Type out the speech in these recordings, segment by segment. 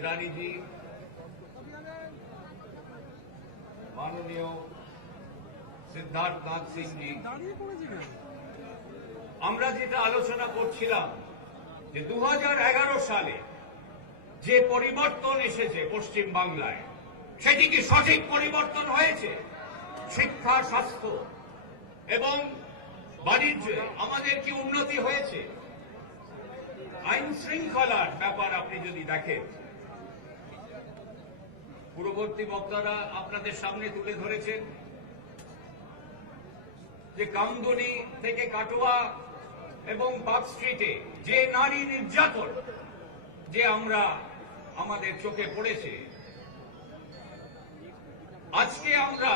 ईरानी जी, माननीय सिद्धार्थनाथ सिंह जी, আমরা যেটা আলোচনা করছিলাম যে 2011 সালে যে পরিবর্তন এসেছে পশ্চিম বাংলায় সেটি কি সঠিক পরিবর্তন হয়েছে? শিক্ষা, স্বাস্থ্য এবং বাণিজ্যে আমাদের কি উন্নতি হয়েছে? আইন শৃঙ্খলার ব্যাপার আপনি যদি দেখেন, পূর্ববর্তী বক্তারা আপনাদের সামনে তুলে ধরেছেন যে কামদুনি থেকে কাটোয়া এবং পার্ক স্ট্রিটে যে নারী নির্যাতন যে আমাদের চোখে পড়েছে, আজকে আমরা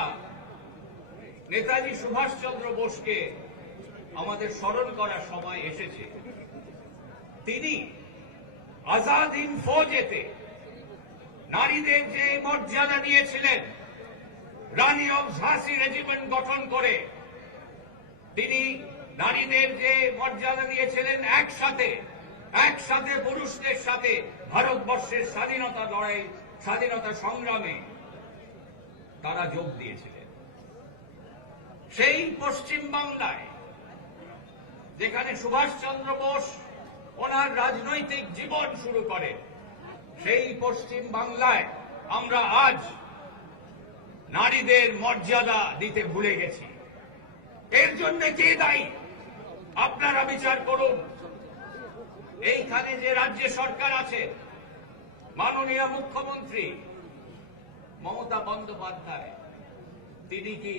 নেতাজি সুভাষচন্দ্র বোসকে আমাদের স্মরণ করার সময় এসেছে। তিনি আজাদ হিন্দ ফৌজেতে নারীদের যে মর্যাদা দিয়েছিলেন, রানী অব ঝাঁসি রেজিমেন্ট গঠন করে তিনি নারীদের যে মর্যাদা দিয়েছিলেন, একসাথে পুরুষদের সাথে ভারতবর্ষের স্বাধীনতা সংগ্রামে তারা যোগ দিয়েছিলেন। সেই পশ্চিম বাংলায় যেখানে সুভাষচন্দ্র বোস ওনার রাজনৈতিক জীবন শুরু করেন, সেই পশ্চিম বাংলায় আমরা আজ নারীদের মর্যাদা দিতে ভুলে গেছি। এর জন্য কে দায়ী? আপনারা বিচার করুন। এইখানে যে রাজ্য সরকার আছে, মাননীয় মুখ্যমন্ত্রী মমতা বন্দ্যোপাধ্যায়, তিনি কি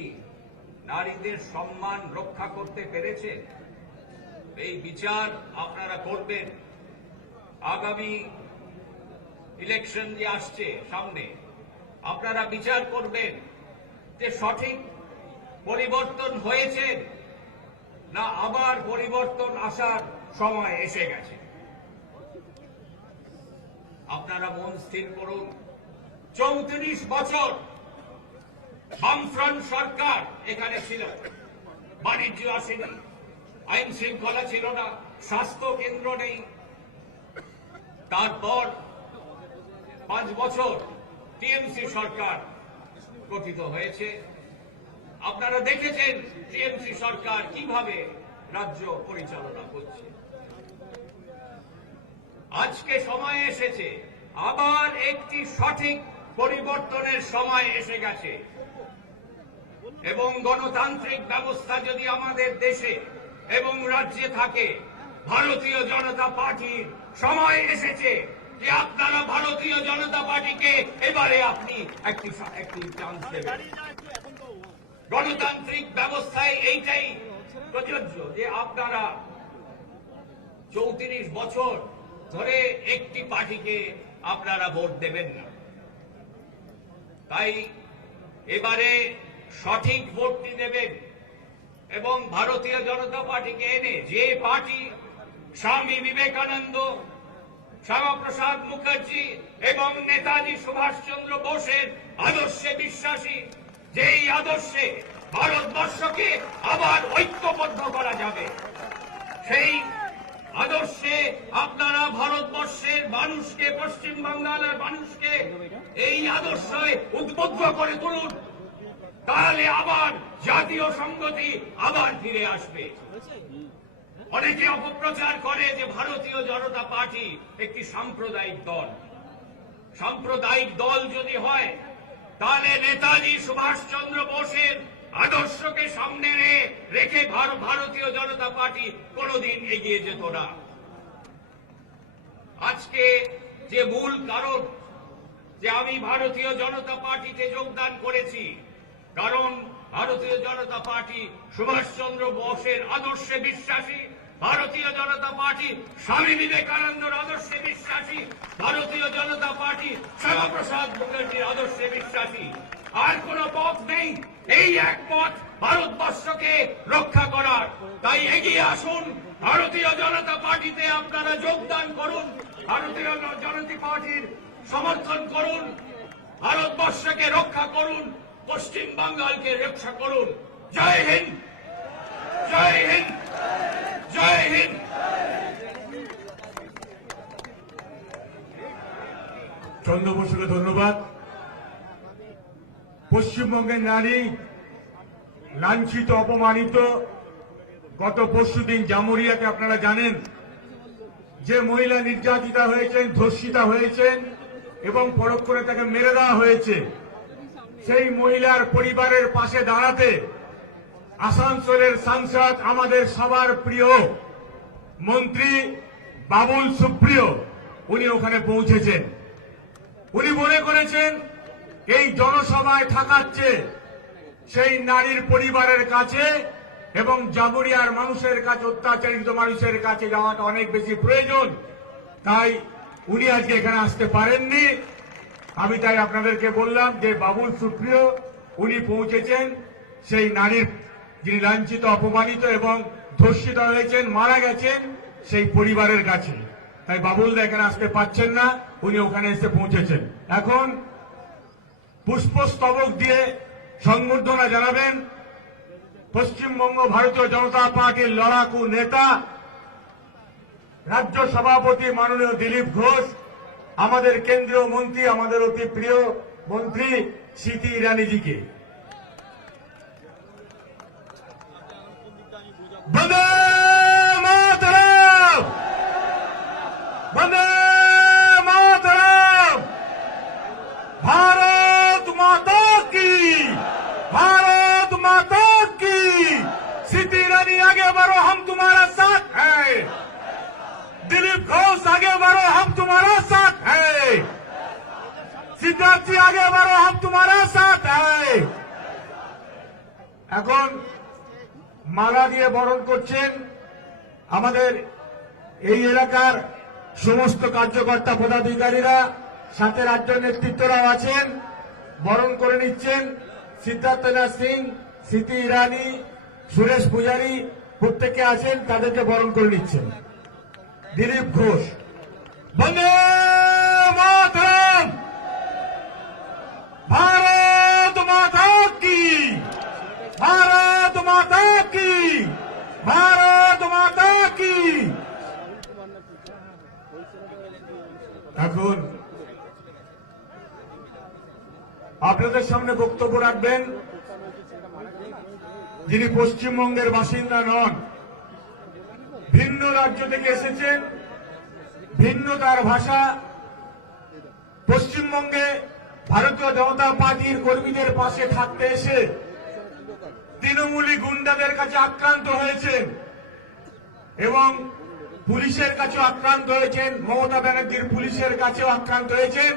নারীদের সম্মান রক্ষা করতে পেরেছেন? এই বিচার আপনারা করবেন। আগামী ইলেকশন যে আসছে সামনে, আপনারা বিচার করবেন যে সঠিক পরিবর্তন হয়েছে না আবার পরিবর্তন আসার সময় এসে গেছে। আপনারা মন স্থির করুন। 34 বছর বামফ্রন্ট সরকার এখানে ছিল, বাণিজ্য আসেনি, আইন শৃঙ্খলা ছিল না, স্বাস্থ্য কেন্দ্র নেই। তারপর 5 বছর টিএমসি সরকার গঠিত হয়েছে। আপনারা দেখেছেন টিএমসি সরকার কিভাবে রাজ্য পরিচালনা করছে। আজকে সময় এসেছে, আবার একটি সঠিক পরিবর্তনের সময় এসে গেছে এবং গণতান্ত্রিক ব্যবস্থা যদি আমাদের দেশে এবং রাজ্যে থাকে, ভারতীয় জনতা পার্টির সময় এসেছে যে আপনারা ভারতীয় জনতা পার্টিকে এবারে আপনি একটি চান্স দেবেন। গণতান্ত্রিক ব্যবস্থায় এইটাই প্রযোজ্য যে আপনারা 34 বছর ধরে একটি পার্টিকে আপনারা ভোট দেবেন না। তাই এবারে সঠিক ভোটটি দেবেন এবং ভারতীয় জনতা পার্টিকে এনে, যে পার্টি স্বামী বিবেকানন্দ, শ্যামাপ্রসাদ মুখার্জি এবং নেতাজি সুভাষচন্দ্র বোসের আদর্শে বিশ্বাসী, যেই আদর্শে ভারতবর্ষকে আবার ঐক্যবদ্ধ করা যাবে, সেই আদর্শে আপনারা ভারতবর্ষের মানুষকে, পশ্চিম বাংলার মানুষকে এই আদর্শে উদ্বুদ্ধ করে তুলুন। তাহলে আবার জাতীয় সংহতি আবার ফিরে আসবে। অনেকে অপপ্রচার করে যে ভারতীয় জনতা পার্টি একটি সাম্প্রদায়িক দল। সাম্প্রদায়িক দল যদি হয়, তাহলে নেতাজি সুভাষচন্দ্র বোসের আদর্শকে সামনে রেখে ভারতীয় জনতা পার্টি কোনদিন এগিয়ে যেত না। আজকে যে মূল কারণ যে আমি ভারতীয় জনতা পার্টিতে যোগদান করেছি, কারণ ভারতীয় জনতা পার্টি সুভাষচন্দ্র বোসের আদর্শে বিশ্বাসী, ভারতীয় জনতা পার্টি স্বামী বিবেকানন্দর আদর্শে বিশ্বাসী, ভারতীয় জনতা পার্টি শ্যামাপ্রসাদ মুখার্জির আদর্শে বিশ্বাসী। আর কোন পথ নেই, এই এক পথ ভারতবর্ষকে রক্ষা করার। তাই এগিয়ে আসুন, ভারতীয় জনতা পার্টিতে আপনারা যোগদান করুন, ভারতীয় জনতা পার্টির সমর্থন করুন, ভারতবর্ষকে রক্ষা করুন, পশ্চিম বাঙ্গালকে রক্ষা করুন। জয় হিন্দ, জয় হিন্দ, জয় হিন্দ। চন্দ্র বসুকে ধন্যবাদ। পশ্চিমবঙ্গের নারী লাঞ্ছিত, অপমানিত। গত পরশুদিন জামুরিয়াতে আপনারা জানেন যে মহিলা নির্যাতিতা হয়েছেন, ধর্ষিতা হয়েছেন এবং পরোক্ষ করে তাকে মেরে দেওয়া হয়েছে। সেই মহিলার পরিবারের পাশে দাঁড়াতে আসানসোলের সাংসদ, আমাদের সবার প্রিয় মন্ত্রী বাবুল সুপ্রিয়, উনি ওখানে পৌঁছেছেন। উনি মনে করেছেন এই জনসভায় থাকাচ্ছে সেই নারীর পরিবারের কাছে এবং জামুরিয়ার মানুষের কাছে, অত্যাচারিত মানুষের কাছে যাওয়াটা অনেক বেশি প্রয়োজন। তাই উনি আজকে এখানে আসতে পারেননি। আমি তাই আপনাদেরকে বললাম যে বাবুল সুপ্রিয় উনি পৌঁছেছেন সেই নারীর, যিনি লাঞ্ছিত, অপমানিত এবং ধর্ষিত হয়েছেন, মারা গেছেন, সেই পরিবারের কাছে। তাই বাবুলদা এখানে আসতে পারছেন না, উনি ওখানে এসে পৌঁছেছেন। এখন পুষ্পস্তবক দিয়ে সংবর্ধনা জানাবেন পশ্চিমবঙ্গ ভারতীয় জনতা পার্টির লড়াকু নেতা, রাজ্য সভাপতি মাননীয় দিলীপ ঘোষ, আমাদের কেন্দ্রীয় মন্ত্রী, আমাদের অতি প্রিয় মন্ত্রী স্মৃতি ইরানিজিকে। বন্দে মাতরম, বন্দে মাতরম, भारत माता की, भारत माता की। स्मृति ईरानी आगे बढ़ो, हम तुम्हारा साथ है। दिलीप घोष आगे बढ़ो, हम तुम्हारा साथ है। सिद्धार्थ जी आगे बढ़ो, हम तुम्हारा साथ है। এখন মালা দিয়ে বরণ করছেন আমাদের এই এলাকার সমস্ত কার্যকর্তা, পদাধিকারীরা, সাথে রাজ্য নেতৃত্বরাও আছেন। বরণ করে নিচ্ছেন সিদ্ধার্থনাথ সিং, স্মৃতি ইরানি, সুরেশ পূজারী, প্রত্যেকে আছেন, তাদেরকে বরণ করে নিচ্ছেন। দিলীপ ঘোষ, বন্দে মাতরম, ভারত মাতা কি, भारत माता की, भारत माता की। এখন আপনাদের সামনে বক্তব্য রাখবেন যিনি পশ্চিমবঙ্গের বাসিন্দা নন, ভিন্ন রাজ্য থেকে এসেছেন, ভিন্ন তার ভাষা। পশ্চিমবঙ্গে ভারতীয় জনতা পার্টির কর্মীদের পাশে থাকতে এসে তৃণমূলী গুন্ডাদের কাছে আক্রান্ত হয়েছেন এবং পুলিশের কাছেও আক্রান্ত হয়েছেন, মমতা ব্যানার্জির পুলিশের কাছেও আক্রান্ত হয়েছেন।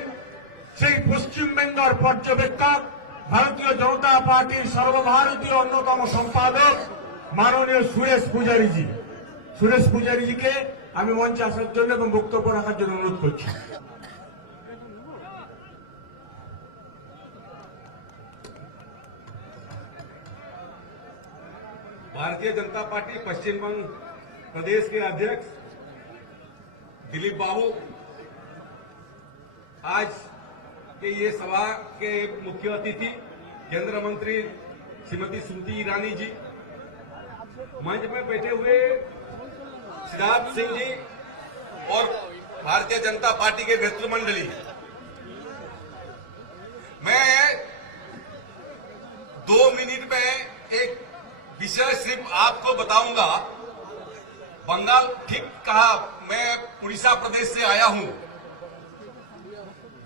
সেই পশ্চিমবঙ্গের পর্যবেক্ষক, ভারতীয় জনতা পার্টির সর্বভারতীয় অন্যতম সম্পাদক মাননীয় সুরেশ পূজারীজি, সুরেশ পূজারীজিকে আমি মঞ্চে আসার জন্য এবং বক্তব্য রাখার জন্য অনুরোধ করছি। भारतीय जनता पार्टी पश्चिम बंग प्रदेश के अध्यक्ष दिलीप बाबू, आज के ये सभा के मुख्य अतिथि केंद्रीय मंत्री श्रीमती स्मृति ईरानी जी, मंच में बैठे हुए सिद्धार्थ सिंह जी और भारतीय जनता पार्टी के नेतृत्व मंडली, मैं 2 मिनट में एक विषय सिर्फ आपको बताऊंगा। बंगाल, ठीक कहा, मैं उड़ीसा प्रदेश से आया हूं।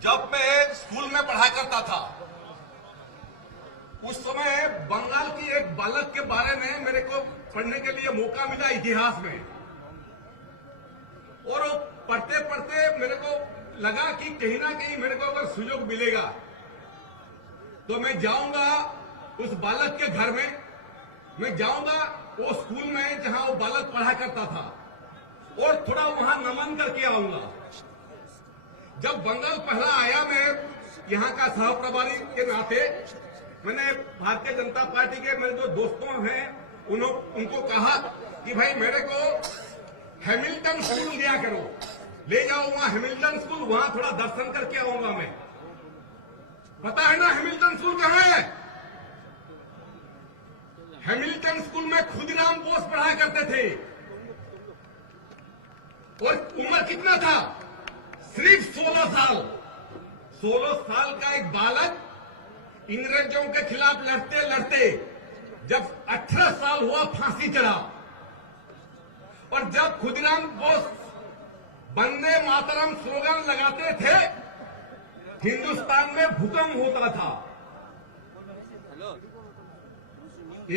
जब मैं स्कूल में पढ़ा करता था उस समय बंगाल की एक बालक के बारे में मेरे को पढ़ने के लिए मौका मिला इतिहास में, और पढ़ते पढ़ते मेरे को लगा कि कहीं ना कहीं मेरे को अगर सुयोग मिलेगा तो मैं जाऊंगा उस बालक के घर में, मैं जाऊंगा वो स्कूल में जहां वो बालक पढ़ा करता था और थोड़ा वहां नमन करके आऊंगा। जब बंगाल पहला आया, मैं यहां का सह प्रभारी के नाते मैंने भारतीय जनता पार्टी के मेरे जो दोस्तों हैं उनको कहा कि भाई मेरे को हैमिल्टन स्कूल लिया करो, ले जाओ वहां हैमिल्टन स्कूल, वहां थोड़ा दर्शन करके आऊंगा मैं। पता है ना हैमिल्टन स्कूल कहां है? हैमिल्टन स्कूल में खुदीराम बोस पढ़ा करते थे और उम्र कितना था? सिर्फ 16 साल। 16 साल का एक बालक इंग्रेजों के खिलाफ लड़ते लड़ते जब 18 साल हुआ फांसी चढ़ा, और जब खुदीराम बोस वंदे मातरम स्लोगन लगाते थे हिंदुस्तान में भूकंप होता था।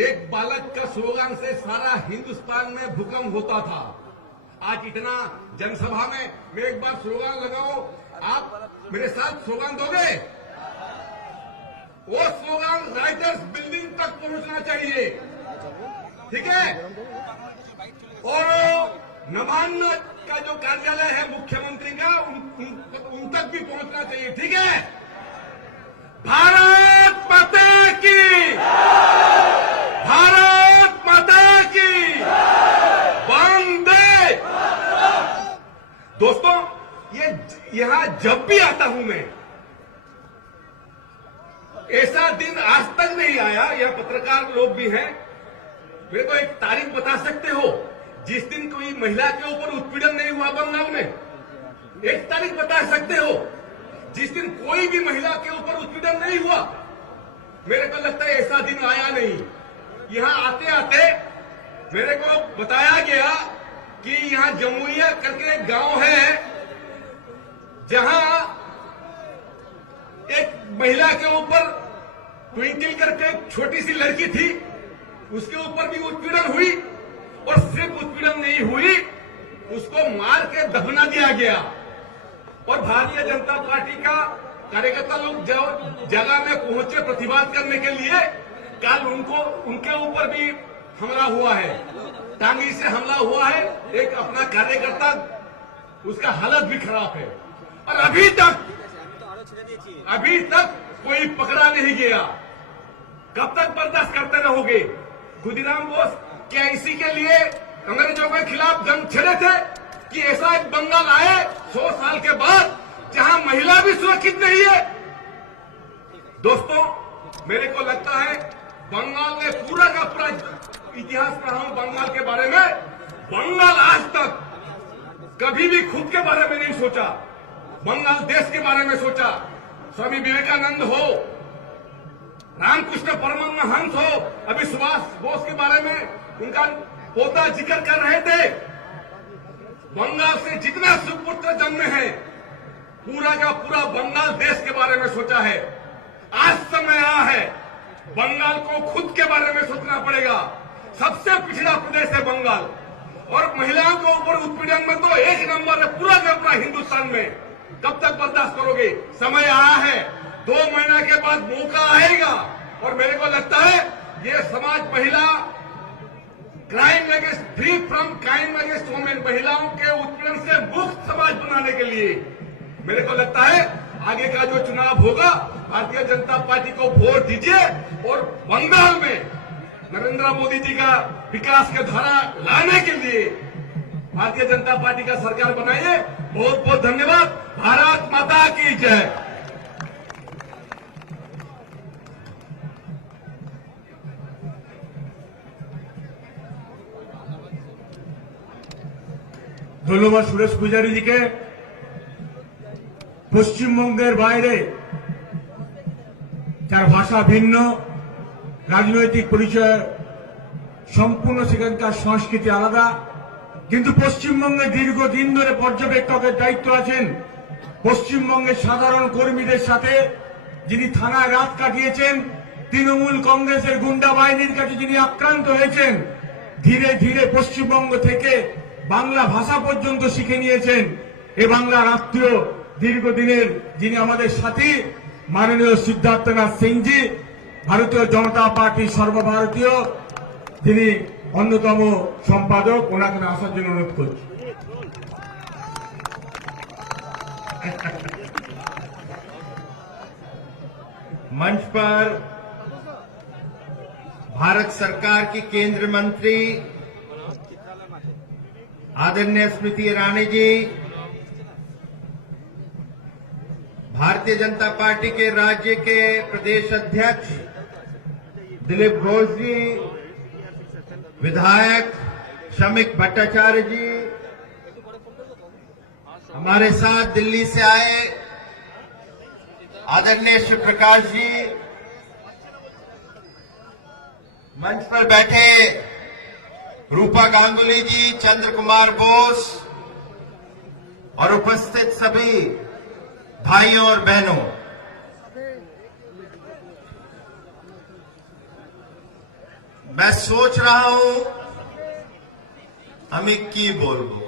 एक बालक का स्लोगन से सारा हिंदुस्तान में भूकंप होता था। आज इतना जनसभा में मैं एक बार स्लोगन लगाऊं, आप मेरे साथ स्लोगन दोगे? वो स्लोगन राइटर्स बिल्डिंग तक पहुंचना चाहिए, ठीक है? और नवान्न का जो कार्यालय है मुख्यमंत्री का उन तक भी पहुंचना चाहिए, ठीक है? भारत माता की, भारत माता की वंदे। दोस्तों, ये यहां जब भी आता हूं मैं, ऐसा दिन आज तक नहीं आया, यह पत्रकार लोग भी हैं, मेरे को एक तारीख बता सकते हो जिस दिन कोई महिला के ऊपर उत्पीड़न नहीं हुआ बंगाल में? एक तारीख बता सकते हो जिस दिन कोई भी महिला के ऊपर उत्पीड़न नहीं हुआ? मेरे को लगता है ऐसा दिन आया नहीं। यहां आते आते मेरे को बताया गया कि यहां जमुइया करके एक गांव है जहां एक महिला के ऊपर ट्विंकल करके एक छोटी सी लड़की थी, उसके ऊपर भी उत्पीड़न हुई, और सिर्फ उत्पीड़न नहीं हुई, उसको मार के दफना दिया गया। और भारतीय जनता पार्टी का कार्यकर्ता लोग जो जगह में पहुंचे प्रतिवाद करने के लिए, कल उनके ऊपर भी हमला हुआ है, टांगी से हमला हुआ है। एक अपना कार्यकर्ता, उसका हालत भी खराब है, और अभी तक कोई पकड़ा नहीं गया। कब तक बर्दाश्त करते रहोगे? खुदीराम बोस क्या इसी के लिए अंग्रेजों के खिलाफ जंग छेड़े थे कि ऐसा एक बंगाल आए 100 साल के बाद जहां महिला भी सुरक्षित नहीं है? दोस्तों, मेरे को लगता है बंगाल ने पूरा का पूरा इतिहास पढ़ा हूं बंगाल के बारे में। बंगाल आज तक कभी भी खुद के बारे में नहीं सोचा, बंगाल देश के बारे में सोचा। स्वामी विवेकानंद हो, रामकृष्ण परमहंस हो, अभी सुभाष बोस के बारे में उनका पोता जिक्र कर रहे थे। बंगाल से जितना सुपुत्र जन्मे हैं, पूरा का पूरा बंगाल देश के बारे में सोचा है। आज समय आया है, बंगाल को खुद के बारे में सोचना पड़ेगा। सबसे पिछड़ा प्रदेश है बंगाल, और महिलाओं के ऊपर उत्पीड़न में तो 1 नंबर है पूरा का पूरा हिंदुस्तान में। कब तक बर्दाश्त करोगे? समय आया है, 2 महीने के बाद मौका आएगा, और मेरे को लगता है ये समाज महिला crime against, free from crime against women, महिलाओं के उत्पीड़न से मुक्त समाज बनाने के लिए मेरे को लगता है आगे का जो चुनाव होगा, भारतीय जनता पार्टी को वोट दीजिए, और बंगाल में नरेंद्र मोदी जी का विकास के धारा लाने के लिए भारतीय जनता पार्टी का सरकार बनाइए। बहुत बहुत धन्यवाद। भारत माता की जय। ধন্যবাদ সুরেশ পূজারীজিকে। পশ্চিমবঙ্গের বাইরে যার ভাষা ভিন্ন, রাজনৈতিক পরিচয় সম্পূর্ণ, সেখানকার সংস্কৃতি আলাদা, কিন্তু পশ্চিমবঙ্গে দীর্ঘদিন ধরে পর্যবেক্ষকের দায়িত্ব আছেন। পশ্চিমবঙ্গের সাধারণ কর্মীদের সাথে যিনি থানায় রাত কাটিয়েছেন, তৃণমূল কংগ্রেসের গুন্ডা বাহিনীর কাছে যিনি আক্রান্ত হয়েছেন, ধীরে ধীরে পশ্চিমবঙ্গ থেকে বাংলা ভাষা পর্যন্ত শিখে নিয়েছেন। এ বাংলার আত্মীয় দীর্ঘদিনের যিনি আমাদের সাথী, মাননীয় সিদ্ধার্থনাথ সিংজি, ভারতীয় জনতা পার্টির সর্বভারতীয় তিনি অন্যতম সম্পাদক, ওনাকে আসার জন্য অনুরোধ করছি। मंच पर भारत सरकार की केंद्रीय मंत्री आदरणीय स्मृति ईरानी जी, भारतीय जनता पार्टी के राज्य के प्रदेश अध्यक्ष दिलीप घोष जी, विधायक शमिक भट्टाचार्य जी, हमारे साथ दिल्ली से आए आदरणीय शिव प्रकाश जी, मंच पर बैठे रूपा गांगुली जी, चंद्र कुमार बोस और उपस्थित सभी भाइयों और बहनों, मैं सोच रहा हूं আমি কি বলবো,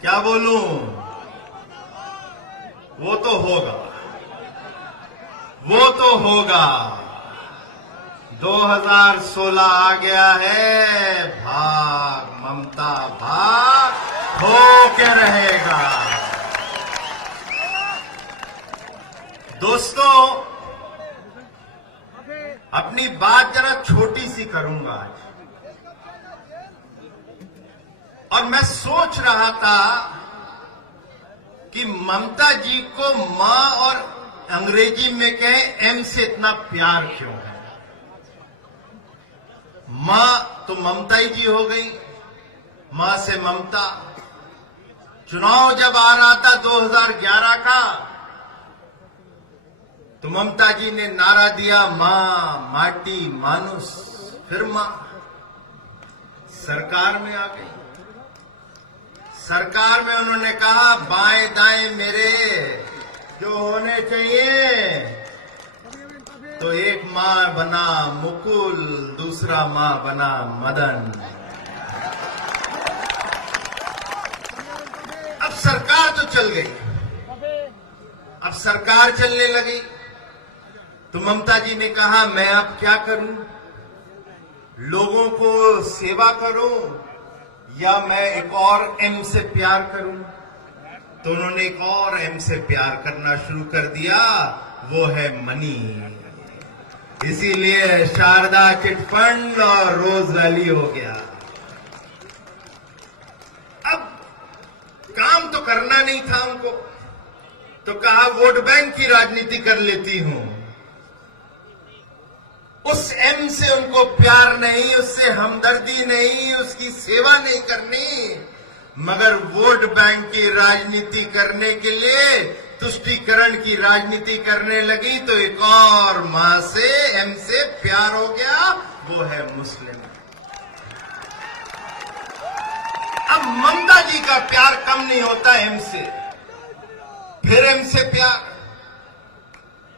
क्या बोलूं, वो तो होगा, वो तो होगा। 2016 आ गया है, भाग ममता भाग हो के रहेगा। दोस्तों, अपनी बात जरा छोटी सी करूंगा आज, और मैं सोच रहा था कि ममता जी को मां और अंग्रेजी में कहें एम से इतना प्यार क्यों है। मां तो ममता ही जी हो गई, मां से ममता। चुनाव जब आ रहा था 2011 का, तो ममता जी ने नारा दिया मां माटी मानुस, फिर मां। सरकार में आ गई, सरकार में उन्होंने कहा बाएं दाएं मेरे जो होने चाहिए, तो एक मां बना मुकुल, दूसरा मां बना मदन। अब सरकार तो चल गई, अब सरकार चलने लगी, तो ममता जी ने कहा मैं अब क्या करूं, लोगों को सेवा करूं या मैं एक और एम से प्यार करूं। तो उन्होंने एक और एम से प्यार करना शुरू कर दिया, वो है मनी। इसीलिए शारदा चिट फंड और रोज वैली हो गया। अब काम तो करना नहीं था उनको, तो कहा वोट बैंक की राजनीति कर लेती हूं। उस एम से उनको प्यार नहीं, उससे हमदर्दी नहीं, उसकी सेवा नहीं करनी, मगर वोट बैंक की राजनीति करने के लिए तुष्टीकरण की राजनीति करने लगी, तो एक और मां से एम से प्यार हो गया, वो है मुस्लिम। अब ममता जी का प्यार कम नहीं होता एम से, फिर एम से प्यार,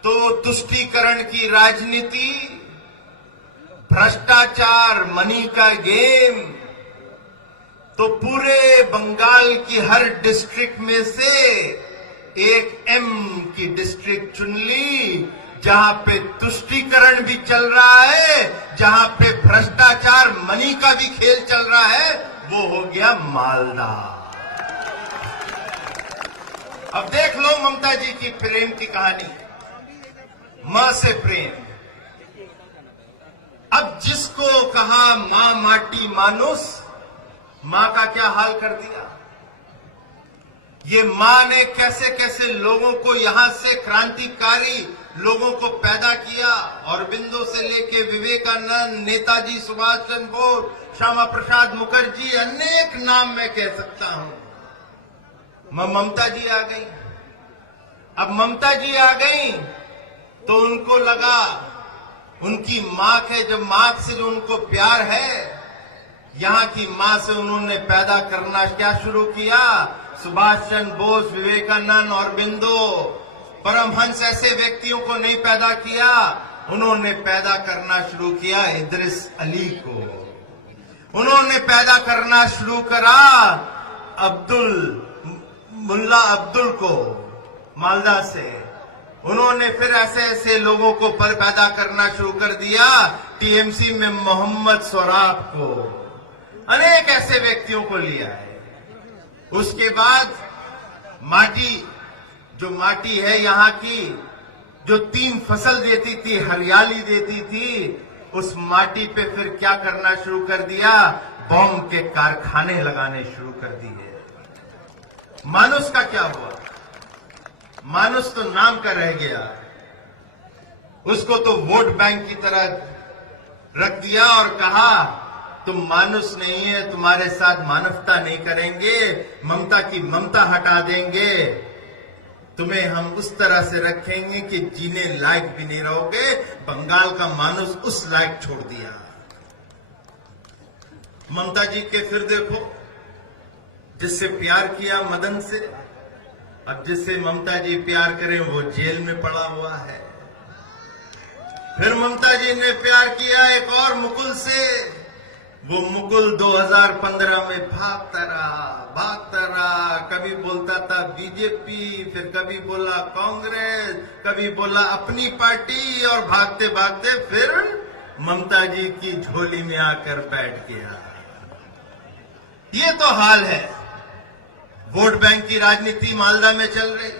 तो तुष्टीकरण की राजनीति, भ्रष्टाचार, मनी का गेम। तो पूरे बंगाल की हर डिस्ट्रिक्ट में से एक एम की डिस्ट्रिक्ट चुन ली, जहां पे तुष्टीकरण भी चल रहा है, जहां पे भ्रष्टाचार, मनी का भी खेल चल रहा है, वो हो गया मालदा। अब देख लो ममता जी की प्रेम की कहानी, मां से प्रेम। अब जिसको कहा मां माटी मानुस, मां का क्या हाल कर दिया। ये मां ने कैसे कैसे लोगों को, यहां से क्रांतिकारी लोगों को पैदा किया, औरबिंदो से लेके विवेकानंद, नेताजी सुभाष चंद्र बोस, श्यामा प्रसाद मुखर्जी, अनेक नाम मैं कह सकता हूं। ममता जी आ गई। अब ममता जी आ गई तो उनको लगा उनकी मां के, जब मां से जो उनको प्यार है, यहां की मां से उन्होंने पैदा करना क्या शुरू किया। सुभाष चंद्र बोस, विवेकानंद, औरबिंदो, परमहंस ऐसे व्यक्तियों को नहीं पैदा किया, उन्होंने पैदा करना शुरू किया इद्रिस अली को। उन्होंने पैदा करना शुरू करा मुल्ला अब्दुल को मालदा से। उन्होंने फिर ऐसे ऐसे लोगों को पैदा करना शुरू कर दिया, टीएमसी में मोहम्मद सोराब को, अनेक ऐसे व्यक्तियों को लिया है। उसके बाद माटी, जो माटी है यहां की, जो 3 फसल देती थी, हरियाली देती थी, उस माटी पे फिर क्या करना शुरू कर दिया, बॉम्ब के कारखाने लगाने शुरू कर दिए। मानुस का क्या हुआ, मानुस तो नाम का रह गया, उसको तो वोट बैंक की तरह रख दिया और कहा तुम मानुस नहीं है, तुम्हारे साथ मानवता नहीं करेंगे, ममता की ममता हटा देंगे। तुम्हें हम उस तरह से रखेंगे कि जीने लायक भी नहीं रहोगे। बंगाल का मानुस उस लायक छोड़ दिया। ममता जी के फिर देखो, जिससे प्यार किया मदन से, अब जिससे ममता जी प्यार करें वो जेल में पड़ा हुआ है। फिर ममता जी ने प्यार किया एक और मुकुल से, वो मुकुल 2015 में भागता रहा, कभी बोलता था बीजेपी, फिर कभी बोला कांग्रेस, कभी बोला अपनी पार्टी, और भागते भागते फिर ममता जी की झोली में आकर बैठ गया। ये तो हाल है। वोट बैंक की राजनीति मालदा में चल रही,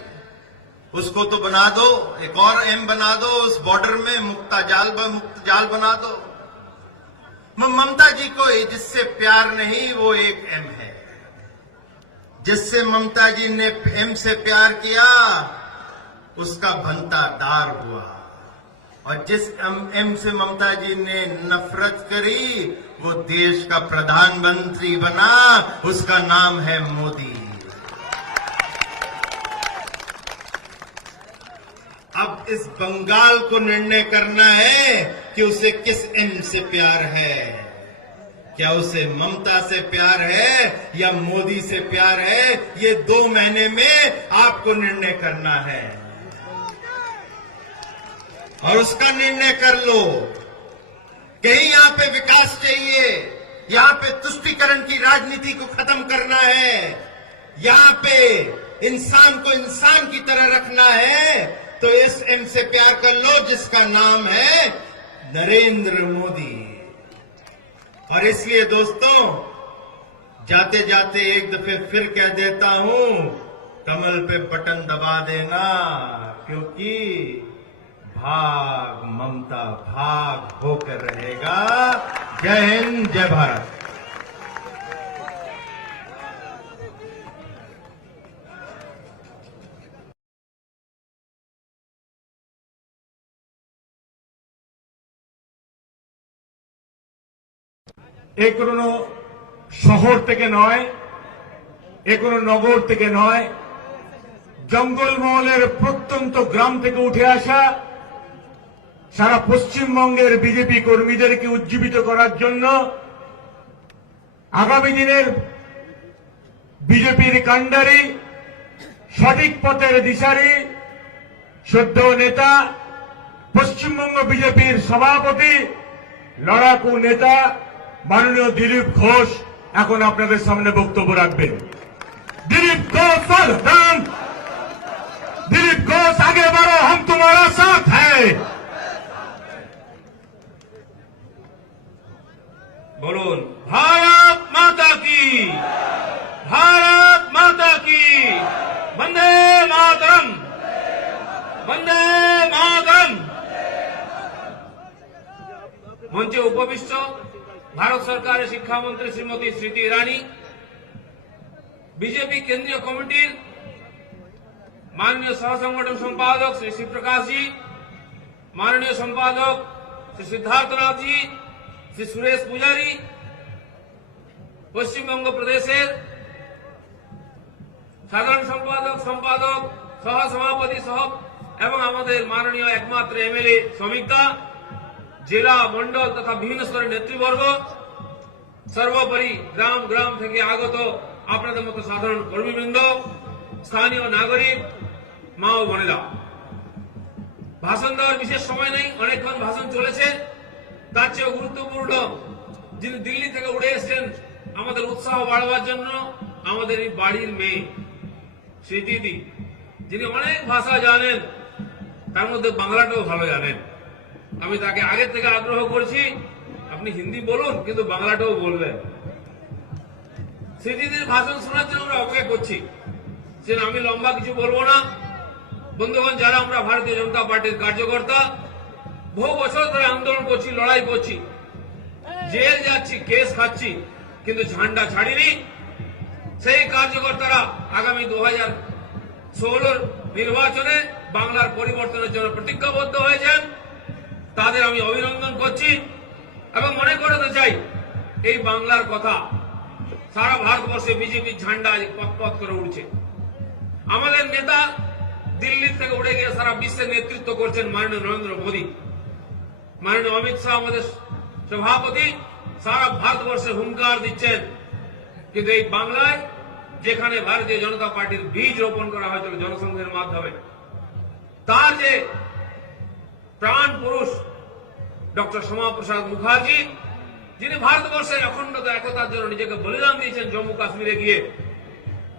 उसको तो बना दो, एक और एम बना दो, उस बॉर्डर में मुक्त जाल बना दो। ममता जी को जिससे प्यार नहीं वो एक एम है। जिससे ममता जी ने एम से प्यार किया उसका भंता दार हुआ, और जिस एम से ममता जी ने नफरत करी वो देश का प्रधानमंत्री बना, उसका नाम है मोदी। अब इस बंगाल को निर्णय करना है कि उसे किस एम से प्यार है। क्या उसे ममता से प्यार है या मोदी से प्यार है, ये 2 महीने में आपको निर्णय करना है। और उसका निर्णय कर लो। कहीं यहां पे विकास चाहिए, यहां पे तुष्टीकरण की राजनीति को खत्म करना है, यहां पे इंसान को इंसान की तरह रखना है, तो इस एम से प्यार कर लो जिसका नाम है नरेंद्र मोदी। और इसलिए दोस्तों, जाते जाते एक दफे फिर कह देता हूं, कमल पे बटन दबा देना, क्योंकि भाग ममता भाग होकर रहेगा। जय हिंद, जय भारत। এ কোনো শহর থেকে নয়, এ কোনো নগর থেকে নয়, জঙ্গলমহলের প্রত্যন্ত গ্রাম থেকে উঠে আসা সারা পশ্চিমবঙ্গের বিজেপি কর্মীদেরকে উজ্জীবিত করার জন্য আগামী দিনের বিজেপির কাণ্ডারি, সঠিক পথের দিশারি, শ্রদ্ধেয় নেতা, পশ্চিমবঙ্গ বিজেপির সভাপতি, লড়াকু নেতা মাননীয় দিলীপ ঘোষ এখন আপনাদের সামনে বক্তব্য রাখবেন। দিলীপ ঘোষ সাবধান, দিলীপ ঘোষ আগে बढ़ो, हम तुम्हारा साथ है। বলুন ভারত মাতা কি, ভারত মাতা কি, বন্দে মাতরম, বন্দে মাতরম। মঞ্চে উপবিষ্ট ভারত সরকারের শিক্ষামন্ত্রী শ্রীমতী স্মৃতি ইরানি, বিজেপি কেন্দ্রীয় কমিটির মাননীয় সহ সংগঠন সম্পাদক শ্রী শিবপ্রকাশ জি, মাননীয় সম্পাদক শ্রী সিদ্ধার্থনাথ জি, শ্রী সুরেশ পূজারী, পশ্চিমবঙ্গ প্রদেশের সাধারণ সম্পাদক সহ সভাপতি সহ এবং আমাদের মাননীয় একমাত্র এমএলএ শ্রমিকদা, জেলা মন্ডল তথা বিভিন্ন স্তরের নেতৃবর্গ, সর্বোপরি গ্রাম গ্রাম থেকে আগত আপনাদের মতো সাধারণ কর্মীবৃন্দ, স্থানীয় নাগরিক, মা ও বোনেরা, ভাষণ দেওয়ার বিশেষ সময় নেই, অনেকক্ষণ ভাষণ চলেছে। তার চেয়েও গুরুত্বপূর্ণ, যিনি দিল্লি থেকে উঠে এসেছেন আমাদের উৎসাহ বাড়াবার জন্য, আমাদের এই বাড়ির মেয়ে স্মৃতিদি, যিনি অনেক ভাষা জানেন, তার মধ্যে বাংলাটাও ভালো জানেন। আমি তাকে আগে থেকে আগ্রহ করছি, আপনি হিন্দি বলুন কিন্তু বাংলাটাও বলবেন। স্মৃতিদির ভাষণ শোনার জন্য আমরা অপেক্ষা করছি। আমি লম্বা কিছু বলবো না। বন্ধুগণ, যারা আমরা ভারতীয় জনতা পার্টির কার্যকর্তা, বহু বছর ধরে আন্দোলন করছি, লড়াই করছি, জেল যাচ্ছি, কেস খাচ্ছি, কিন্তু ঝান্ডা ছাড়িনি। সেই কার্যকর্তারা আগামী 2016 নির্বাচনে বাংলার পরিবর্তনের জন্য প্রতিজ্ঞাবদ্ধ হয়েছেন। তাদের আমি অভিনন্দন করছি এবং মনে করাতে চাই, এই বাংলার কথা সারা ভারতবর্ষে বিজেপির ঝান্ডা পথ পথ করে উঠছে। আমাদের নেতা দিল্লি থেকে উড়ে গিয়ে সারা বিশ্বের নেতৃত্ব করছেন মাননীয় নরেন্দ্র মোদী, মাননীয় অমিত শাহ আমাদের সভাপতি সারা ভারতবর্ষে হুঙ্কার দিচ্ছেন। কিন্তু এই বাংলায় যেখানে ভারতীয় জনতা পার্টির বীজ রোপণ করা হয়েছিল জনসংঘের মাধ্যমে, তার যে প্রাণ পুরুষ ডক্টর শ্যামাপ্রসাদ মুখার্জি, যিনি ভারতবর্ষের অখণ্ডতা একতার জন্য নিজেকে বলিদান দিয়েছেন জম্মু কাশ্মীরে গিয়ে,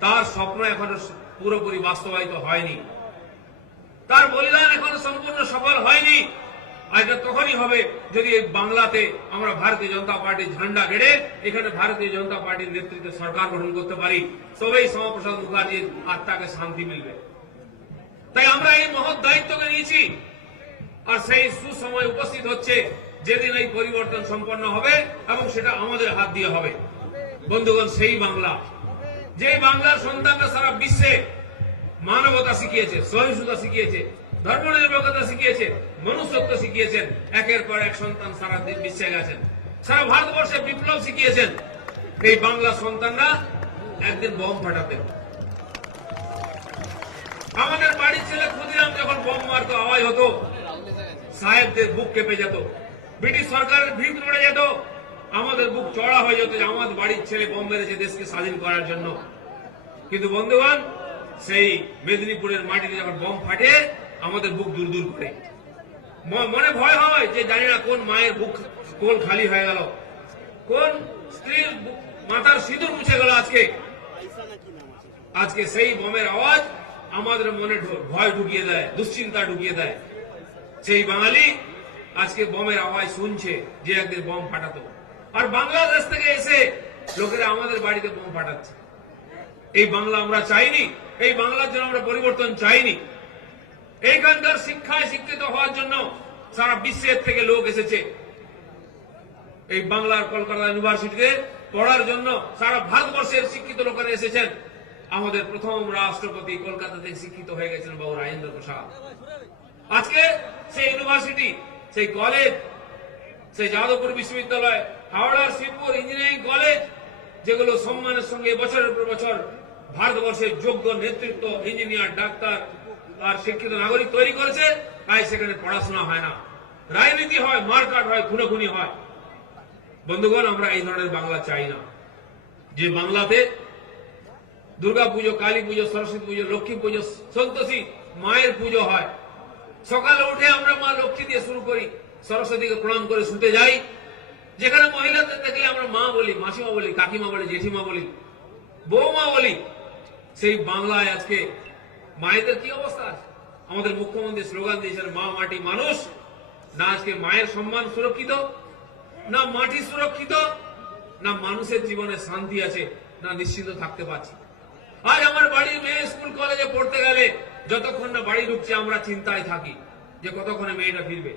তার স্বপ্ন এখনো পুরোপুরি বাস্তবায়িত হয়নি, তার বলিদান এখনো সম্পূর্ণ সফল হয়নি। আর এটা তখনই হবে যদি এই বাংলাতে আমরা ভারতীয় জনতা পার্টির ঝান্ডা গেড়ে এখানে ভারতীয় জনতা পার্টির নেতৃত্বে সরকার গঠন করতে পারি, তবেই শ্যামাপ্রসাদ মুখার্জির আত্মাকে শান্তি মিলবে। তাই আমরা এই মহৎ দায়িত্বকে নিয়েছি, আর সেই সুসময় উপস্থিত হচ্ছে যেদিন এই পরিবর্তন সম্পন্ন হবে এবং সেটা আমাদের হাত দিয়ে হবে। বন্ধুগণ, সেই বাংলা, যে বাংলার সন্তানরা সারা বিশ্বে মানবতা শিখিয়েছে, সহিষ্ণুতা শিখিয়েছে, ধর্মনিরপেক্ষতা শিখিয়েছে, মনুষ্যত্ব শিখিয়েছেন, একের পর এক সন্তান সারা বিশ্বে গেছেন, সারা ভারতবর্ষে বিপ্লব শিখিয়েছেন। এই বাংলা সন্তানরা একদিন বোম ফাটাতেন। আমাদের বাড়ির ছেলে ক্ষুদিরাম যখন বোম মারতো, আওয়াজ হতো, সাহেবদের বুক কেঁপে যেত, ব্রিটিশ সরকারের ভিত নড়ে যেত, আমাদের বুক চড়া হয়ে যেত যে আমাদের বাড়ির ছেলে বোম মেরেছে দেশকে স্বাধীন করার জন্য। কিন্তু বন্ধুগণ, সেই মেদিনীপুরের মাটিতে যখন বোম ফাটে আমাদের বুক দূর দূর করে, মনে ভয় হয় যে জানি না কোন মায়ের বুক কোল খালি হয়ে গেল, কোন স্ত্রীর মাথার সিঁদুর মুছে গেল। আজকে সেই বোমের আওয়াজ আমাদের মনে ভয় ঢুকিয়ে দেয়, দুশ্চিন্তা ঢুকিয়ে দেয়। সেই বাঙালি আজকে বোমের আওয়াজ শুনছে যে একদিন বোম ফাটাতো, আর বাংলাদেশ থেকে এসে লোকেরা আমাদের বাড়িতে বোম ফাটাচ্ছে। এই বাংলা আমরা চাইনি, এই বাংলার জন্য আমরা পরিবর্তন চাইনি। এইখানকার শিক্ষায় শিক্ষিত হওয়ার জন্য সারা বিশ্বের থেকে লোক এসেছে। এই বাংলার কলকাতা ইউনিভার্সিটিতে পড়ার জন্য সারা ভারতবর্ষের শিক্ষিত লোকেরা এসেছেন। আমাদের প্রথম রাষ্ট্রপতি কলকাতা থেকে শিক্ষিত হয়ে গেছেন বাবু রাজেন্দ্র প্রসাদ। আজকে সেই ইউনিভার্সিটি, সেই কলেজ, সেই যাদবপুর বিশ্ববিদ্যালয়, হাওড়ার শিবপুর ইঞ্জিনিয়ারিং কলেজ, যেগুলো সম্মানের সঙ্গে বছরের পর বছর ভারতবর্ষের যোগ্য নেতৃত্ব, ইঞ্জিনিয়ার, ডাক্তার আর শিক্ষিত নাগরিক তৈরি করেছে, তাই সেখানে পড়াশোনা হয় না, রাজনীতি হয়, মারকাট হয়, খুনোখুনি হয়। বন্ধুগণ, আমরা এই ধরনের বাংলা চাই না, যে বাংলাতে দুর্গা পুজো, কালী পুজো, সরস্বতী পুজো, লক্ষ্মী পুজো, সন্তোষী মায়ের পুজো হয়। সকালে উঠে আমরা মা লক্ষ্মী দিয়ে শুরু করি, সরস্বতীকে প্রণাম করে শুতে যাই। যেখানে মহিলাদের দেখলে আমরা মা বলি, মাসিমা বলি, কাকিমা বলি, জেঠিমা বলি, বৌমা বলি। সেই বাংলায় আজকে মায়েদের কি অবস্থা আছে? আমাদের মুখ্যমন্ত্রী স্লোগান দিয়েছেন মা মাটি মানুষ। না আজকে মায়ের সম্মান সুরক্ষিত, না মাটি সুরক্ষিত, না মানুষের জীবনে শান্তি আছে, না নিশ্চিন্ত থাকতে পারছি। আজ আমার বাড়ির মেয়ে স্কুল কলেজে পড়তে গেলে যতক্ষণ না বাড়ি ঢুকছে আমরা চিন্তায় থাকি যে কতক্ষণে মেয়েটা ফিরবে।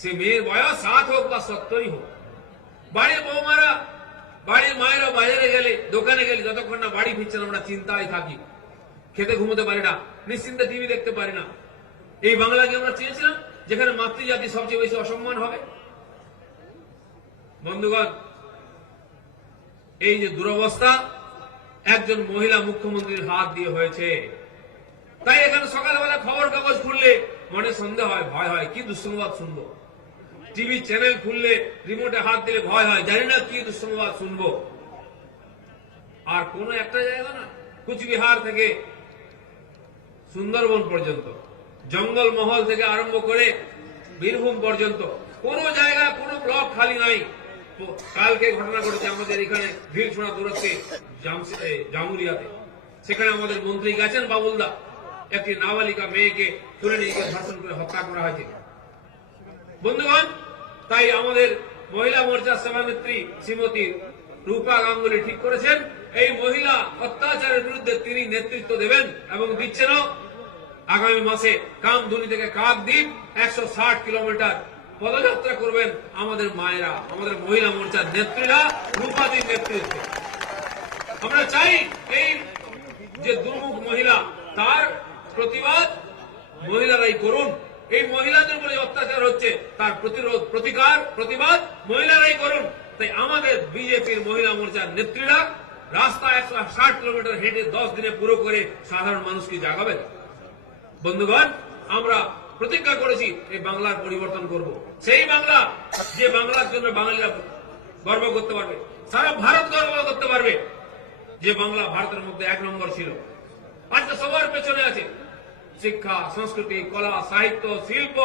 সে মেয়ের বয়স 7 হোক বা 70 হোক। বাড়ির বৌমারা, বাড়ির মায়েরা বাজারে গেলে, দোকানে গেলে যতক্ষণ না বাড়ি ফিরছেন আমরা চিন্তায় থাকি, খেতে ঘুমোতে পারি না, নিশ্চিন্তে টিভি দেখতে পারি না। এই বাংলাকে আমরা চেয়েছিলাম যেখানে মাতৃজাতি সবচেয়ে বেশি অসম্মান হবে। বন্ধুগণ, এই যে দুরবস্থা একজন মহিলা মুখ্যমন্ত্রীর হাত দিয়ে হয়েছে। তাই এখানে সকালবেলা খবর কাগজ খুললে মনে সন্দেহ হয়, ভয় হয়, কি দুঃসংবাদ শুনবো। টিভি চ্যানেল খুললে, রিমোটে হাত দিলে ভয় হয়, জানি না কি দুঃসংবাদ শুনবো। আর কোন একটা জায়গা না, কুচবিহার থেকে সুন্দরবন পর্যন্ত, জঙ্গলমহল থেকে আরম্ভ করে বীরভূম পর্যন্ত কোন জায়গায় কোন ব্লক খালি নাই। কালকে ঘটনা ঘটেছে আমাদের এখানে ভিড়ছোড়া দূরত্বে জামুরিয়াতে। সেখানে আমাদের মন্ত্রী গেছেন বাবুলদা, একটি নাবালিকা মেয়েকে তুলে নিয়ে গিয়ে ধর্ষণ করে হত্যা করা হয়েছে। বন্ধুগণ, তাই আমাদের মহিলা মোর্চার সভানেত্রী শ্রীমতী রূপা গাঙ্গুলি ঠিক করেছেন এই মহিলা অত্যাচারের বিরুদ্ধে তিনি নেতৃত্ব দেবেন এবং দিচ্ছেনও। আগামী মাসে কামধুনি থেকে কাকদ্বীপ 160 কিলোমিটার পদযাত্রা করবেন আমাদের মায়েরা, আমাদের মহিলা মোর্চার নেত্রীরা রূপাদির নেতৃত্বে। আমরা চাই এই যে দুর্মুখ মহিলা, তার প্রতিবাদ মহিলারাই করুন। এই মহিলাদের উপরে অত্যাচার হচ্ছে, তার প্রতিরোধ, প্রতিকার, প্রতিবাদ মহিলারাই করুন। তাই আমাদের বিজেপির মহিলা মোর্চার নেত্রীরা রাস্তা 160 কিলোমিটার হেঁটে 10 দিনে পুরো করে সাধারণ মানুষকে জাগাবেন। বন্ধুগণ, আমরা প্রতিজ্ঞা করেছি এই বাংলার পরিবর্তন করব, সেই বাংলা যে বাংলার জন্য বাঙালিরা গর্ব করতে পারবে, সারা ভারত গর্ব করতে পারবে, যে বাংলা ভারতের মধ্যে 1 নম্বর ছিল, আজকে সবার পেছনে আছে। শিক্ষা, সংস্কৃতি, কলা, সাহিত্য, শিল্প,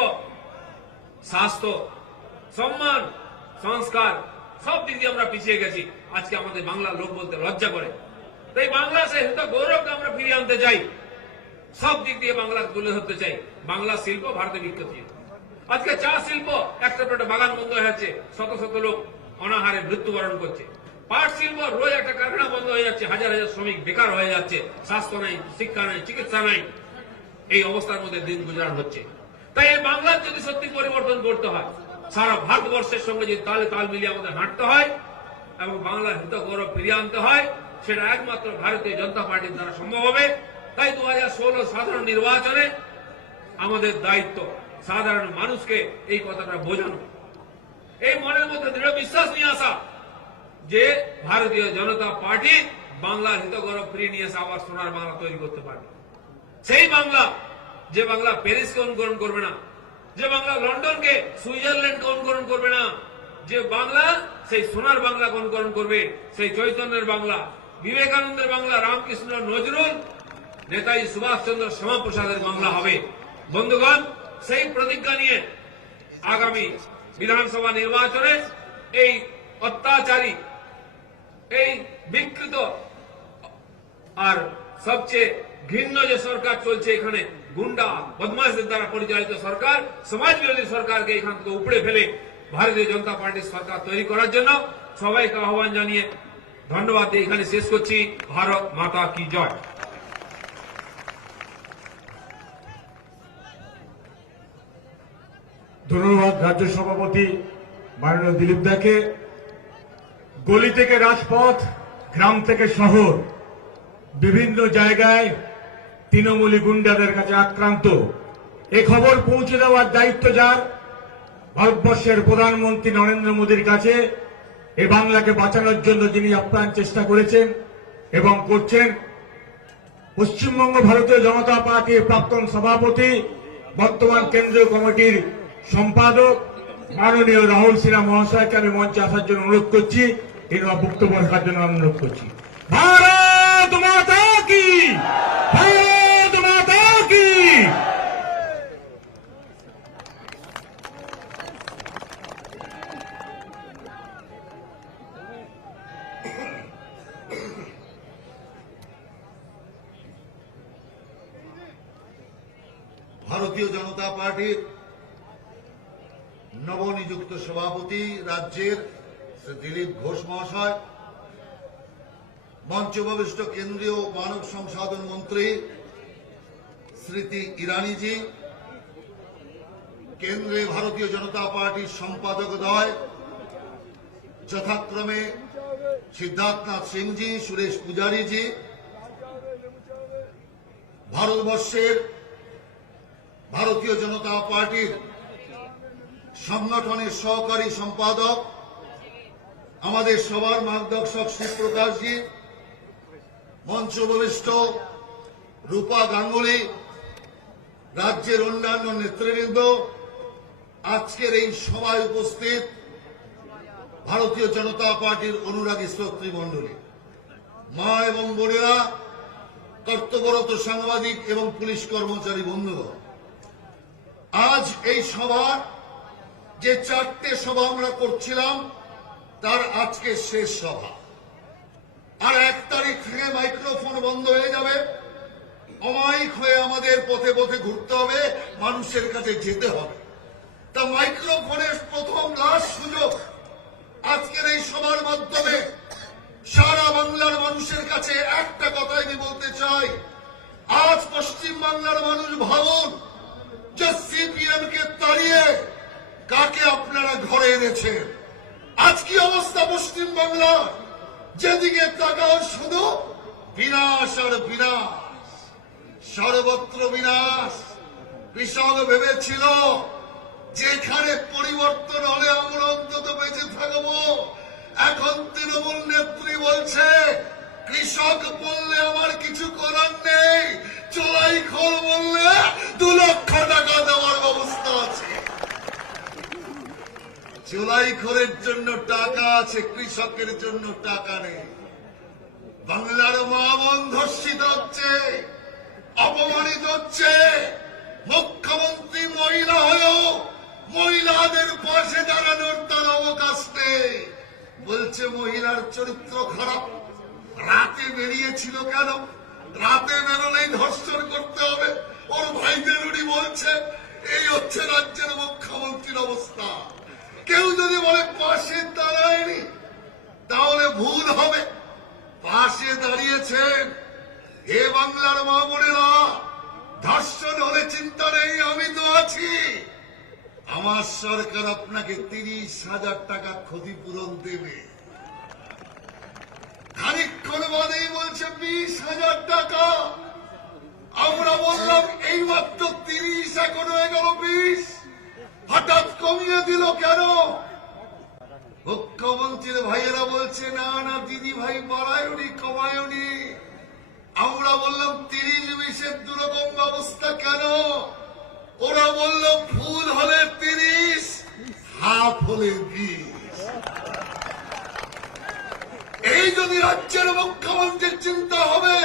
স্বাস্থ্য, সম্মান, সংস্কার, সব দিক দিয়ে আমরা পিছিয়ে গেছি। আজকে আমাদের বাংলা লোক বলতে লজ্জা করে। তাই বাংলা সে গৌরবকে আমরা ফিরিয়ে আনতে চাই, সব দিক দিয়ে বাংলা তুলে ধরতে চাই। বাংলা শিল্প ভারতে বিখ্যাত। আজকে চা শিল্প একটা বাগান বন্ধ হয়ে যাচ্ছে, শত শত লোক অনাহারে মৃত্যুবরণ করছে। পাট শিল্প রোজ একটা কারখানা বন্ধ হয়ে যাচ্ছে, হাজার হাজার শ্রমিক বেকার হয়ে যাচ্ছে, স্বাস্থ্য নাই, শিক্ষা নাই, চিকিৎসা নাই, এই অবস্থার মধ্যে দিন গুজরান হচ্ছে। তাই এই বাংলার যদি সত্যি পরিবর্তন করতে হয়, সারা ভারতবর্ষের সঙ্গে যদি তালে তাল মিলিয়ে আমাদের হাঁটতে হয় এবং বাংলার হিত গৌরব ফিরিয়ে আনতে হয়, সেটা একমাত্র ভারতীয় জনতা পার্টির দ্বারা সম্ভব হবে। তাই 2016 সাধারণ নির্বাচনে আমাদের দায়িত্ব সাধারণ মানুষকে এই কথাটা বোঝানো, এই মনের মধ্যে দৃঢ় বিশ্বাস নিয়ে আসা যে ভারতীয় জনতা পার্টি বাংলার হিত গৌরব ফিরিয়ে নিয়ে এসে আবার সোনার বাংলা তৈরি করতে পারবে। সেই বাংলা, যে বাংলা প্যারিসকে অনুকরণ করবে না, যে বাংলা লন্ডনকে, সুইজারল্যান্ডকে অনুকরণ করবে না, যে বাংলা সেই সোনার বাংলাকে অনুকরণ করবে, সেই চৈতন্যের বাংলা, বিবেকানন্দের বাংলা, রামকৃষ্ণ, নজরুল, নেতাজি সুভাষচন্দ্র, শ্যামাপ্রসাদের বাংলা হবে। বন্ধুগণ, সেই প্রতিজ্ঞা নিয়ে আগামী বিধানসভা নির্বাচনে এই অত্যাচারী, এই বিকৃত আর সবচেয়ে ঘৃণ্য যে সরকার চলছে এখানে, গুন্ডা বদমাশদের দ্বারা পরিচালিত সরকার, সমাজ বিরোধী সরকারকে এখান থেকে উপড়ে ফেলে ভারতীয় জনতা পার্টির সরকার তৈরি করার জন্য সবাইকে আহ্বান জানিয়ে ধন্যবাদ দিয়ে এখানে শেষ করছি। ভারত মাতা কি জয়। ধন্যবাদ রাজ্য সভাপতি মাননীয় দিলীপ দাকে। গলি থেকে রাজপথ, গ্রাম থেকে শহর, বিভিন্ন জায়গায় তৃণমূলী গুন্ডাদের কাছে আক্রান্ত, এ খবর পৌঁছে দেওয়ার দায়িত্ব যার, ভারতবর্ষের প্রধানমন্ত্রী নরেন্দ্র মোদীর কাছে। এ বাংলাকে বাঁচানোর জন্য যিনি আপ্রাণ চেষ্টা করেছেন এবং করছেন, পশ্চিমবঙ্গ ভারতীয় জনতা পার্টির প্রাক্তন সভাপতি, বর্তমান কেন্দ্রীয় কমিটির সম্পাদক মাননীয় রাহুল সিনহা মহাশয়কে আমি মঞ্চে আসার জন্য অনুরোধ করছি, এনার বক্তব্য রাখার জন্য অনুরোধ করছি। ভারত মাতা কি, ভারত মাতা কি। ভারতীয় জনতা পার্টির নবনিযুক্ত সভাপতি রাজ্যের শ্রী দিলীপ ঘোষ মহাশয়, মঞ্চোপবিষ্ট কেন্দ্রীয় মানব সংসাধন মন্ত্রী স্মৃতি ইরানিজি, কেন্দ্রে ভারতীয় জনতা পার্টির সম্পাদকদ্বয় যথাক্রমে সিদ্ধার্থনাথ সিংজি, সুরেশ পূজারীজি, ভারতবর্ষের ভারতীয় জনতা পার্টির সংগঠনের সহকারী সম্পাদক, আমাদের সবার মার্গদর্শক শিবপ্রকাশজি, মঞ্চ উপবিষ্ট রূপা গাঙ্গুলি, রাজ্যের অন্যান্য নেতৃবৃন্দ, আজকের এই সভায় উপস্থিত ভারতীয় জনতা পার্টির অনুরাগী শ্রোতৃমণ্ডলী, মা এবং বোনেরা, কর্তব্যরত সাংবাদিক এবং পুলিশ কর্মচারী বন্ধুগণ, আজ এই সভার যে 4টে সভা আমরা করছিলাম তার আজকে শেষ সভা। আর 1 তারিখ থেকে মাইক্রোফোন বন্ধ হয়ে যাবে, অমায়িক হয়ে আমাদের পথে পথে ঘুরতে হবে, মানুষের কাছে যেতে হবে। তা মাইক্রোফোনের প্রথম লাস্ট সুযোগ আজকের এই সভার মাধ্যমে সারা বাংলার মানুষের কাছে একটা কথাই আমি বলতে চাই। আজ পশ্চিম বাংলার মানুষ ভাবুন যে সিপিএম কে তাড়িয়ে কাকে আপনারা ঘরে এনেছেন। আজ কি অবস্থা পশ্চিম বাংলা, যেদিকে তাকাও শুধু বিনাশ আর বিনাশ, সর্বত্র বিনাশ। কৃষক ভেবেছিল যেখানে পরিবর্তন হলে আমরা অন্তত বেঁচে থাকবো, এখন তৃণমূল নেত্রী বলছে কৃষক বললে আমার কিছু করার নেই, চোলাই খোল বললে চোলাইখোরের জন্য টাকা আছে, কৃষকের জন্য টাকা নেই। বাংলার মা বোন ধর্ষিত হচ্ছে, অপমানিত হচ্ছে। মুখ্যমন্ত্রী মহিলা হয়েও মহিলাদের পাশে দাঁড়ানোর তার অবকাশ নেই। বলছে মহিলার চরিত্র খারাপ। রাতে বেরিয়েছিল কেন? রাতে বেরোলেই ধর্ষণ করতে হবে। ওর ভাইদের উনি বলছে এই হচ্ছে রাজ্যের মুখ্যমন্ত্রীর অবস্থা। কেউ যদি বলে পাশে দাঁড়ায়নি তাহলে ভুল হবে। পাশে দাঁড়িয়েছেন। হে বাংলার মা বোনেরা, ধর্ষণ হলে চিন্তা নেই, আমি তো আছি। আমার সরকার আপনাকে 30,000 টাকা ক্ষতিপূরণ দেবে। খানিকক্ষণ বাদেই বলছে 20,000 টাকা। আমরা বললাম এই মাত্র 30, এখন হয়ে গেল 20। হঠাৎ কমিয়ে দিল কেন? মুখ্যমন্ত্রীর ভাইয়েরা বলছে না না দিদি ভাই, বাড়ায়নি কমায়নি। আমরা বললাম 30-20-এর দুরকম ব্যবস্থা কেন? ওরা বলল ফুল হলে 30, হাফ হলে 20। এই যদি রাজ্যের মুখ্যমন্ত্রীর চিন্তা হবে,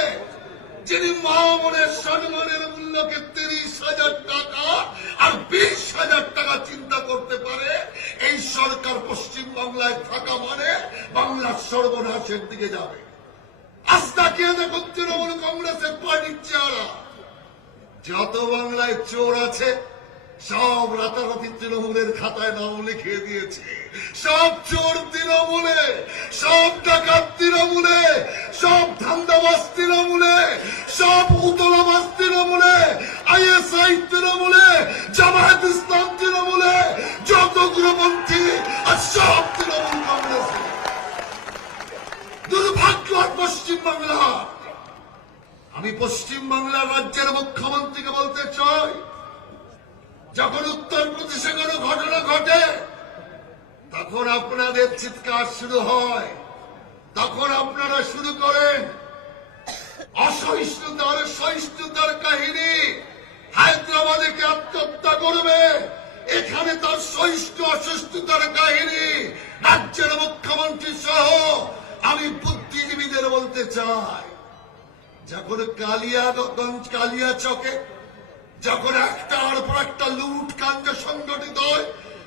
যিনি মা বোনের সম্মানের মূল্যকে 30,000 টাকা আর 20,000 টাকা চিন্তা করতে পারে, এই সরকার পশ্চিম বাংলায় থাকা মানে বাংলার সর্বনাশের দিকে যাবে। আস্থা কে দেখুন তৃণমূল কংগ্রেসের পার্টির চেহারা। যত বাংলায় চোর আছে সব রাতারাতি তৃণমূলের খাতায় নাম লিখিয়ে দিয়েছে। সব চোর তৃণমূলে, সব ডাকাত তৃণমূলে, সব ধান্দাবাজ তৃণমূলে, সব উতলাবাজ তৃণমূলে, ISI তৃণমূলে, জামায়াত ইসলাম তৃণমূলে, যত উগ্রপন্থী আর সব তৃণমূল কংগ্রেসে। দুর্ভাগ্য পশ্চিম বাংলা। আমি পশ্চিম বাংলার রাজ্যের মুখ্যমন্ত্রীকে বলতে চাই, যখন উত্তরপ্রদেশে কোনো ঘটনা ঘটে তখন আপনাদের চিৎকার শুরু হয়, তখন আপনারা শুরু করেন অসহিষ্ণুতার সহিষ্ণুতার কাহিনী। হায়দ্রাবাদে কে আত্মহত্যা করবে, এখানে তার সহিষ্ণু অসহিষ্ণুতার কাহিনী। রাজ্যের মুখ্যমন্ত্রী সহ আমি বুদ্ধিজীবীদের বলতে চাই, যখন কালিয়াগঞ্জ কালিয়াচকে যখন একটার পর একটা লুট কাণ্ড সংগঠিত হয়,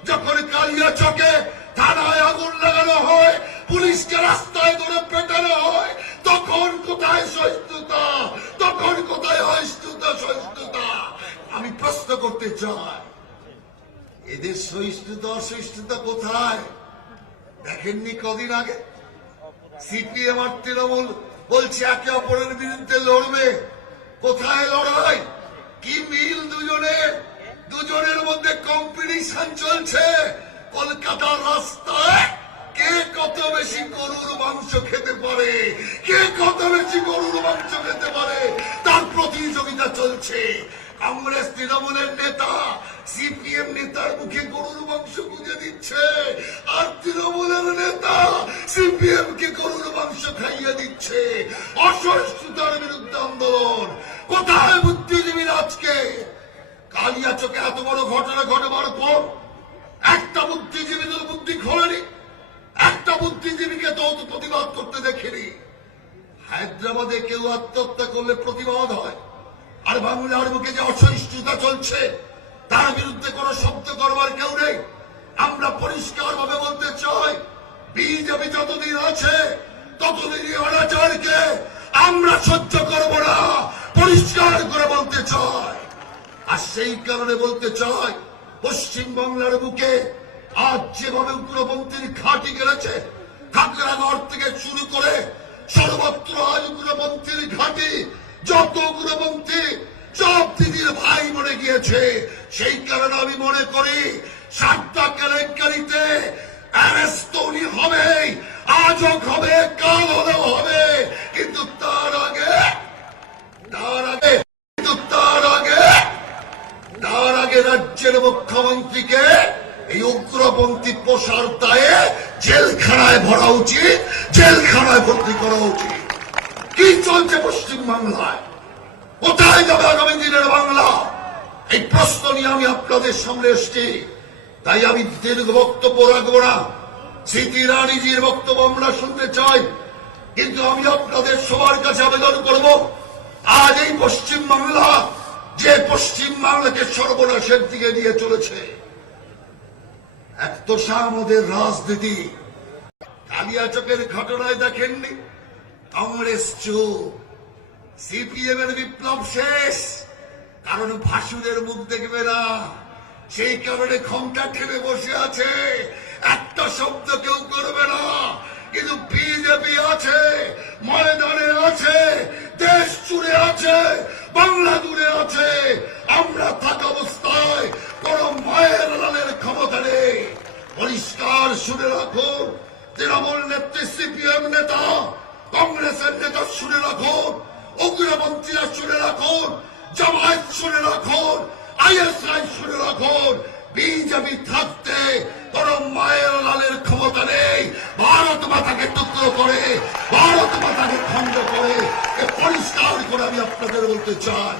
যখন কালিয়াচকে থানায় আগুন লাগানো হয়, পুলিশকে রাস্তায় ধরে পেটানো হয়, তখন কোথায় সহিষ্ণুতা? তখন কোথায় সহিষ্ণুতা? সহিষ্ণুতা আমি প্রশ্ন করতে চাই, এদের সহিষ্ণুতা অসহিষ্ণুতা কোথায়? দেখেননি কদিন আগে CPM আর তৃণমূল বলছে একে অপরের বিরুদ্ধে লড়বে। কোথায় লড়াই? কি মিল দুজনের মধ্যে কম্পিটিশন চলছে। কলকাতার রাস্তায় কে কত বেশি গরুর মাংস খেতে পারে, কে কত বেশি গরুর মাংস খেতে পারে তার প্রতিযোগিতা চলছে। কংগ্রেস তৃণমূলের নেতা CPM নেতার মুখে গরুর মাংস গুঁজে দিচ্ছে, আর তৃণমূলের নেতা CPM কে গরুর মাংস খাইয়ে দিচ্ছে। অসহিষ্ণুতার বিরুদ্ধে আন্দোলন। কোথায় বুদ্ধিজীবীরা আজকে? কালিয়াচকে এত বড় ঘটনা ঘটবার পর একটা বুদ্ধিজীবীদের বুদ্ধি খোলেনি, একটা বুদ্ধিজীবীকে তো প্রতিবাদ করতে দেখিনি। হায়দ্রাবাদে কেউ আত্মহত্যা করলে প্রতিবাদ হয়, আর বাংলার বুকে যে অসহিষ্ণুতা চলছে তার বিরুদ্ধে কোন শব্দ করবার কেউ নেই। আমরা পরিষ্কার ভাবে বলতে চাই, বিজেপি যতদিন আছে ততদিন অনাচারকে আমরা সহ্য করব না, পরিষ্কার করে বলতে চাই। আর সেই কারণে বলতে চাই, পশ্চিম বাংলার বুকে আজ যেভাবে উগ্রপন্থীর ঘাঁটি গেড়েছে, খাগড়াগড় থেকে শুরু করে সর্বত্র আজ উগ্রপন্থীর ঘাঁটি। যত উগ্রপন্থী সব দিদির ভাই মরে গিয়েছে। সেই কারণে আমি মনে করি সাতটা কেলেঙ্কারিতে অ্যারেস্ট তো উনি হবেই, আজও হবে, কাল হলেও হবে, কিন্তু তার আগে রাজ্যের মুখ্যমন্ত্রীকে এই উগ্রপন্থী পোষার দায়ে জেলখানায় ভরা উচিত, জেলখানায় ভর্তি করা উচিত। কি চলছে পশ্চিম বাংলায়? কোথায় যাবে আগামী দিনের বাংলা? এই প্রশ্ন নিয়ে আমি আপনাদের সামনে এসেছি। তাই আমি দীর্ঘ বক্তব্য রাখবো না। স্মৃতি ইরানিজির বক্তব্য আমরা শুনতে চাই, কিন্তু আমি আপনাদের সবার কাছে আবেদন করব, আজ এই পশ্চিম বাংলা যে পশ্চিম বাংলাকে সর্বনাশের দিকে নিয়ে চলেছে, এত আমাদের রাজনীতি। কালিয়াচকের ঘটনায় দেখেননি, কংগ্রেস চুপ, সিপিএম এর বিপ্লব শেষ, কারণ ভাসুরের মুখ দেখবে না, সেই কারণে ঘোমটা ঠেলে বসে আছে, একটা শব্দ কেউ করবে না। কিন্তু বিজেপি আছে, ময়দানে আছে, দেশ জুড়ে আছে, বাংলা জুড়ে আছে। আমরা থাকা অবস্থায় কোন মায়ের লালের ক্ষমতা নেই। পরিষ্কার শুনে রাখুন, তৃণমূল নেত্রী, সিপিএম নেতা, কংগ্রেসের নেতা শুনে রাখুন, উগ্রপন্থীরা শুনে রাখুন, জামায়াত শুনে রাখুন, আইএসআই শুনে রাখুন, বিজেপি থাকতে কোন মায়ের লালের ক্ষমতা নেই। ভারত মাতাকে টুকরো করে, ভারত মাতাকে খণ্ড করে, পরিষ্কার করে আমি আপনাদের বলতে চাই।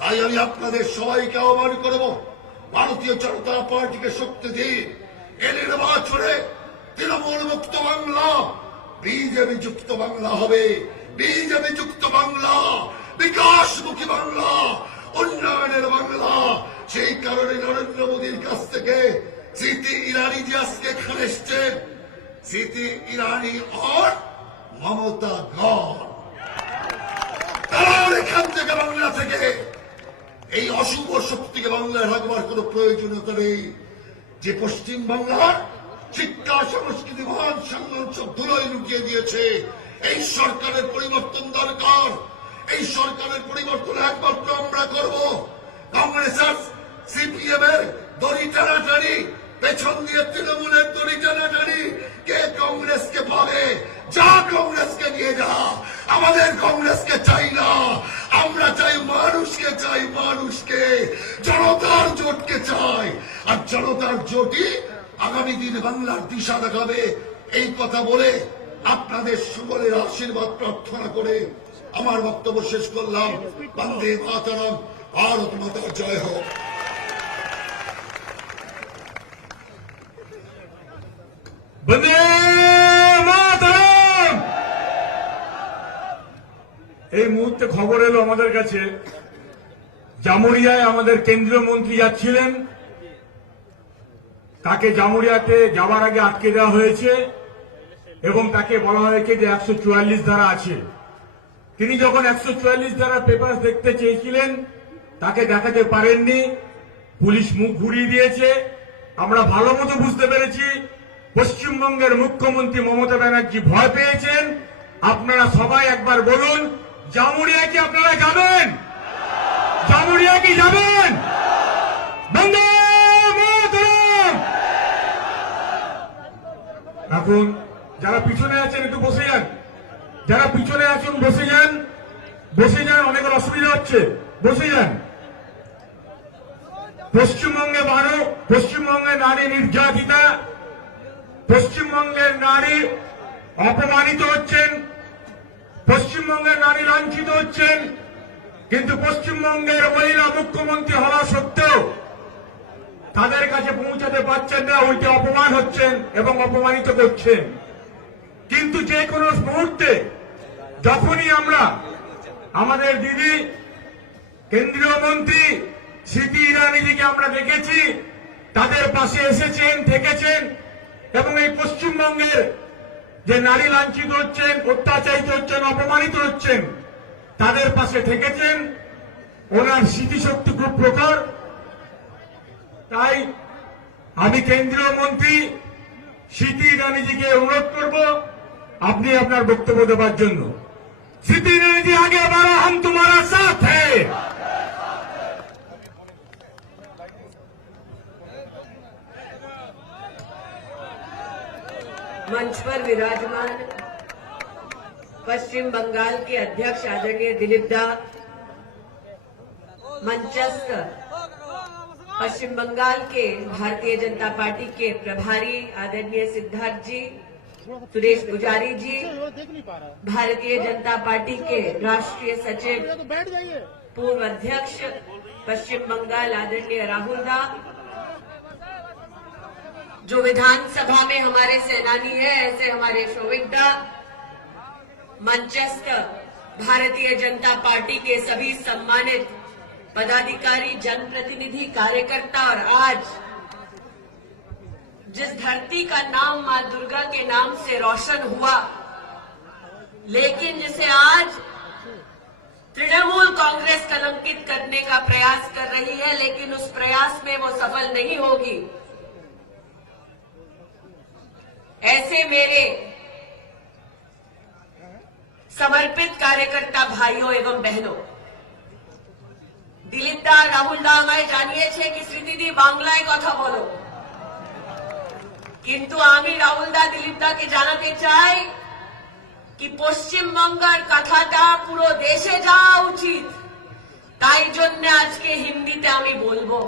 তাই আমি আপনাদের সবাইকে আহ্বান করব, ভারতীয় জনতা পার্টিকে শক্তি দিন। এ নির্বাচনে তৃণমূল মুক্ত বাংলা, বিজেপি যুক্ত বাংলা হবে। বিজেপি যুক্ত বাংলা, বিকাশমুখী বাংলা, উন্নয়নের বাংলা। সেই কারণে নরেন্দ্র মোদীর কাছ থেকে স্মৃতি ইরানি যে আজকে এখানে এসছেন, স্মৃতি ইরানি আর মমতা গণ, তারা এখান থেকে বাংলা থেকে এই অশুভ শক্তিকে বাংলায় রাখবার কোন প্রয়োজনীয়তা নেই। যে পশ্চিম বাংলার শিক্ষা, সংস্কৃতি, মান সম্মান সব ধুলোয় লুকিয়ে দিয়েছে, এই সরকারের পরিবর্তন দরকার। এই সরকারের পরিবর্তন একমাত্র আমরা করব। কংগ্রেস আর সিপিএম এর দড়ি টানাটানি, পেছন দিয়ে তৃণমূলের দড়ি টানাটানি, কে কংগ্রেসকে পাবে? যা কংগ্রেসকে নিয়ে যা, আমাদের কংগ্রেসকে চাই না। আমরা চাই মানুষকে, চাই মানুষকে, জনতার জোটকে চাই। আর জনতার জোটই আগামী দিন বাংলার দিশা দেখাবে। এই কথা বলে আপনাদের সকলের আশীর্বাদ প্রার্থনা করে আমার বক্তব্য শেষ করলাম। বন্দে মাতরম, ভারত মাতা জয় হোক। বন্দে মাতরম। এই মুহূর্তে খবর এলো আমাদের কাছে, জামুরিয়ায় আমাদের কেন্দ্রীয় মন্ত্রী যাচ্ছিলেন, তাকে জামুরিয়াতে যাওয়ার আগে আটকে দেওয়া হয়েছে এবং তাকে বলা হয়েছে যে 144 ধারা আছে। তিনি যখন 144 ধারা পেপার দেখতে চেয়েছিলেন, তাকে দেখাতে পারেননি, পুলিশ মুখ ঘুরিয়ে দিয়েছে। আমরা ভালো মতো বুঝতে পেরেছি পশ্চিমবঙ্গের মুখ্যমন্ত্রী মমতা ব্যানার্জি ভয় পেয়েছেন। আপনারা সবাই একবার বলুন, জামুরিয়া কি আপনারা যাবেন? জামুরিয়া কি যাবেন? বন্দে মাতরম। এখন যারা পিছনে আছেন একটু বসে যান, যারা পিছনে আছেন বসে যান, বসে যান, অনেকের অসুবিধা হচ্ছে, বসে যান। পশ্চিমবঙ্গে নারী নির্যাতিতা, পশ্চিমবঙ্গের নারী অপমানিত হচ্ছেন, পশ্চিমবঙ্গের নারী লাঞ্ছিত হচ্ছেন, কিন্তু পশ্চিমবঙ্গের মহিলা মুখ্যমন্ত্রী হওয়া সত্ত্বেও তাদের কাছে পৌঁছাতে পারছেন না, উল্টে অপমান হচ্ছেন এবং অপমানিত করছেন। কিন্তু যে কোনো মুহূর্তে যখনই আমরা আমাদের দিদি কেন্দ্রীয় মন্ত্রী স্মৃতি ইরানিজিকে আমরা দেখেছি, তাদের পাশে এসেছেন, থেকেছেন এবং এই পশ্চিমবঙ্গের যে নারী লাঞ্ছিত হচ্ছেন, অত্যাচারিত হচ্ছেন, অপমানিত হচ্ছেন, তাদের পাশে থেকেছেন। ওনার স্মৃতিশক্তি খুব প্রখর। তাই আমি কেন্দ্রীয় মন্ত্রী স্মৃতি ইরানিজিকে অনুরোধ করব আপনি আপনার বক্তব্য দেওয়ার জন্য। স্মৃতি ইরানিজি, আগে বাড়ো, হাম তোমারা সাথ হ্যায়। मंच पर विराजमान पश्चिम बंगाल के अध्यक्ष आदरणीय दिलीप दा, मंचस्थ पश्चिम बंगाल के भारतीय जनता पार्टी के प्रभारी आदरणीय सिद्धार्थ जी, सुरेश पुजारी जी, भारतीय जनता पार्टी के राष्ट्रीय सचिव, पूर्व अध्यक्ष पश्चिम बंगाल आदरणीय राहुल दा, जो विधानसभा में हमारे सेनानी है, ऐसे हमारे शोभिता मंचस्थ भारतीय जनता पार्टी के सभी सम्मानित पदाधिकारी, जनप्रतिनिधि, कार्यकर्ता और आज जिस धरती का नाम मां दुर्गा के नाम से रोशन हुआ, लेकिन जिसे आज तृणमूल कांग्रेस कलंकित करने का प्रयास कर रही है, लेकिन उस प्रयास में वो सफल नहीं होगी। ऐसे मेरे समर्पित कार्यकर्ता भाइयों एवं बहनों, दिलीप दा, राहुल दा আমায় জানিয়েছে কি স্মৃতিদি বাংলায় কথা বলো, কিন্তু আমি রাহুল দা, দিলীপ দাকে জানাতে চাই কি পশ্চিমবঙ্গের কথাটা পুরো দেশে যাওয়া উচিত, তাই জন্য আজকে হিন্দিতে আমি বলবো।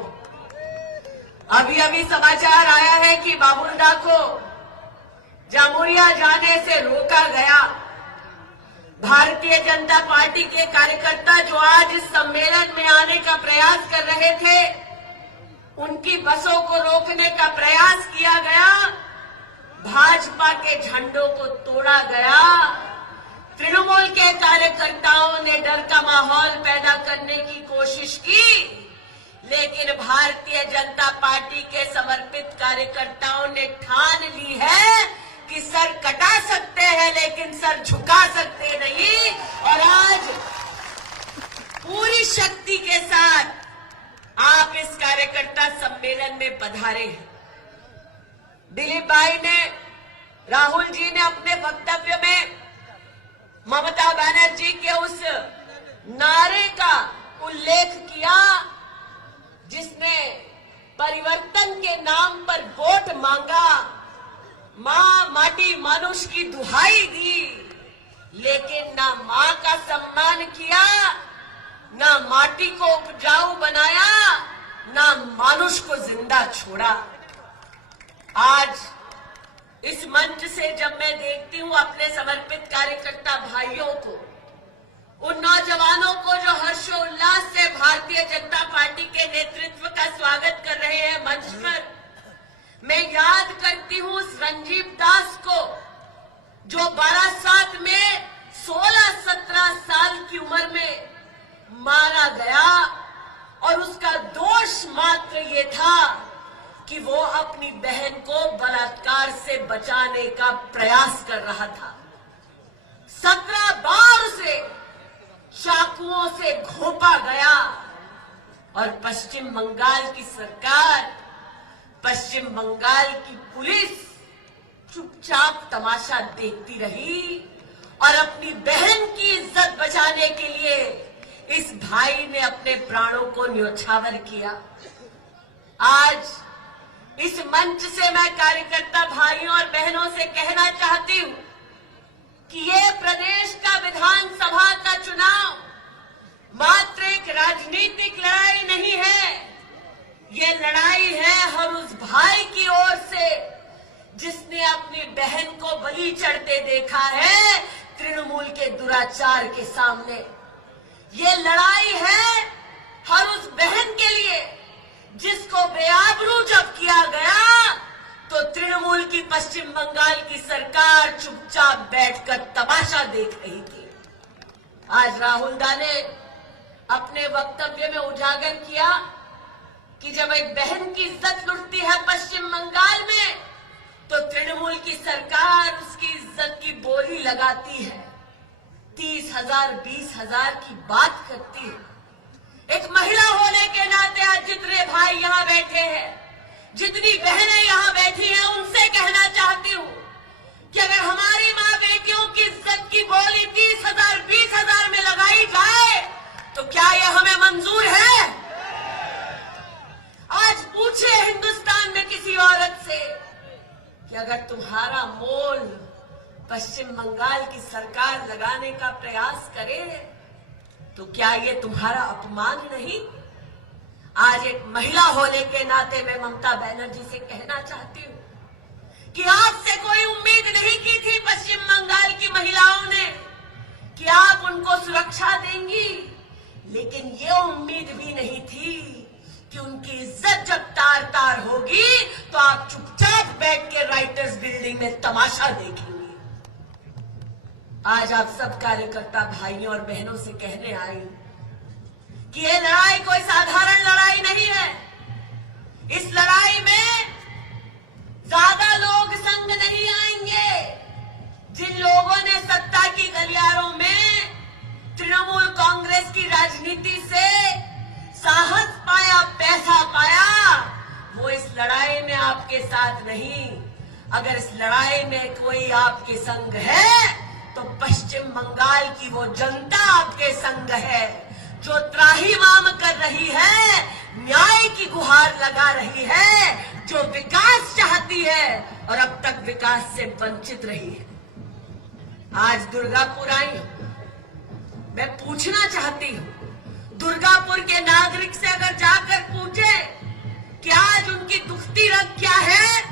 अभी अभी समाचार आया है कि बाबुलदा को जामुरिया जाने से रोका गया। भारतीय जनता पार्टी के कार्यकर्ता जो आज इस सम्मेलन में आने का प्रयास कर रहे थे, उनकी बसों को रोकने का प्रयास किया गया, भाजपा के झंडों को तोड़ा गया। तृणमूल के कार्यकर्ताओं ने डर का माहौल पैदा करने की कोशिश की, लेकिन भारतीय जनता पार्टी के समर्पित कार्यकर्ताओं ने ठान ली है कि सर कटा सकते हैं लेकिन सर झुका सकते नहीं, और आज पूरी शक्ति के साथ आप इस कार्यकर्ता सम्मेलन में पधारे हैं। दिलीप भाई ने, राहुल जी ने अपने वक्तव्य में ममता बनर्जी के उस नारे का उल्लेख किया जिसने परिवर्तन के नाम पर वोट मांगा, मां माटी मानुष की दुहाई दी, लेकिन ना मां का सम्मान किया, ना माटी को उपजाऊ बनाया, ना मानुष को जिंदा छोड़ा। आज इस मंच से जब मैं देखती हूं अपने समर्पित कार्यकर्ता भाइयों को, उन नौजवानों को जो हर्षोल्लास से भारतीय जनता पार्टी के नेतृत्व का स्वागत कर रहे हैं मंच पर, मैं याद करती हूं उस रंजीव दास को जो बारासात में 16-17 साल की उम्र में मारा गया, और उसका दोष मात्र ये था कि वो अपनी बहन को बलात्कार से बचाने का प्रयास कर रहा था। 17 बार उसे चाकुओं से घोंपा गया, और पश्चिम बंगाल की सरकार, पश्चिम बंगाल की पुलिस चुपचाप तमाशा देखती रही, और अपनी बहन की इज्जत बचाने के लिए इस भाई ने अपने प्राणों को न्योछावर किया। आज इस मंच से मैं कार्यकर्ता भाइयों और बहनों से कहना चाहती हूं कि ये प्रदेश का विधानसभा का चुनाव मात्र एक राजनीतिक लड़ाई नहीं है, ये लड़ाई है हर उस भाई की ओर से जिसने अपनी बहन को बलि चढ़ते देखा है तृणमूल के दुराचार के सामने। ये लड़ाई है हर उस बहन के लिए जिसको बेआबरू जब किया गया तो तृणमूल की पश्चिम बंगाल की सरकार चुपचाप बैठकर तमाशा देख रही थी। आज राहुल दा ने अपने वक्तव्य में उजागर किया कि जब एक बहन की इज्जत लुटती है पश्चिम बंगाल में, तो तृणमूल की सरकार उसकी इज्जत की बोली लगाती है, 30,000 20,000 की बात करती है। एक महिला होने के नाते आज जितने भाई यहाँ बैठे हैं, जितनी बहनें यहाँ बैठी हैं, उनसे कहना चाहती हूँ कि अगर हमारी माँ बेटियों की इज्जत की बोली 30,000 20,000 में लगाई जाए तो क्या ये हमें मंजूर है? आज पूछे हिंदुस्तान में किसी औरत से कि अगर तुम्हारा मोल पश्चिम बंगाल की सरकार लगाने का प्रयास करे तो क्या ये तुम्हारा अपमान नहीं? आज एक महिला होने के नाते मैं ममता बनर्जी से कहना चाहती हूँ कि आपसे कोई उम्मीद नहीं की थी पश्चिम बंगाल की महिलाओं ने कि आप उनको सुरक्षा देंगी, लेकिन ये उम्मीद भी नहीं थी कि उनकी इज्जत जब तार तार होगी तो आप चुपचाप में तमाशा देखेंगे। आज आप सब कार्यकर्ता भाइयों और बहनों से कहने आई कि ये लड़ाई कोई साधारण लड़ाई नहीं है। इस लड़ाई में ज्यादा लोग संग नहीं आएंगे। जिन लोगों ने सत्ता की गलियारों में तृणमूल कांग्रेस की राजनीति से साहस पाया, पैसा पाया, वो इस लड़ाई में आपके साथ नहीं। अगर इस लड़ाई में कोई आपके संग है तो पश्चिम बंगाल की वो जनता आपके संग है, जो त्राहिमाम कर रही है, न्याय की गुहार लगा रही है, जो विकास चाहती है और अब तक विकास से वंचित रही है। आज दुर्गापुर आई, मैं पूछना चाहती हूँ, दुर्गापुर के नागरिक से अगर जाकर पूछे कि आज उनकी दुखती रग क्या है,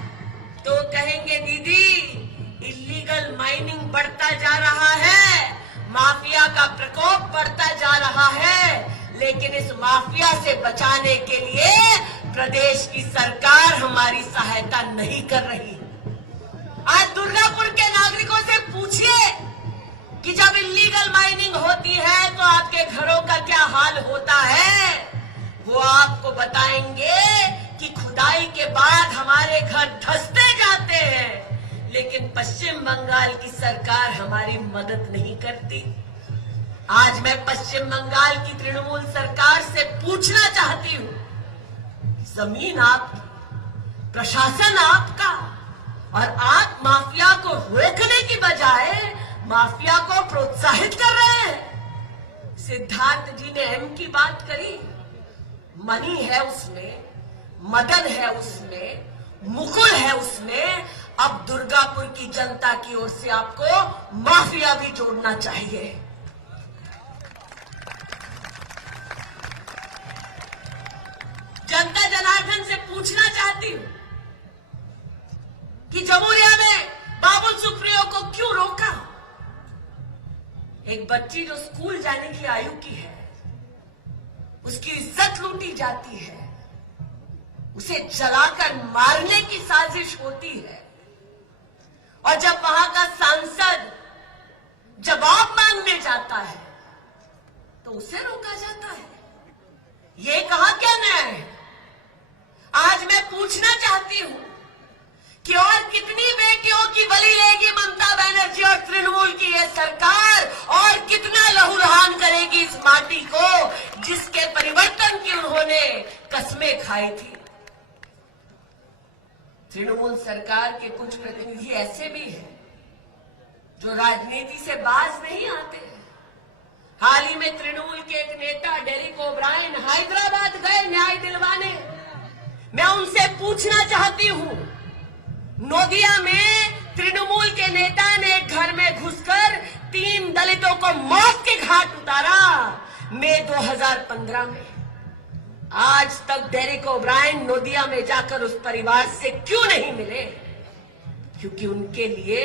तो कहेंगे दीदी इलीगल माइनिंग बढ़ता जा रहा है, माफिया का प्रकोप बढ़ता जा रहा है, लेकिन इस माफिया से बचाने के लिए प्रदेश की सरकार हमारी सहायता नहीं कर रही। आज दुर्गापुर के नागरिकों से पूछिए कि जब इलीगल माइनिंग होती है तो आपके घरों का क्या हाल होता है। वो आपको बताएंगे कि खुदाई के बाद हमारे घर धंसते जाते हैं, लेकिन पश्चिम बंगाल की सरकार हमारी मदद नहीं करती। आज मैं पश्चिम बंगाल की तृणमूल सरकार से पूछना चाहती हूँ, जमीन आपकी, प्रशासन आपका, और आप माफिया को रोकने की बजाय माफिया को प्रोत्साहित कर रहे हैं। सिद्धार्थ जी ने एम की बात करी, मनी है उसमें, मदन है उसमें, मुकुल है उसमें। अब दुर्गापुर की जनता की ओर से आपको माफिया भी जोड़ना चाहिए। जनता जनार्दन से पूछना चाहती हूं कि जमुरिया में बाबुल सुप्रियो को क्यों रोका। एक बच्ची जो स्कूल जाने की आयु की है, उसकी इज्जत लूटी जाती है, उसे जलाकर मारने की साजिश होती है, और जब वहां का सांसद जवाब मांगने जाता है तो उसे रोका जाता है। ये कहां क्या न्याय है। आज मैं पूछना चाहती हूं कि और कितनी बेटियों की बलि लेगी ममता बनर्जी और तृणमूल की ये सरकार, और कितना लहूलुहान करेगी इस माटी को जिसके परिवर्तन की उन्होंने कस्में खाई थी। तृणमूल सरकार के कुछ प्रतिनिधि ऐसे भी हैं जो राजनीति से बाज नहीं आते। हाल ही में तृणमूल के एक नेता डेरिक ओब्रायन हैदराबाद गए न्याय दिलवाने। मैं उनसे पूछना चाहती हूं, नोदिया में तृणमूल के नेता ने घर में घुसकर 3 दलितों को मौत के घाट उतारा मई 2015 में। आज तक डेरिक ओब्रायन नोदिया में जाकर उस परिवार से क्यों नहीं मिले? क्योंकि उनके लिए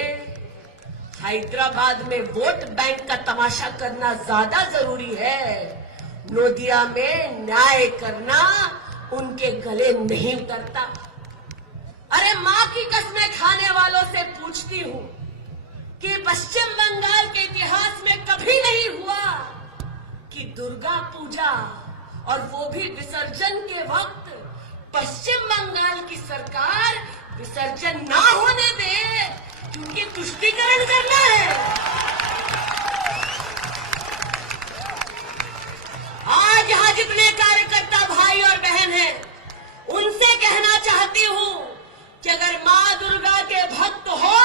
हैदराबाद में वोट बैंक का तमाशा करना ज्यादा जरूरी है। नोदिया में न्याय करना उनके गले नहीं उतरता। अरे मां की कसमें खाने वालों से पूछती हूं कि पश्चिम बंगाल के इतिहास में कभी नहीं हुआ कि दुर्गा पूजा और वो भी विसर्जन के वक्त पश्चिम बंगाल की सरकार विसर्जन ना होने दे, क्योंकि तुष्टीकरण करना है। आज यहां जितने कार्यकर्ता भाई और बहन हैं, उनसे कहना चाहती हूं कि अगर मां दुर्गा के भक्त हो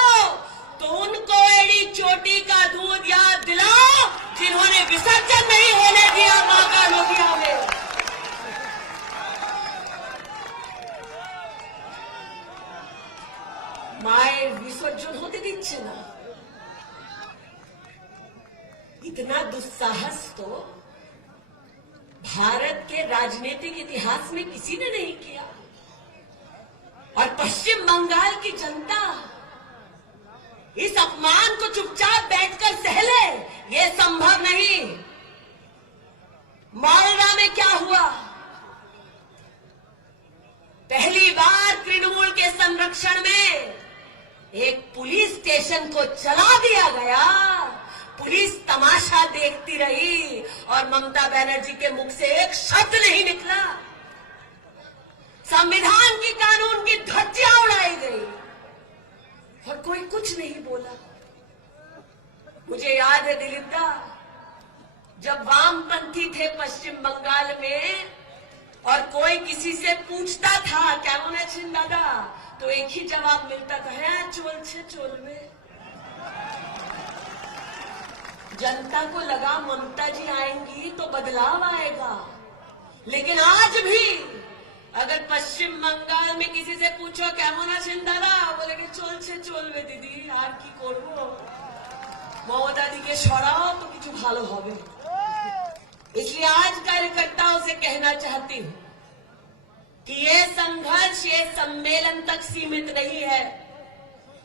तो उनको एड़ी चोटी का दूध याद दिलाओ, जिन्होंने विसर्जन नहीं होने दिया मां का नोदिया में। माए विसर्जन होते दिच्छे ना। इतना दुस्साहस तो भारत के राजनीतिक इतिहास में किसी ने नहीं किया, और पश्चिम बंगाल की जनता इस अपमान को चुपचाप बैठकर सह ले, ये संभव नहीं। मालदा में क्या हुआ? पहली बार तृणमूल के संरक्षण में एक पुलिस स्टेशन को जला दिया गया, पुलिस तमाशा देखती रही और ममता बनर्जी के मुख से एक शब्द नहीं निकला। संविधान की, कानून की धज्जियां उड़ाई गई और कोई कुछ नहीं बोला। मुझे याद है दिलीप दा, जब वामपंथी थे पश्चिम बंगाल में और कोई किसी से पूछता था केमन आছেন दादा, तो एक ही जवाब मिलता था, है चलছে चलবে। जनता को लगा ममता जी आएंगी तो बदलाव आएगा, लेकिन आज भी अगर पश्चिम बंगाल में किसी से पूछो केमन आছেন दादा, बोलेंगे चलছে चलবে दीदी, আর কি করব, ममता दी के सराओ तो কিছু ভালো হবে। इसलिए आज कार्यकर्ताओं से कहना चाहती हूं कि ये संघर्ष, ये सम्मेलन तक सीमित नहीं है।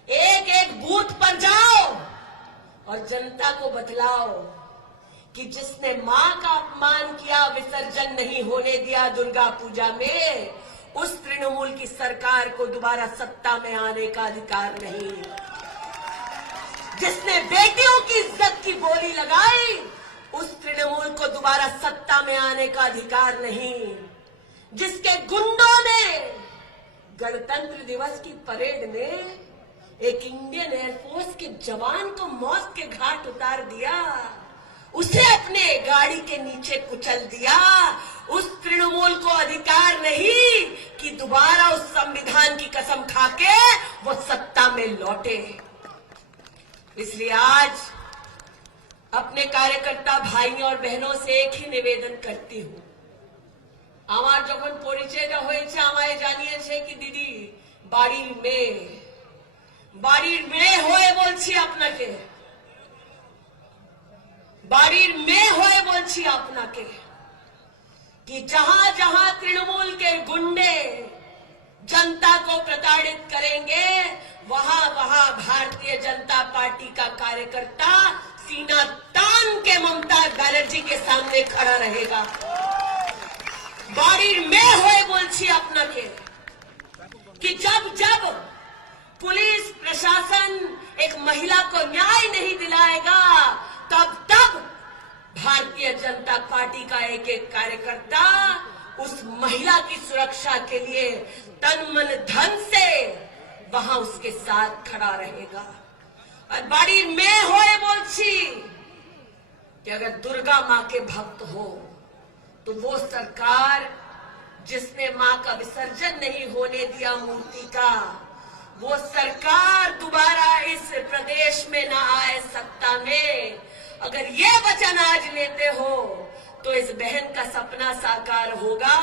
एक एक बूथ पर जाओ और जनता को बतलाओ कि जिसने मां का अपमान किया, विसर्जन नहीं होने दिया दुर्गा पूजा में, उस तृणमूल की सरकार को दोबारा सत्ता में आने का अधिकार नहीं। जिसने बेटियों की इज्जत की बोली लगाई, उस तृणमूल को दोबारा सत्ता में आने का अधिकार नहीं। जिसके गुंडों ने गणतंत्र दिवस की परेड में एक इंडियन एयरफोर्स के जवान को मौत के घाट उतार दिया, उसे अपने गाड़ी के नीचे कुचल दिया, उस तृणमूल को अधिकार नहीं कि दोबारा उस संविधान की कसम खाके वो सत्ता में लौटे। इसलिए आज अपने कार्यकर्ता भाई और बहनों से एक ही निवेदन करती हूं। আমার যখন পরিচয়টা হয়েছে আমায় জানিয়েছে কি দিদি বাড়ির মেয়ে হয়ে বলছি আপনাকে, বাড়ির মেয়ে হয়ে বলছি আপনাকে कि जहां जहां तृणमूल के गुंडे जनता को प्रताड़ित करेंगे, वहां वहां भारतीय जनता पार्टी का कार्यकर्ता सीना तान के ममता बनर्जी के सामने खड़ा रहेगा। बाड़ीर में होए बोलছি আপনাকে कि जब जब पुलिस प्रशासन एक महिला को न्याय नहीं दिलाएगा, तब तब भारतीय जनता पार्टी का एक एक कार्यकर्ता उस महिला की सुरक्षा के लिए तन मन धन से वहां उसके साथ खड़ा रहेगा। और बाड़ीर में होए बोलছি कि अगर दुर्गा मां के भक्त हो तो वो सरकार जिसने मां का विसर्जन नहीं होने दिया मूर्ति का, वो सरकार दोबारा इस प्रदेश में न आए सत्ता में। अगर ये वचन आज लेते हो तो इस बहन का सपना साकार होगा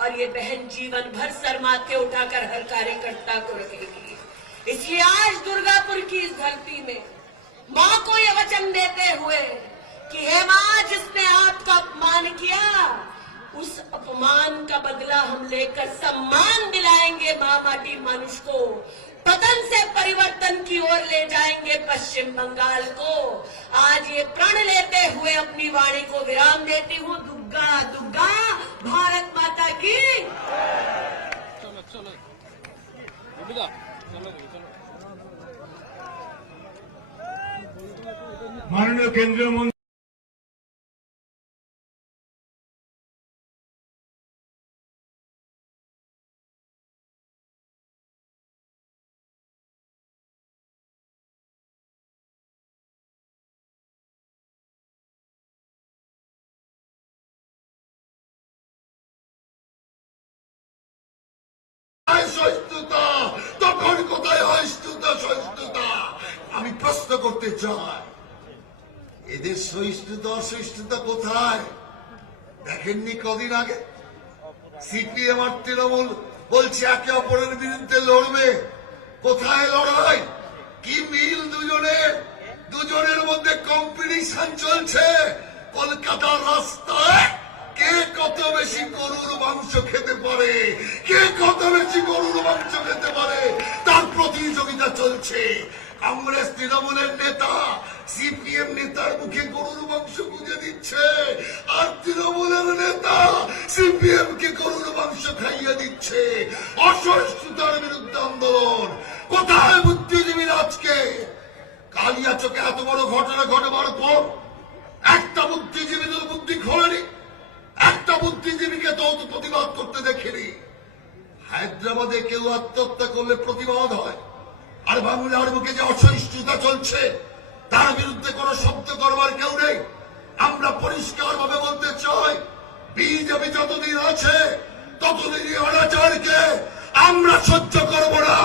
और ये बहन जीवन भर सर माथे उठाकर हर कार्यकर्ता को रखेगी। इसलिए आज दुर्गापुर की इस धरती में मां को ये वचन देते हुए कि हे मां, जिसने आपका अपमान किया, उस अपमान का बदला हम लेकर सम्मान दिलाएंगे मां माटी मानुष को, पतन से परिवर्तन की ओर ले जाएंगे पश्चिम बंगाल को। आज ये प्रण लेते हुए अपनी वाणी को विराम देती हूँ। दुर्गा दुर्गा भारत माता की। माननीय केंद्रीय मंत्री সহিষ্ণুতা, তখন কোথায় সহিষ্ণুতা? সহিষ্ণুতা আমি প্রশ্ন করতে চাই, এদের সহিষ্ণুতা অসহিষ্ণুতা কোথায়? দেখেননি কদিন আগে সিপিএম আর তৃণমূল বলছে একে অপরের বিরুদ্ধে লড়বে। কোথায় লড়াই? কি মিল দুজনের মধ্যে কম্পিটিশন চলছে। কলকাতার রাস্তায় কে কত বেশি গরুর মাংস খেতে পারে, কে কত বেশি গরুর মাংস খেতে পারে, তার প্রতিযোগিতা চলছে। কংগ্রেস তৃণমূলের নেতা সিপিএম নেতার মুখে গরুর মাংস গুঁজে দিচ্ছে, আর তৃণমূলের নেতা সিপিএম কে গরুর মাংস খাইয়ে দিচ্ছে। অসহিষ্ণুতার বিরুদ্ধে আন্দোলন। কোথায় বুদ্ধিজীবীরা? আজকে কালিয়াচকে এত বড় ঘটনা ঘটবার পর একটা বুদ্ধিজীবীদের বুদ্ধি খোলেনি, একটা বুদ্ধিজীবীকে তো প্রতিবাদ করতে দেখিনি। হায়দ্রাবাদে কেউ আত্মহত্যা করলে প্রতিবাদ হয়, আর বাংলার বুকে যে অসহিষ্ণুতা চলছে তার বিরুদ্ধে কোন শব্দ করবার কেউ নেই। আমরা পরিষ্কার ভাবে বলতে চাই, বিজেপি যতদিন আছে ততদিন এই অনাচারকে আমরা সহ্য করব না,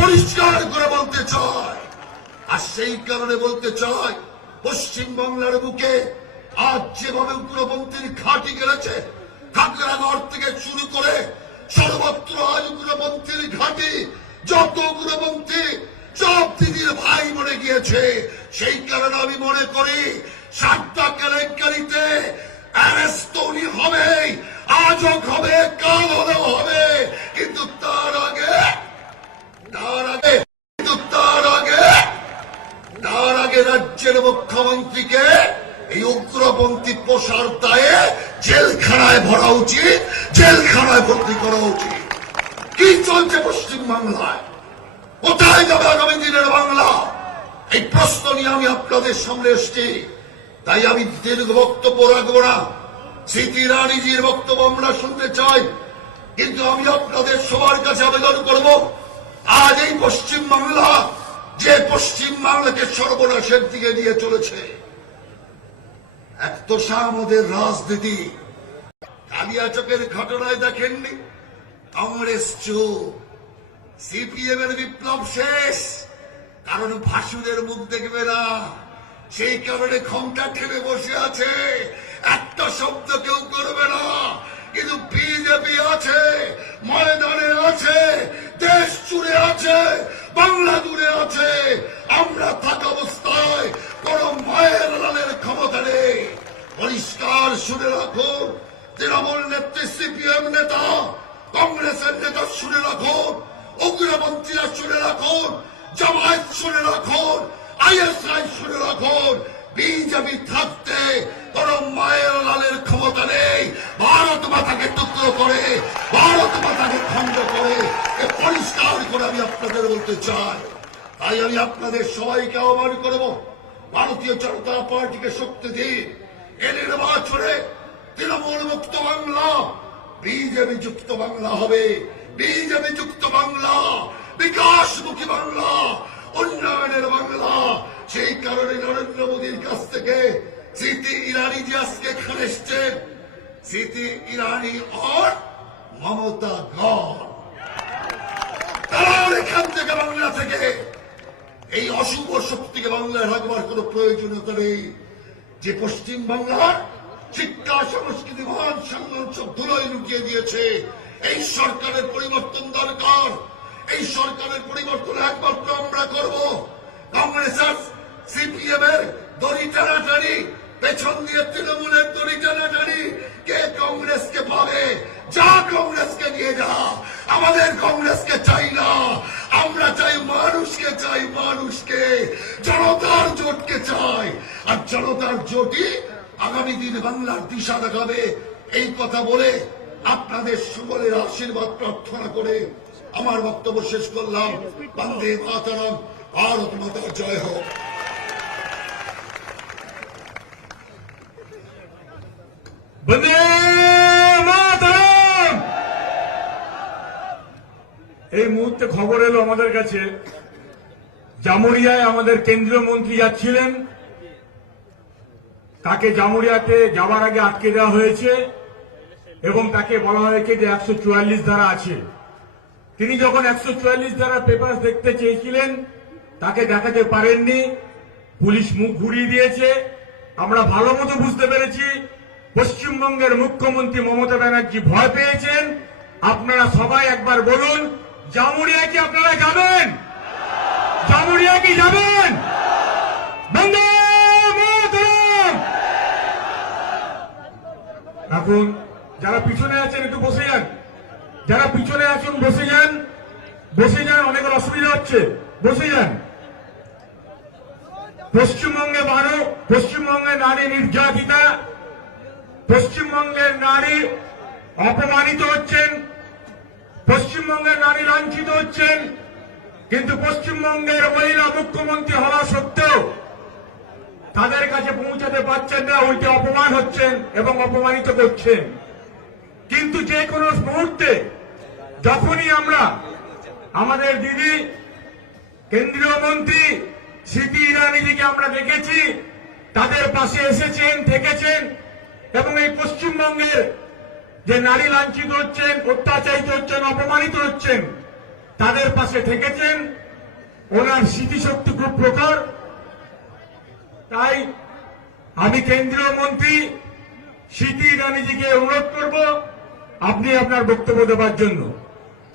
পরিষ্কার করে বলতে চাই। আর সেই কারণে বলতে চাই, পশ্চিমবাংলার বুকে আজ যেভাবে উগ্রপন্থীর ঘাঁটি গেড়েছে, খাগড়াগড় থেকে শুরু করে সর্বত্র আজ উগ্রপন্থীর ঘাঁটি, যত উগ্রপন্থী সব দিদির ভাই মরে গিয়েছে। সেই কারণে আমি মনে করি সাতটা কেলেঙ্কারিতে অ্যারেস্ট তো উনি হবেই, আজও হবে, কাল হলেও হবে, কিন্তু তার আগে রাজ্যের মুখ্যমন্ত্রীকে এই উগ্রপন্থী পোষার দায়ে জেলখানায় ভরা উচিত, জেলখানায় ভর্তি করা উচিত। কি চলছে পশ্চিমবাংলায়? কোথায় যাবে আগামী দিনের বাংলা? এই প্রশ্ন নিয়ে আমি আপনাদের সামনে এসেছি। তাই আমি দীর্ঘ বক্তব্য রাখবো না, স্মৃতি ইরানিজির বক্তব্য আমরা শুনতে চাই, কিন্তু আমি আপনাদের সবার কাছে আবেদন করব, আজ এই পশ্চিমবাংলা যে পশ্চিমবাংলাকে সর্বনাশের দিকে নিয়ে চলেছে, এক তো আমাদের রাজনীতি। কালিয়াচকের ঘটনায় দেখেননি, কংগ্রেস চুপ, সিপিএম এর বিপ্লব শেষ, কারণ ভাসুরের মুখ দেখবে না, সেই কারণে ঘোমটা ঠেলে বসে আছে, একটা শব্দ কেউ করবে না। কিন্তু বিজেপি আছে, ময়দানে আছে, দেশ জুড়ে আছে, বাংলা জুড়ে আছে। আমরা থাকা অবস্থায় কোন মায়ের লালের ক্ষমতা নেই। পরিষ্কার শুনে রাখুন, তৃণমূল নেত্রী, সিপিএম নেতা, কংগ্রেসের নেতা শুনে রাখুন, উগ্রপন্থীরা শুনে রাখুন, জামায়াত শুনে রাখুন, আইএসআই শুনে রাখুন, বিজেপি থাকতে কোন মায়ের লালের ক্ষমতা নেই। ভারত মাতাকে টুকরো করে, ভারত মাতাকে খণ্ড করে, এ পরিষ্কার করে আমি আপনাদের বলতে চাই। তাই আমি আপনাদের সবাইকে আহ্বান করব, ভারতীয় জনতা পার্টিকে শক্তি দিন। এ নির্বাচনে তৃণমূল মুক্ত বাংলা, বিজেপি যুক্ত বাংলা হবে, বিজেপি যুক্ত বাংলা, বিকাশমুখী বাংলা, উন্নয়নের বাংলা। সেই কারণে নরেন্দ্র মোদীর কাছ থেকে স্মৃতি ইরানি যে আজকে এখানে এসছেন, স্মৃতি ইরানি আর মমতা গণ, তারা এখান থেকে বাংলা থেকে এই অশুভ শক্তিকে বাংলায় রাখবার কোন প্রয়োজনীয়তা নেই। যে পশ্চিম বাংলার শিক্ষা, সংস্কৃতি, মান সম্মান সব ধুলোয় লুকিয়ে দিয়েছে। এই সরকারের পরিবর্তন দরকার। এই সরকারের পরিবর্তন একমাত্র আমরা করব। কংগ্রেস আর সিপিএম এর দড়ি টানাটানি, পেছন দিয়ে তৃণমূলের দড়ি টানাটানি, কে কংগ্রেসকে পাবে? যা কংগ্রেসকে নিয়ে যা, আমাদের কংগ্রেসকে চাই না। আমরা চাই মানুষকে, চাই মানুষকে, জনতার জোটকে চাই। আর জনতার জোটই আগামী দিন বাংলার দিশা দেখাবে। এই কথা বলে আপনাদের সকলের আশীর্বাদ প্রার্থনা করে আমার বক্তব্য শেষ করলাম। বন্দে মাতরম, ভারত মাতা জয় হোক। বন্দে মাতরম। এই মুহূর্তে খবর এলো আমাদের কাছে, জামুরিয়ায় আমাদের কেন্দ্রীয় মন্ত্রী যাচ্ছিলেন, তাকে জামুরিয়াতে যাওয়ার আগে আটকে দেওয়া হয়েছে এবং তাকে বলা হয়েছে যে 144 ধারা আছে। তিনি যখন 144 ধারা পেপার দেখতে চেয়েছিলেন, তাকে দেখাতে পারেননি, পুলিশ মুখ ঘুরিয়ে দিয়েছে। আমরা ভালো মতো বুঝতে পেরেছি পশ্চিমবঙ্গের মুখ্যমন্ত্রী মমতা ব্যানার্জি ভয় পেয়েছেন। আপনারা সবাই একবার বলুন, জামুরিয়া কি আপনারা যাবেন? জামুরিয়া কি যাবেন? বন্দে মাতরম। এখন যারা পিছনে আছেন একটু বসে যান, যারা পিছনে আছেন বসে যান, বসে যান, অনেকের অসুবিধা হচ্ছে, বসে যান। পশ্চিমবঙ্গে নারী নির্যাতিতা, পশ্চিমবঙ্গের নারী অপমানিত হচ্ছেন, পশ্চিমবঙ্গের নারী লাঞ্ছিত হচ্ছেন, কিন্তু পশ্চিমবঙ্গের মহিলা মুখ্যমন্ত্রী হওয়া সত্ত্বেও তাদের কাছে পৌঁছাতে পারছেন না, উল্টে অপমান হচ্ছেন এবং অপমানিত করছেন। কিন্তু যে কোনো মুহূর্তে যখনই আমরা আমাদের দিদি কেন্দ্রীয় মন্ত্রী স্মৃতি ইরানিজিকে আমরা দেখেছি, তাদের পাশে এসেছেন, থেকেছেন এবং এই পশ্চিমবঙ্গের যে নারী লাঞ্ছিত হচ্ছেন, অত্যাচারিত হচ্ছেন, অপমানিত হচ্ছেন, তাদের পাশে থেকেছেন। ওনার স্মৃতিশক্তি খুব প্রখর। তাই আমি কেন্দ্রীয় মন্ত্রী স্মৃতি ইরানিজিকে অনুরোধ করব আপনি আপনার বক্তব্য দেওয়ার জন্য।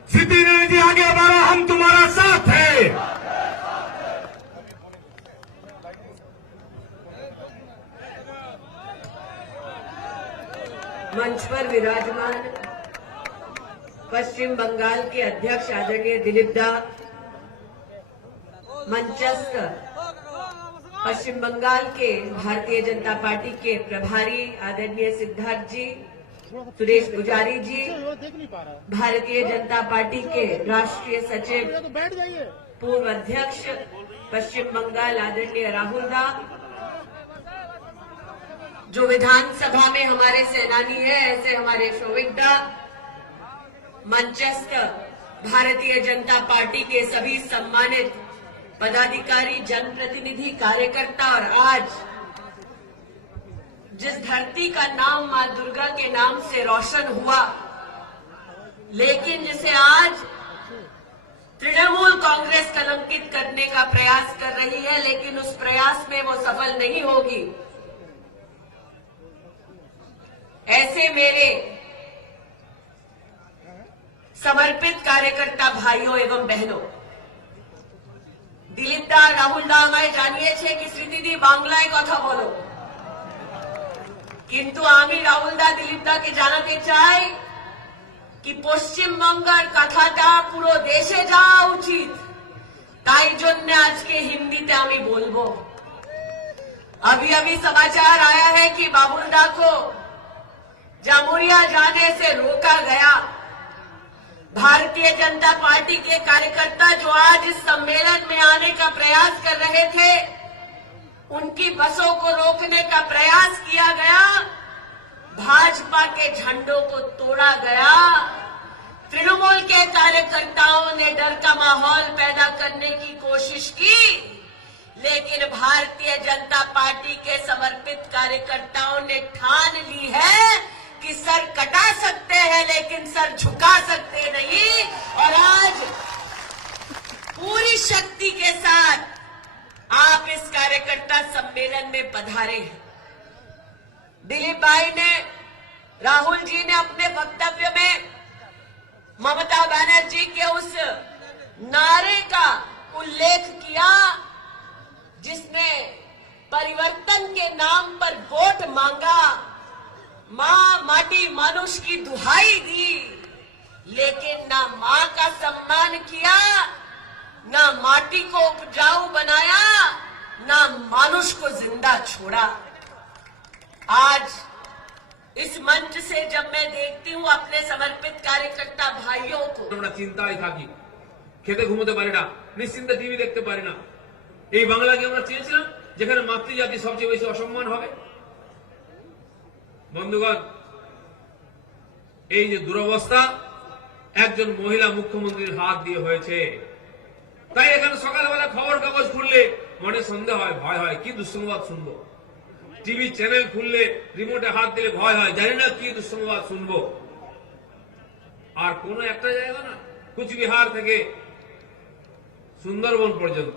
স্মৃতি ইরানিজি, আগে বাড়ো, हम तुम्हारा साथ है। मंच पर विराजमान पश्चिम बंगाल के अध्यक्ष आदरणीय दिलीप दा, मंचस्थ पश्चिम बंगाल के भारतीय जनता पार्टी के प्रभारी आदरणीय सिद्धार्थ जी, सुरेश पुजारी जी, भारतीय जनता पार्टी के राष्ट्रीय सचिव पूर्व अध्यक्ष पश्चिम बंगाल आदरणीय राहुल दा, जो विधानसभा में हमारे सेनानी है ऐसे हमारे शोभिक दा, मंचस्थ भारतीय जनता पार्टी के सभी सम्मानित पदाधिकारी, जनप्रतिनिधि, कार्यकर्ता और आज जिस धरती का नाम मां दुर्गा के नाम से रोशन हुआ, लेकिन जिसे आज तृणमूल कांग्रेस कलंकित करने का प्रयास कर रही है, लेकिन उस प्रयास में वो सफल नहीं होगी। ऐसे मेरे समर्पित कार्यकर्ता भाइयों एवं बहनों, दिलीप दा, राहुल दा আমায় জানিয়েছে কি স্মৃতিদি বাংলায় কথা বলো, কিন্তু আমি রাহুল দা, দিলীপ দাকে জানাতে চাই কি পশ্চিমবঙ্গের কথাটা পুরো দেশে যাওয়া উচিত, তাই জন্য আজকে হিন্দিতে আমি বলবো। अभी अभी समाचार आया है कि बाबुल दा को जामुरिया जाने से रोका गया। भारतीय जनता पार्टी के कार्यकर्ता जो आज इस सम्मेलन में आने का प्रयास कर रहे थे, उनकी बसों को रोकने का प्रयास किया गया, भाजपा के झंडों को तोड़ा गया। तृणमूल के कार्यकर्ताओं ने डर का माहौल पैदा करने की कोशिश की, लेकिन भारतीय जनता पार्टी के समर्पित कार्यकर्ताओं ने ठान ली है कि सर कटा सकते हैं लेकिन सर झुका सकते नहीं, और आज पूरी शक्ति के साथ आप इस कार्यकर्ता सम्मेलन में पधारे हैं। दिलीप भाई ने, राहुल जी ने अपने वक्तव्य में ममता बनर्जी के उस नारे का उल्लेख किया जिसने परिवर्तन के नाम पर वोट मांगा, मां माटी मानुष की दुहाई दी, लेकिन ना मां का सम्मान किया, ना माटी को उपजाऊ बनाया, ना मानुष को जिंदा छोड़ा। आज इस मंच से जब मैं देखती हूं अपने समर्पित कार्यकर्ता भाइयों को, আমরা চিন্তায় থাকি, খেতে ঘুমোতে পারি না, নিশ্চিন্তে টিভি দেখতে পারি না। এই বাংলাকে আমরা চেয়েছিলাম যেখানে মাতৃজাতি সবচেয়ে বেশি অসম্মান হবে। বন্ধুগণ, এই যে দুরবস্থা একজন মহিলা মুখ্যমন্ত্রীর হাত দিয়ে হয়েছে। তাই এখানে সকালবেলা খবর কাগজ খুললে মনে সন্দেহ হয়, ভয় হয়, কি দুঃসংবাদ শুনবো। টিভি চ্যানেল খুললে রিমোটে হাত দিলে ভয় হয়, জানি না কি দুঃসংবাদ শুনবো। আর কোন একটা জায়গা না, কুচবিহার থেকে সুন্দরবন পর্যন্ত,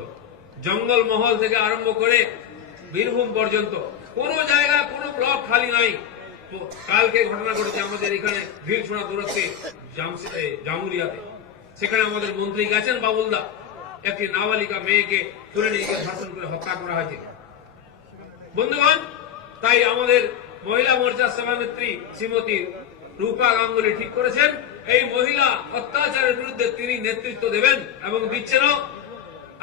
জঙ্গলমহল থেকে আরম্ভ করে বীরভূম পর্যন্ত কোন জায়গায় কোন ব্লক খালি নাই। কালকে ঘটনা ঘটেছে আমাদের এখানে ভিড়ছোড়া দূরত্বে জামুরিয়াতে, সেখানে আমাদের মন্ত্রী গেছেন বাবুলদা, একটি নাবালিকা মেয়েকে তুলে নিয়ে গিয়ে ধর্ষণ করে হত্যা করা হয়েছে। বন্ধুগণ, তাই আমাদের মহিলা মোর্চার সভানেত্রী শ্রীমতী রূপা গাঙ্গুলি ঠিক করেছেন এই মহিলা অত্যাচারের বিরুদ্ধে তিনি নেতৃত্ব দেবেন এবং দিচ্ছেনও।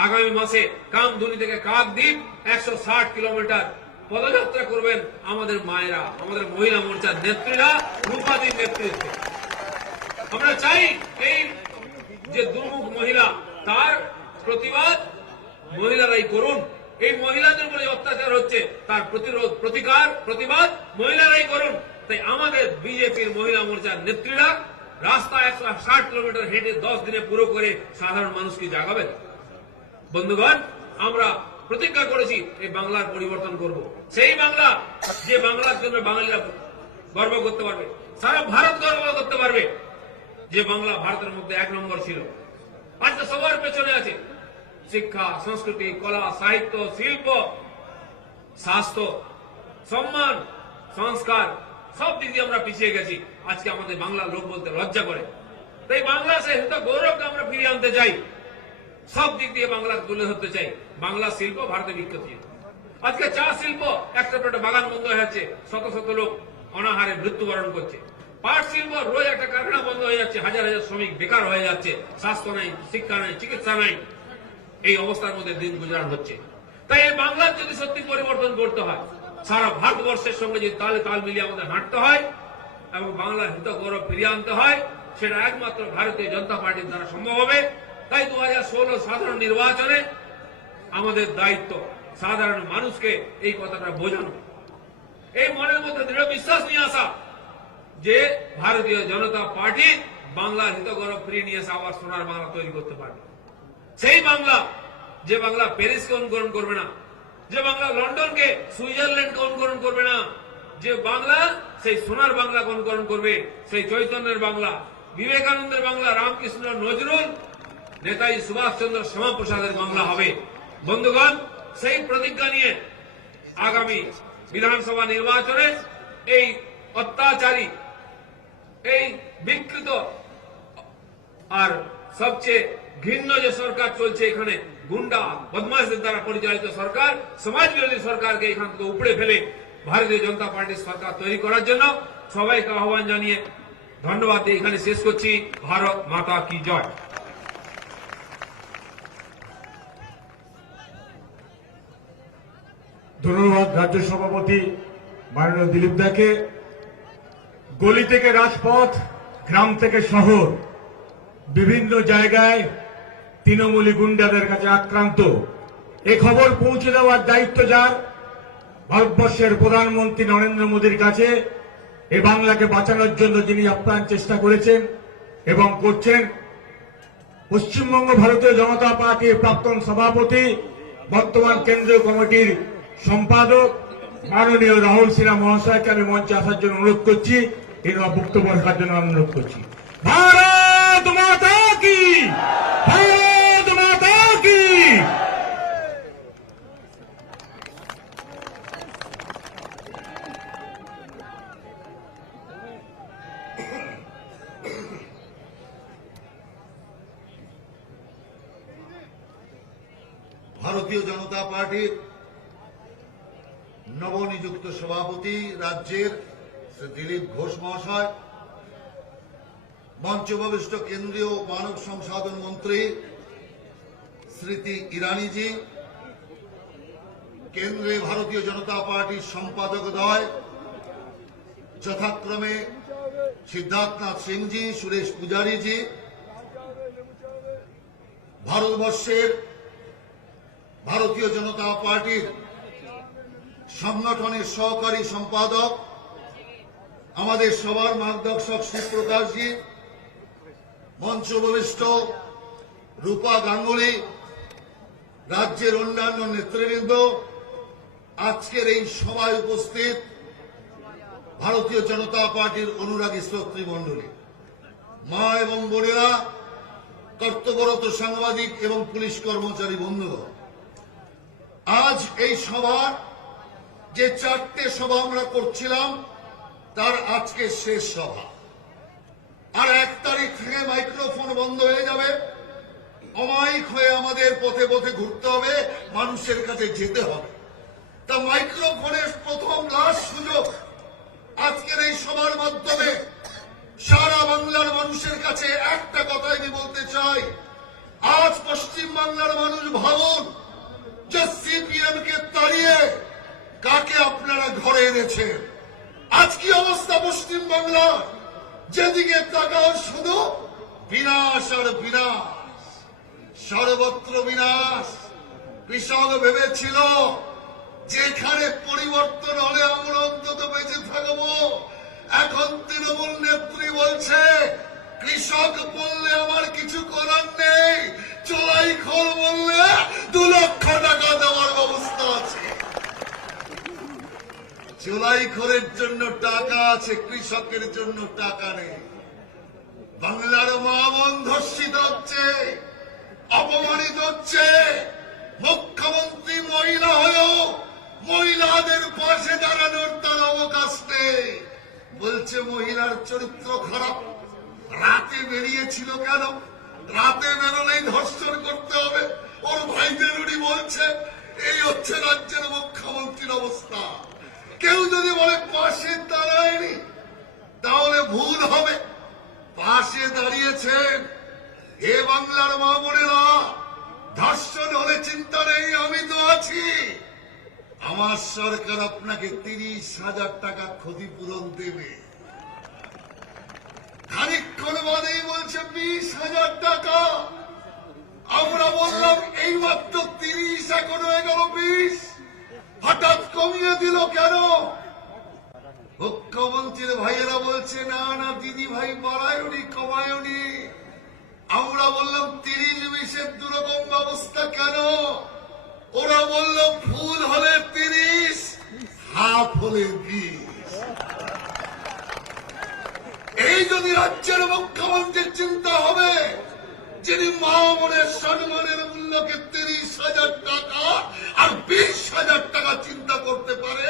আগামী মাসে কামধুনি থেকে কাকদ্বীপ 160 কিলোমিটার পদযাত্রা করবেন আমাদের মায়েরা, আমাদের মহিলা মোর্চার নেত্রীরা রূপাদির নেতৃত্বে। আমরা চাই এই যে দুর্মুখ মহিলা তার প্রতিবাদ মহিলারাই করুন। এই মহিলাদের উপরে অত্যাচার হচ্ছে তার প্রতিরোধ প্রতিবাদ মহিলারাই করুন। তাই আমাদের বিজেপির মহিলা মোর্চার নেত্রীরা রাস্তা 160 কিলোমিটার হেঁটে 10 দিনে পুরো করে সাধারণ মানুষকে জাগাবেন। বন্ধুগণ, আমরা প্রতিজ্ঞা করেছি এই বাংলার পরিবর্তন করব, সেই বাংলা যে বাংলার জন্য বাঙালিরা গর্ব করতে পারবে, সারা ভারত গর্ব করতে পারবে, যে বাংলা ভারতের মধ্যে 1 নম্বর ছিল, আজকে সবার পেছনে আছে। শিক্ষা, সংস্কৃতি, কলা, সাহিত্য, শিল্প, স্বাস্থ্য, সম্মান, সংস্কার সব দিক দিয়ে আমরা পিছিয়ে গেছি। আজকে আমাদের বাংলার লোক বলতে লজ্জা করে। তাই বাংলা সে গৌরবকে আমরা ফিরিয়ে আনতে চাই, সব দিক দিয়ে বাংলাকে তুলে ধরতে চাই। বাংলা শিল্প ভারতে বিখ্যাত। আজকে চা শিল্প একটা বাগান বন্ধ হয়ে যাচ্ছে, শত শত লোক অনাহারে মৃত্যুবরণ করছে। পাট শিল্প রোজ একটা কারখানা বন্ধ হয়ে যাচ্ছে, হাজার হাজার শ্রমিক বেকার হয়ে যাচ্ছে, স্বাস্থ্য নাই, শিক্ষা নাই, চিকিৎসা নাই, এই অবস্থার মধ্যে দিন গুজরান হচ্ছে। তাই এই বাংলার যদি সত্যি পরিবর্তন করতে হয়, সারা ভারতবর্ষের সঙ্গে যদি তালে তাল মিলিয়ে আমাদের হাঁটতে হয় এবং বাংলার হিত গৌরব ফিরিয়ে আনতে হয়, সেটা একমাত্র ভারতীয় জনতা পার্টির দ্বারা সম্ভব হবে। তাই 2016 সাধারণ নির্বাচনে আমাদের দায়িত্ব সাধারণ মানুষকে এই কথাটা বোঝানো, এই মনের মধ্যে দৃঢ় বিশ্বাস নিয়ে আসা যে ভারতীয় জনতা পার্টি বাংলার হিত গৌরব ফিরিয়ে নিয়ে এসে আবার সোনার বাংলা তৈরি করতে পারবে। সেই বাংলা, যে বাংলা প্যারিসকে অনুকরণ করবে না, যে বাংলা লন্ডনকে, সুইজারল্যান্ডকে অনুকরণ করবে না, যে বাংলা সেই সোনার বাংলাকে অনুকরণ করবে, সেই চৈতন্যের বাংলা, বিবেকানন্দের বাংলা, রামকৃষ্ণ, নজরুল, নেতাজি সুভাষচন্দ্র শ্যামাপ্রসাদের বাংলা হবে। বন্ধুগণ, সেই প্রতিজ্ঞা নিয়ে আগামী বিধানসভা নির্বাচনে এই অত্যাচারী, এই বিকৃত আর সবচেয়ে ঘৃণ্য যে সরকার চলছে এখানে, গুন্ডা বদমাশদের দ্বারা পরিচালিত সরকার, সমাজ বিরোধী সরকারকে এখান থেকে উপড়ে ফেলে ভারতীয় জনতা পার্টির সরকার তৈরি করার জন্য সবাইকে আহ্বান জানিয়ে ধন্যবাদ দিয়ে এখানে শেষ করছি। ভারত মাতা কি জয়। ধন্যবাদ রাজ্য সভাপতি মাননীয় দিলীপ দাকে। গলি থেকে রাজপথ, গ্রাম থেকে শহর, বিভিন্ন জায়গায় তৃণমূলী গুন্ডাদের কাছে আক্রান্ত, এ খবর পৌঁছে দেওয়ার দায়িত্ব যার, ভারতবর্ষের প্রধানমন্ত্রী নরেন্দ্র মোদীর কাছে। এ বাংলাকে বাঁচানোর জন্য যিনি আপ্রাণ চেষ্টা করেছেন এবং করছেন, পশ্চিমবঙ্গ ভারতীয় জনতা পার্টির প্রাক্তন সভাপতি, বর্তমান কেন্দ্রীয় কমিটির সম্পাদক মাননীয় রাহুল সিনহা মহাশয়কে আমি মঞ্চে আসার জন্য অনুরোধ করছি, এনার বক্তব্য রাখার জন্য অনুরোধ করছি। ভারত মাতা কি, ভারত মাতা কি। ভারতীয় জনতা পার্টির নবনিযুক্ত সভাপতি রাজ্যের শ্রী দিলীপ ঘোষ মহাশয়, মঞ্চোপবিষ্ট কেন্দ্রীয় মানব সংসাধন মন্ত্রী স্মৃতি ইরানিজি, কেন্দ্রে ভারতীয় জনতা পার্টির সম্পাদকদ্বয় যথাক্রমে সিদ্ধার্থনাথ সিংজি, সুরেশ পূজারীজি, ভারতবর্ষের ভারতীয় জনতা পার্টির সংগঠনের সহকারী সম্পাদক আমাদের সবার মার্গদর্শক শিবপ্রকাশজি, মঞ্চ উপবিষ্ট রূপা গাঙ্গুলি, রাজ্যের অন্যান্য নেতৃবৃন্দ, আজকের এই সভায় উপস্থিত ভারতীয় জনতা পার্টির অনুরাগী শ্রোতৃমণ্ডলী, মা এবং বোনেরা, কর্তব্যরত সাংবাদিক এবং পুলিশ কর্মচারী বন্ধুগণ, আজ এই সভার যে 4টে সভা আমরা করছিলাম তার আজকে শেষ সভা। আর 1 তারিখ থেকে মাইক্রোফোন বন্ধ হয়ে যাবে, অমায়িক হয়ে আমাদের পথে পথে ঘুরতে হবে, মানুষের কাছে যেতে হবে। তা মাইক্রোফোনের প্রথম লাস্ট সুযোগ আজকের এই সভার মাধ্যমে সারা বাংলার মানুষের কাছে একটা কথাই আমি বলতে চাই। আজ পশ্চিম বাংলার মানুষ ভাবুন যে সিপিএম কে তাড়িয়ে কাকে আপনারা ঘরে এনেছেন। আজ কি অবস্থা পশ্চিম বাংলা, যেদিকে তাকাও শুধু বিনাশ আর বিনাশ। সর্বত্র বিনাশ। কৃষক ভেবেছিল যেখানে পরিবর্তন হলে আমরা অন্তত বেঁচে থাকবো। এখন তৃণমূল নেত্রী বলছে কৃষক বললে আমার কিছু করার নেই, চোলাই খোর বললে 2 লক্ষ টাকা দেওয়ার ব্যবস্থা আছে। চোলাই খোরের জন্য টাকা আছে, কৃষকের জন্য টাকা নেই। বাংলার মা বোন ধর্ষিত হচ্ছে, অপমানিত হচ্ছে। মুখ্যমন্ত্রী মহিলা হয়েও মহিলাদের পাশে দাঁড়ানোর তার অবকাশ নেই। বলছে মহিলার চরিত্র খারাপ। রাতে বেরিয়েছিল কেন? রাতে বেরোলেই ধর্ষণ করতে হবে। ওর ভাইদের উনি বলছে এই হচ্ছে রাজ্যের মুখ্যমন্ত্রীর অবস্থা। কেউ যদি বলে পাশে দাঁড়ায়নি তাহলে ভুল হবে। পাশে দাঁড়িয়েছেন। এ বাংলার মা বোনেরা, ধর্ষণ হলে চিন্তা নেই, আমি তো আছি। আমার সরকার আপনাকে 30,000 টাকা ক্ষতিপূরণ দেবে। খানিকক্ষণ বাদেই বলছে 20,000 টাকা। আমরা বললাম এই মাত্র 30, এখন হয়ে গেল 20। হঠাৎ কমিয়ে দিল কেন? মুখ্যমন্ত্রীর ভাইয়েরা বলছে না না দিদি ভাই, বাড়ায়নি কমায়নি। আমরা বললাম 30-20-এর 2 রকম ব্যবস্থা কেন? ওরা বলল ফুল হলে 30, হাফ হলে 20। এই যদি রাজ্যের মুখ্যমন্ত্রীর চিন্তা হবে, যিনি মা বোনের সম্মানের মূল্যকে 30,000 টাকা আর 20,000 টাকা চিন্তা করতে পারে,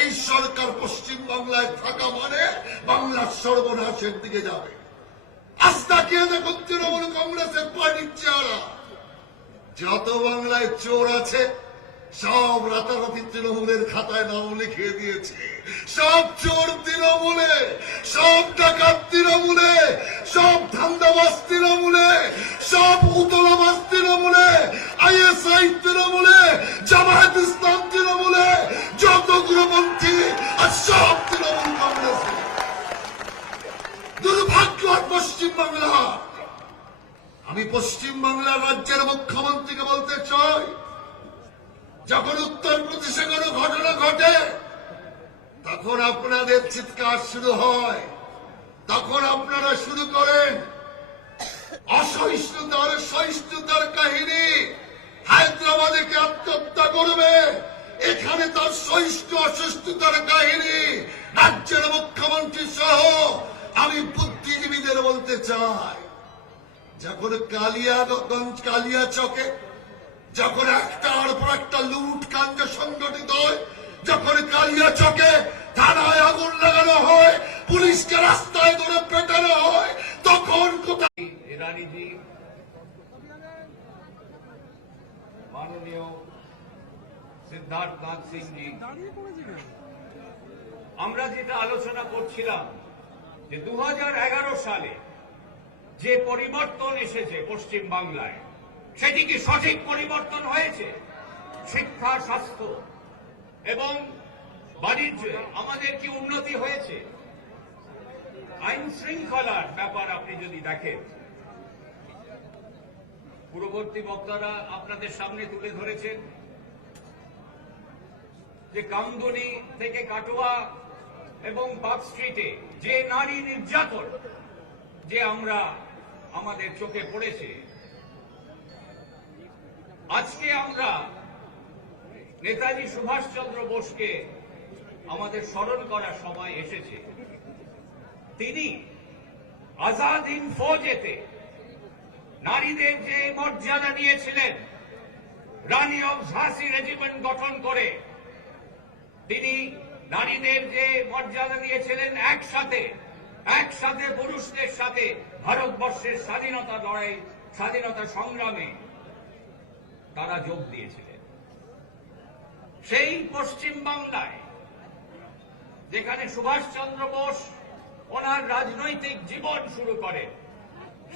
এই সরকার পশ্চিম বাংলায় থাকা মানে বাংলার সর্বনাশের দিকে যাবে। আস্থা কে দেখুন তৃণমূল কংগ্রেসের পার্টির চেহারা। যত বাংলায় চোর আছে সব রাতারাতি তৃণমূলের খাতায় নাম লিখিয়ে দিয়েছে। সব চোর তৃণমূলে, সব ডাকাত তৃণমূলে, সব ধান্দাবাজ তৃণমূলে, সব উতলাবাজ তৃণমূলে, ISI তৃণমূলে, জামায়াত ইসলাম তৃণমূলে, যত গৃহপন্থী আর সব তৃণমূল কংগ্রেস। দুর্ভাগ্য পশ্চিম বাংলা। আমি পশ্চিম বাংলার রাজ্যের মুখ্যমন্ত্রীকে বলতে চাই, যখন উত্তরপ্রদেশে কোনো ঘটনা ঘটে তখন আপনাদের চিৎকার শুরু হয়, তখন আপনারা শুরু করেন অসহিষ্ণুতার সহিষ্ণুতার কাহিনী। হায়দ্রাবাদে কে আত্মহত্যা করবে, এখানে তার সহিষ্ণু অসহিষ্ণুতার কাহিনী। রাজ্যের মুখ্যমন্ত্রী সহ আমি বুদ্ধিজীবীদের বলতে চাই, যখন কালিয়াগঞ্জ কালিয়াচকে যখন একটার পর একটা লুট কাণ্ড সংগঠিত হয়, যখন কালিয়াচকে থানায় আগুন লাগানো হয়, পুলিশকে রাস্তায় ধরে পেটানো হয়, তখন কোথায় ইরানিজি, মাননীয় সিদ্ধার্থনাথ সিংজি, আমরা যেটা আলোচনা করছিলাম যে 2011 সালে যে পরিবর্তন এসেছে পশ্চিম বাংলায়, সেটি কি সঠিক পরিবর্তন হয়েছে? শিক্ষা, স্বাস্থ্য এবং বাণিজ্যে আমাদের কি উন্নতি হয়েছে? আইন শৃঙ্খলার ব্যাপার আপনি যদি দেখেন, পূর্ববর্তী বক্তারা আপনাদের সামনে তুলে ধরেছেন যে কামদুনি থেকে কাটোয়া এবং পার্ক স্ট্রিটে যে নারী নির্যাতন যে আমরা আমাদের চোখে পড়েছে, আজকে আমরা নেতাজি সুভাষচন্দ্র বোসকে আমাদের স্মরণ করার সময় এসেছে। তিনি আজাদ হিন্দ ফৌজেতে নারীদের যে মর্যাদা দিয়েছিলেন, রানী অব ঝাঁসি রেজিমেন্ট গঠন করে তিনি নারীদের যে মর্যাদা দিয়েছিলেন, একসাথে পুরুষদের সাথে ভারতবর্ষের স্বাধীনতা লড়াই, স্বাধীনতা সংগ্রামে তারা যোগ দিয়েছিলেন। সেই পশ্চিম বাংলায় যেখানে সুভাষচন্দ্র বোস ওনার রাজনৈতিক জীবন শুরু করেন,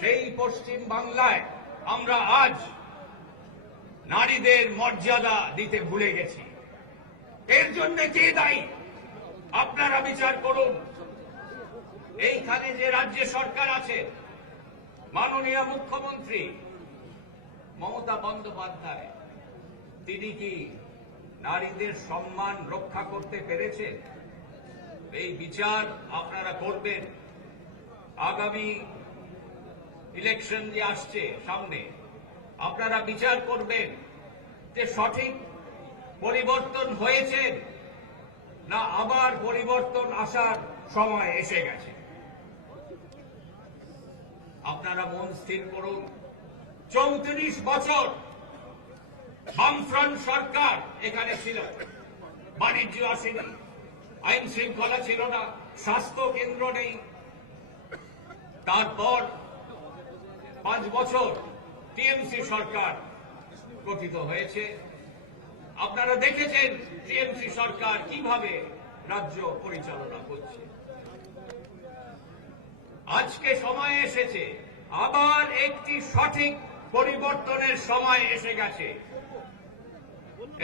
সেই পশ্চিম বাংলায় আমরা আজ নারীদের মর্যাদা দিতে ভুলে গেছি। এর জন্য কে দায়ী? আপনারা বিচার করুন। এইখানে যে রাজ্য সরকার আছে, মাননীয় মুখ্যমন্ত্রী মমতা বন্দ্যোপাধ্যায় তিনি কি নারীদের সম্মান রক্ষা করতে পেরেছেন? এই বিচার আপনারা করবেন। আগামী ইলেকশন যে আসছে সামনে, আপনারা বিচার করবেন যে সঠিক পরিবর্তন হয়েছে না আবার পরিবর্তন আসার সময় এসে গেছে। আপনারা মন স্থির করুন। 34 বছর বামফ্রন্ট সরকার এখানে ছিল, বাণিজ্য আসেনি, আইন শৃঙ্খলা ছিল না, স্বাস্থ্য কেন্দ্র নেই। তারপর 5 বছর টিএমসি সরকার গঠিত হয়েছে। আপনারা দেখেছেন টিএমসি সরকার কিভাবে রাজ্য পরিচালনা করছে। আজকে সময় এসেছে, আবার একটি সঠিক পরিবর্তনের সময় এসে গেছে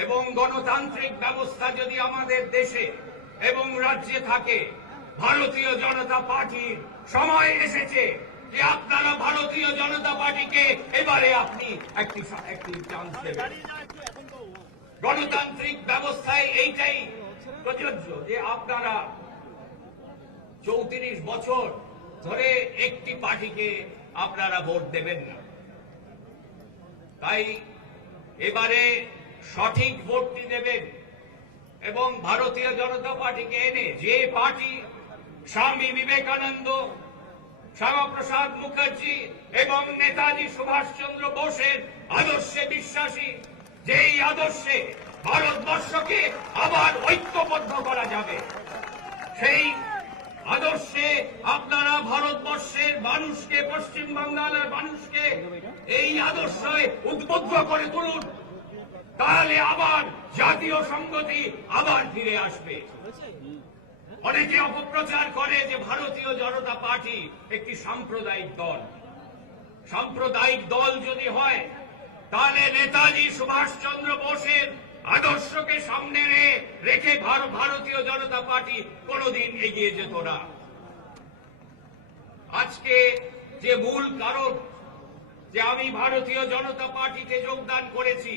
এবং গণতান্ত্রিক ব্যবস্থা যদি আমাদের দেশে এবং রাজ্যে থাকে, ভারতীয় জনতা পার্টির সময় এসেছে যে আপনারা ভারতীয় জনতা পার্টিকে এবারে আপনি একটি চান্স দেবেন। গণতান্ত্রিক ব্যবস্থায় এইটাই প্রযোজ্য যে আপনারা 34 বছর ধরে একটি পার্টিকে আপনারা ভোট দেবেন না। তাই এবারে সঠিক ভোটটি দেবেন এবং ভারতীয় জনতা পার্টিকে এনে, যে পার্টি স্বামী বিবেকানন্দ, শ্যামাপ্রসাদ মুখার্জি এবং নেতাজি সুভাষচন্দ্র বোসের আদর্শে বিশ্বাসী, যেই আদর্শে ভারতবর্ষকে আবার ঐক্যবদ্ধ করা যাবে, সেই আদর্শে আপনারা ভারতবর্ষের মানুষকে, পশ্চিম বাংলার মানুষকে এই আদর্শে উদ্বুদ্ধ করে তুলুন। তাহলে আবার জাতীয় সংহতি আবার ফিরে আসবে। অনেকে অপপ্রচার করে যে ভারতীয় জনতা পার্টি একটি সাম্প্রদায়িক দল। সাম্প্রদায়িক দল যদি হয় তাহলে নেতাজি সুভাষচন্দ্র বোসের আদর্শকে সামনে রেখে ভারতীয় জনতা পার্টি কোনোদিন এগিয়ে যেত না। আজকে যে মূল কারণ যে আমি ভারতীয় জনতা পার্টিতে যোগদান করেছি,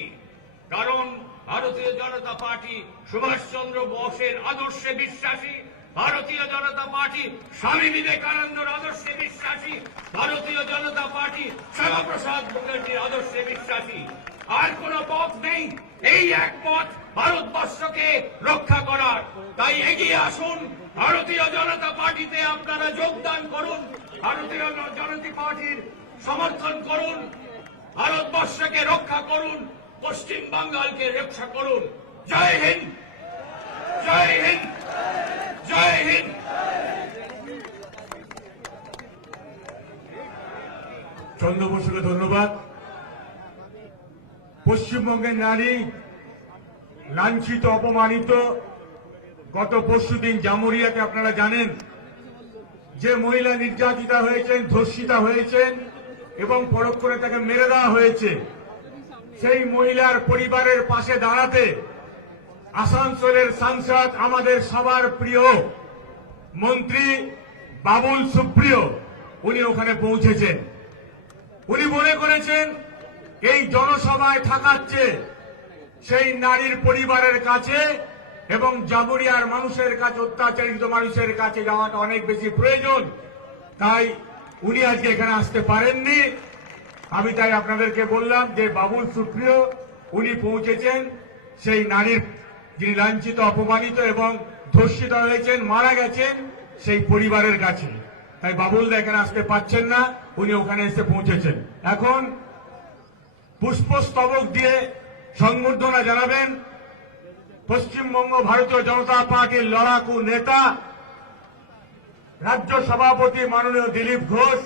কারণ ভারতীয় জনতা পার্টি সুভাষচন্দ্র বোসের আদর্শে বিশ্বাসী, ভারতীয় জনতা পার্টি স্বামী বিবেকানন্দর আদর্শে বিশ্বাসী, ভারতীয় জনতা পার্টি শ্যামাপ্রসাদ মুখার্জির আদর্শে বিশ্বাসী। আর কোন পথ নেই, এই এক পথ ভারতবর্ষকে রক্ষা করার। তাই এগিয়ে আসুন, ভারতীয় জনতা পার্টিতে আপনারা যোগদান করুন, ভারতীয় জনতা পার্টির সমর্থন করুন, ভারতবর্ষকে রক্ষা করুন, পশ্চিম বাঙ্গালকে রক্ষা করুন। জয় হিন্দ, জয় হিন্দ, জয় হিন্দ। চন্দ্র বসুকে ধন্যবাদ। পশ্চিমবঙ্গের নারী লাঞ্ছিত, অপমানিত। গত পরশুদিন জামুরিয়াতে আপনারা জানেন যে মহিলা নির্যাতিতা হয়েছেন, ধর্ষিতা হয়েছেন এবং পরক্ষণে তাকে মেরে দেওয়া হয়েছে। সেই মহিলার পরিবারের পাশে দাঁড়াতে আসানসোলের সাংসদ, আমাদের সবার প্রিয় মন্ত্রী বাবুল সুপ্রিয়, উনি ওখানে পৌঁছেছেন। উনি মনে করেছেন এই জনসভায় থাকাচ্ছে সেই নারীর পরিবারের কাছে এবং জামুরিয়ার মানুষের কাছে, অত্যাচারিত মানুষের কাছে যাওয়াটা অনেক বেশি প্রয়োজন। তাই উনি আজকে এখানে আসতে পারেননি। আমি তাই আপনাদেরকে বললাম যে বাবুল সুপ্রিয় উনি পৌঁছেছেন সেই নারীর, যিনি লাঞ্ছিত, অপমানিত এবং ধর্ষিত হয়েছেন, মারা গেছেন, সেই পরিবারের কাছে। তাই বাবুলদা এখানে আসতে পারছেন না, উনি ওখানে এসে পৌঁছেছেন। এখন পুষ্পস্তবক দিয়ে সংবর্ধনা জানাবেন পশ্চিমবঙ্গ ভারতীয় জনতা পার্টির লড়াকু নেতা, রাজ্য সভাপতি মাননীয় দিলীপ ঘোষ,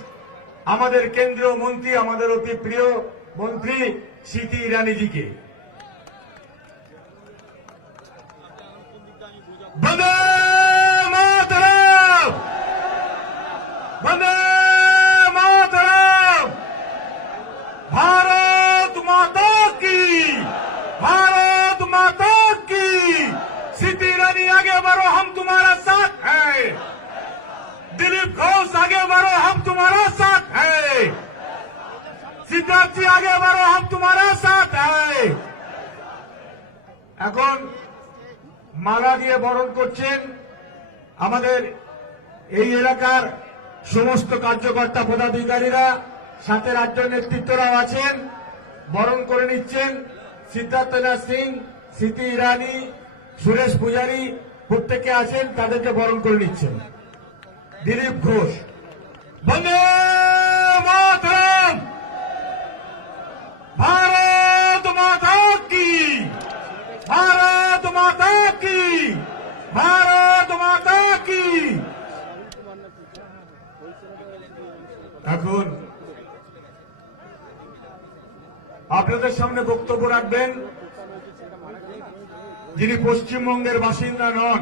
আমাদের কেন্দ্রীয় মন্ত্রী, আমাদের অতি প্রিয় মন্ত্রী স্মৃতি ইরানিজিকে। বন্দে মাতরম, বন্দে মাতরম, भारत माता की, भारत माता की। स्मृति ईरानी आगे बढ़ो, हम तुम्हारा साथ है। दिलीप घोष आगे बढ़ो, हम तुम्हारा साथ है। सिद्धार्थ जी आगे बढ़ो, हम तुम्हारा साथ है। এখন মালা দিয়ে বরণ করছেন আমাদের এই এলাকার সমস্ত কার্যকর্তা পদাধিকারীরা, সাথে রাজ্য নেতৃত্বরাও আছেন। বরণ করে নিচ্ছেন সিদ্ধার্থনাথ সিং, স্মৃতি ইরানি, সুরেশ পূজারী, প্রত্যেকে আছেন, তাদেরকে বরণ করে নিচ্ছেন। দিলীপ ঘোষ, বন্দে মাতরম, भारत माता की, भारत माता की, भारत माता की। এখন আপনাদের সামনে বক্তব্য রাখবেন যিনি পশ্চিমবঙ্গের বাসিন্দা নন,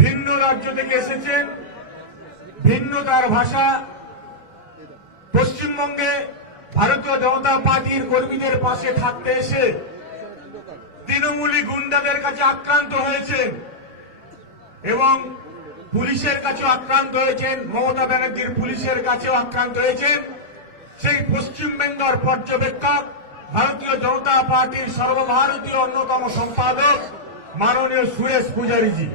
ভিন্ন রাজ্য থেকে এসেছেন, ভিন্ন তার ভাষা। পশ্চিমবঙ্গে ভারতীয় জনতা পার্টির কর্মীদের পাশে থাকতে এসে তৃণমূলী গুন্ডাদের কাছে আক্রান্ত হয়েছেন এবং পুলিশের কাছেও আক্রান্ত হয়েছেন, মমতা ব্যানার্জির পুলিশের কাছেও আক্রান্ত হয়েছেন। সেই পশ্চিমবঙ্গের পর্যবেক্ষক, ভারতীয় জনতা পার্টির সর্বভারতীয় অন্যতম সম্পাদক মাননীয় সুরেশ পূজারীজি।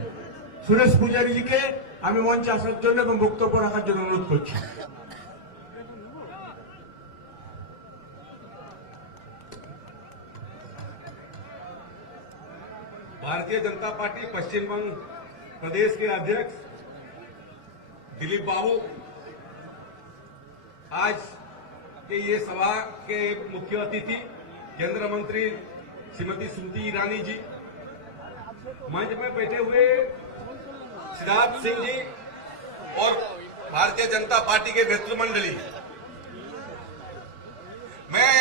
সুরেশ পূজারীজিকে আমি মঞ্চে আসার জন্য এবং বক্তব্য রাখার জন্য অনুরোধ করছি। भारतीय जनता पार्टी पश्चिम बंग प्रदेश के अध्यक्ष दिलीप बाबू, आज के ये सभा के मुख्य अतिथि केंद्रीय मंत्री श्रीमती स्मृति ईरानी जी, मंच में बैठे हुए सिद्धार्थ सिंह जी और भारतीय जनता पार्टी के नेतृत्व मंडली, मैं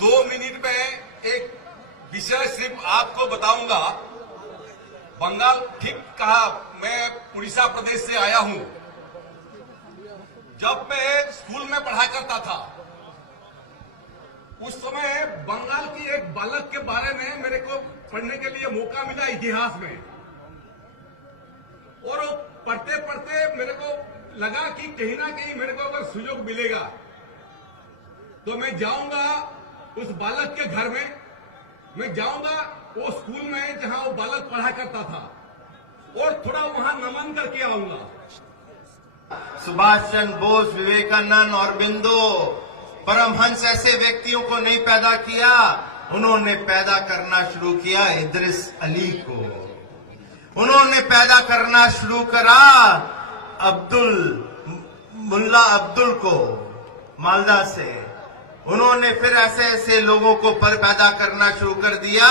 2 मिनट में एक विषय सिर्फ आपको बताऊंगा। बंगाल, ठीक कहा, मैं उड़ीसा प्रदेश से आया हूं। जब मैं स्कूल में पढ़ा करता था, उस समय बंगाल की एक बालक के बारे में मेरे को पढ़ने के लिए मौका मिला इतिहास में, और वो पढ़ते पढ़ते मेरे को लगा कि कहीं ना कहीं मेरे को अगर सुयोग मिलेगा तो मैं जाऊंगा उस बालक के घर में, मैं जाऊंगा वो स्कूल में जहां वो बालक पढ़ा करता था, और थोड़ा वहां नमन करके आऊंगा। सुभाष चंद्र बोस, विवेकानंद और बिंदु परमहंस ऐसे व्यक्तियों को नहीं पैदा किया, उन्होंने पैदा करना शुरू किया इद्रिस अली को। उन्होंने पैदा करना शुरू करा मुल्ला अब्दुल को मालदा से। उन्होंने फिर ऐसे ऐसे लोगों को पैदा करना शुरू कर दिया,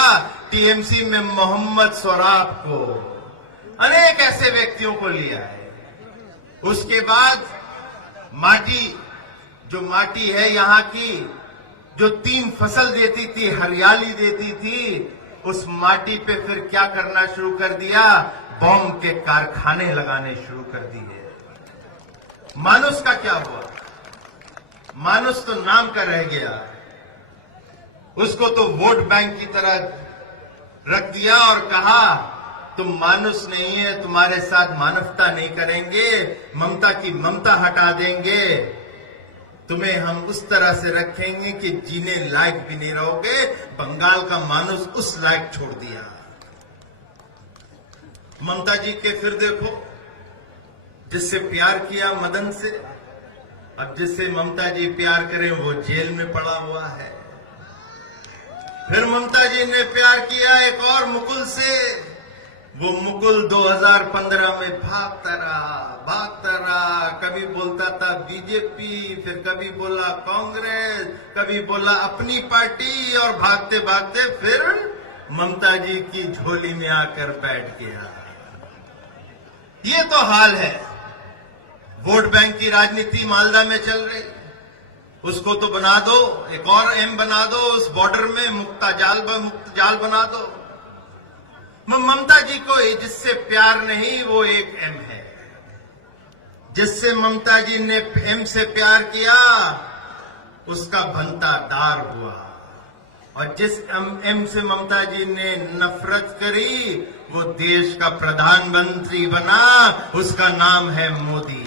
टीएमसी में मोहम्मद सोराब को, अनेक ऐसे व्यक्तियों को लिया है। उसके बाद माटी, जो माटी है यहाँ की, जो 3 फसल देती थी, हरियाली देती थी, उस माटी पे फिर क्या करना शुरू कर दिया, बॉम्ब के कारखाने लगाने शुरू कर दिए। मानुस का क्या हुआ? मानुस तो नाम का रह गया, उसको तो वोट बैंक की तरह रख दिया और कहा तुम मानुस नहीं है, तुम्हारे साथ मानवता नहीं करेंगे, ममता की ममता हटा देंगे, तुम्हें हम उस तरह से रखेंगे कि जीने लायक भी नहीं रहोगे। बंगाल का मानुस उस लायक छोड़ दिया। ममता जी के फिर देखो, जिससे प्यार किया मदन से, अब जिससे ममता जी प्यार करें वो जेल में पड़ा हुआ है। फिर ममता जी ने प्यार किया एक और मुकुल से, वो मुकुल 2015 में भागता रहा, कभी बोलता था बीजेपी, फिर कभी बोला कांग्रेस, कभी बोला अपनी पार्टी, और भागते भागते फिर ममता जी की झोली में आकर बैठ गया। ये तो हाल है। वोट बैंक की राजनीति मालदा में चल रही, उसको तो बना दो, एक और एम बना दो, उस बॉर्डर में मुक्त जाल बना दो। ममता जी को जिससे प्यार नहीं, वो एक एम है। जिससे ममता जी ने एम से प्यार किया, उसका बनता दार हुआ, और जिस एम से ममता जी ने नफरत करी, वो देश का प्रधानमंत्री बना, उसका नाम है मोदी।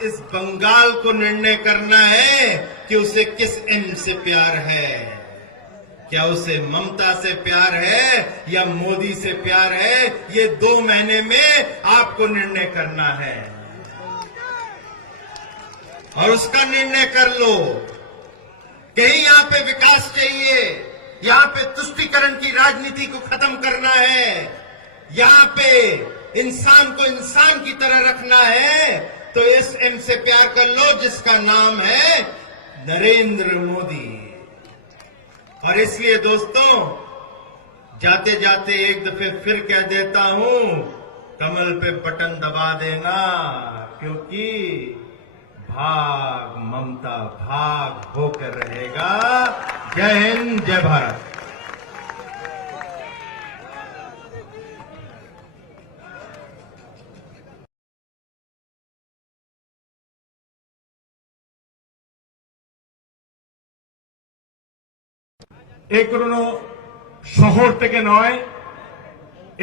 इस बंगाल को निर्णय करना है कि उसे किस एम से प्यार है। क्या उसे ममता से प्यार है या मोदी से प्यार है, ये 2 महीने में आपको निर्णय करना है और उसका निर्णय कर लो। कहीं यहां पे विकास चाहिए, यहां पे तुष्टीकरण की राजनीति को खत्म करना है, यहां पे इंसान को इंसान की तरह रखना है, तो इस एम से प्यार कर लो जिसका नाम है नरेंद्र मोदी। और इसलिए दोस्तों, जाते जाते एक दफे फिर कह देता हूं, कमल पे बटन दबा देना, क्योंकि भाग ममता भाग होकर रहेगा। जय हिंद, जय भारत। এ কোনো শহর থেকে নয়,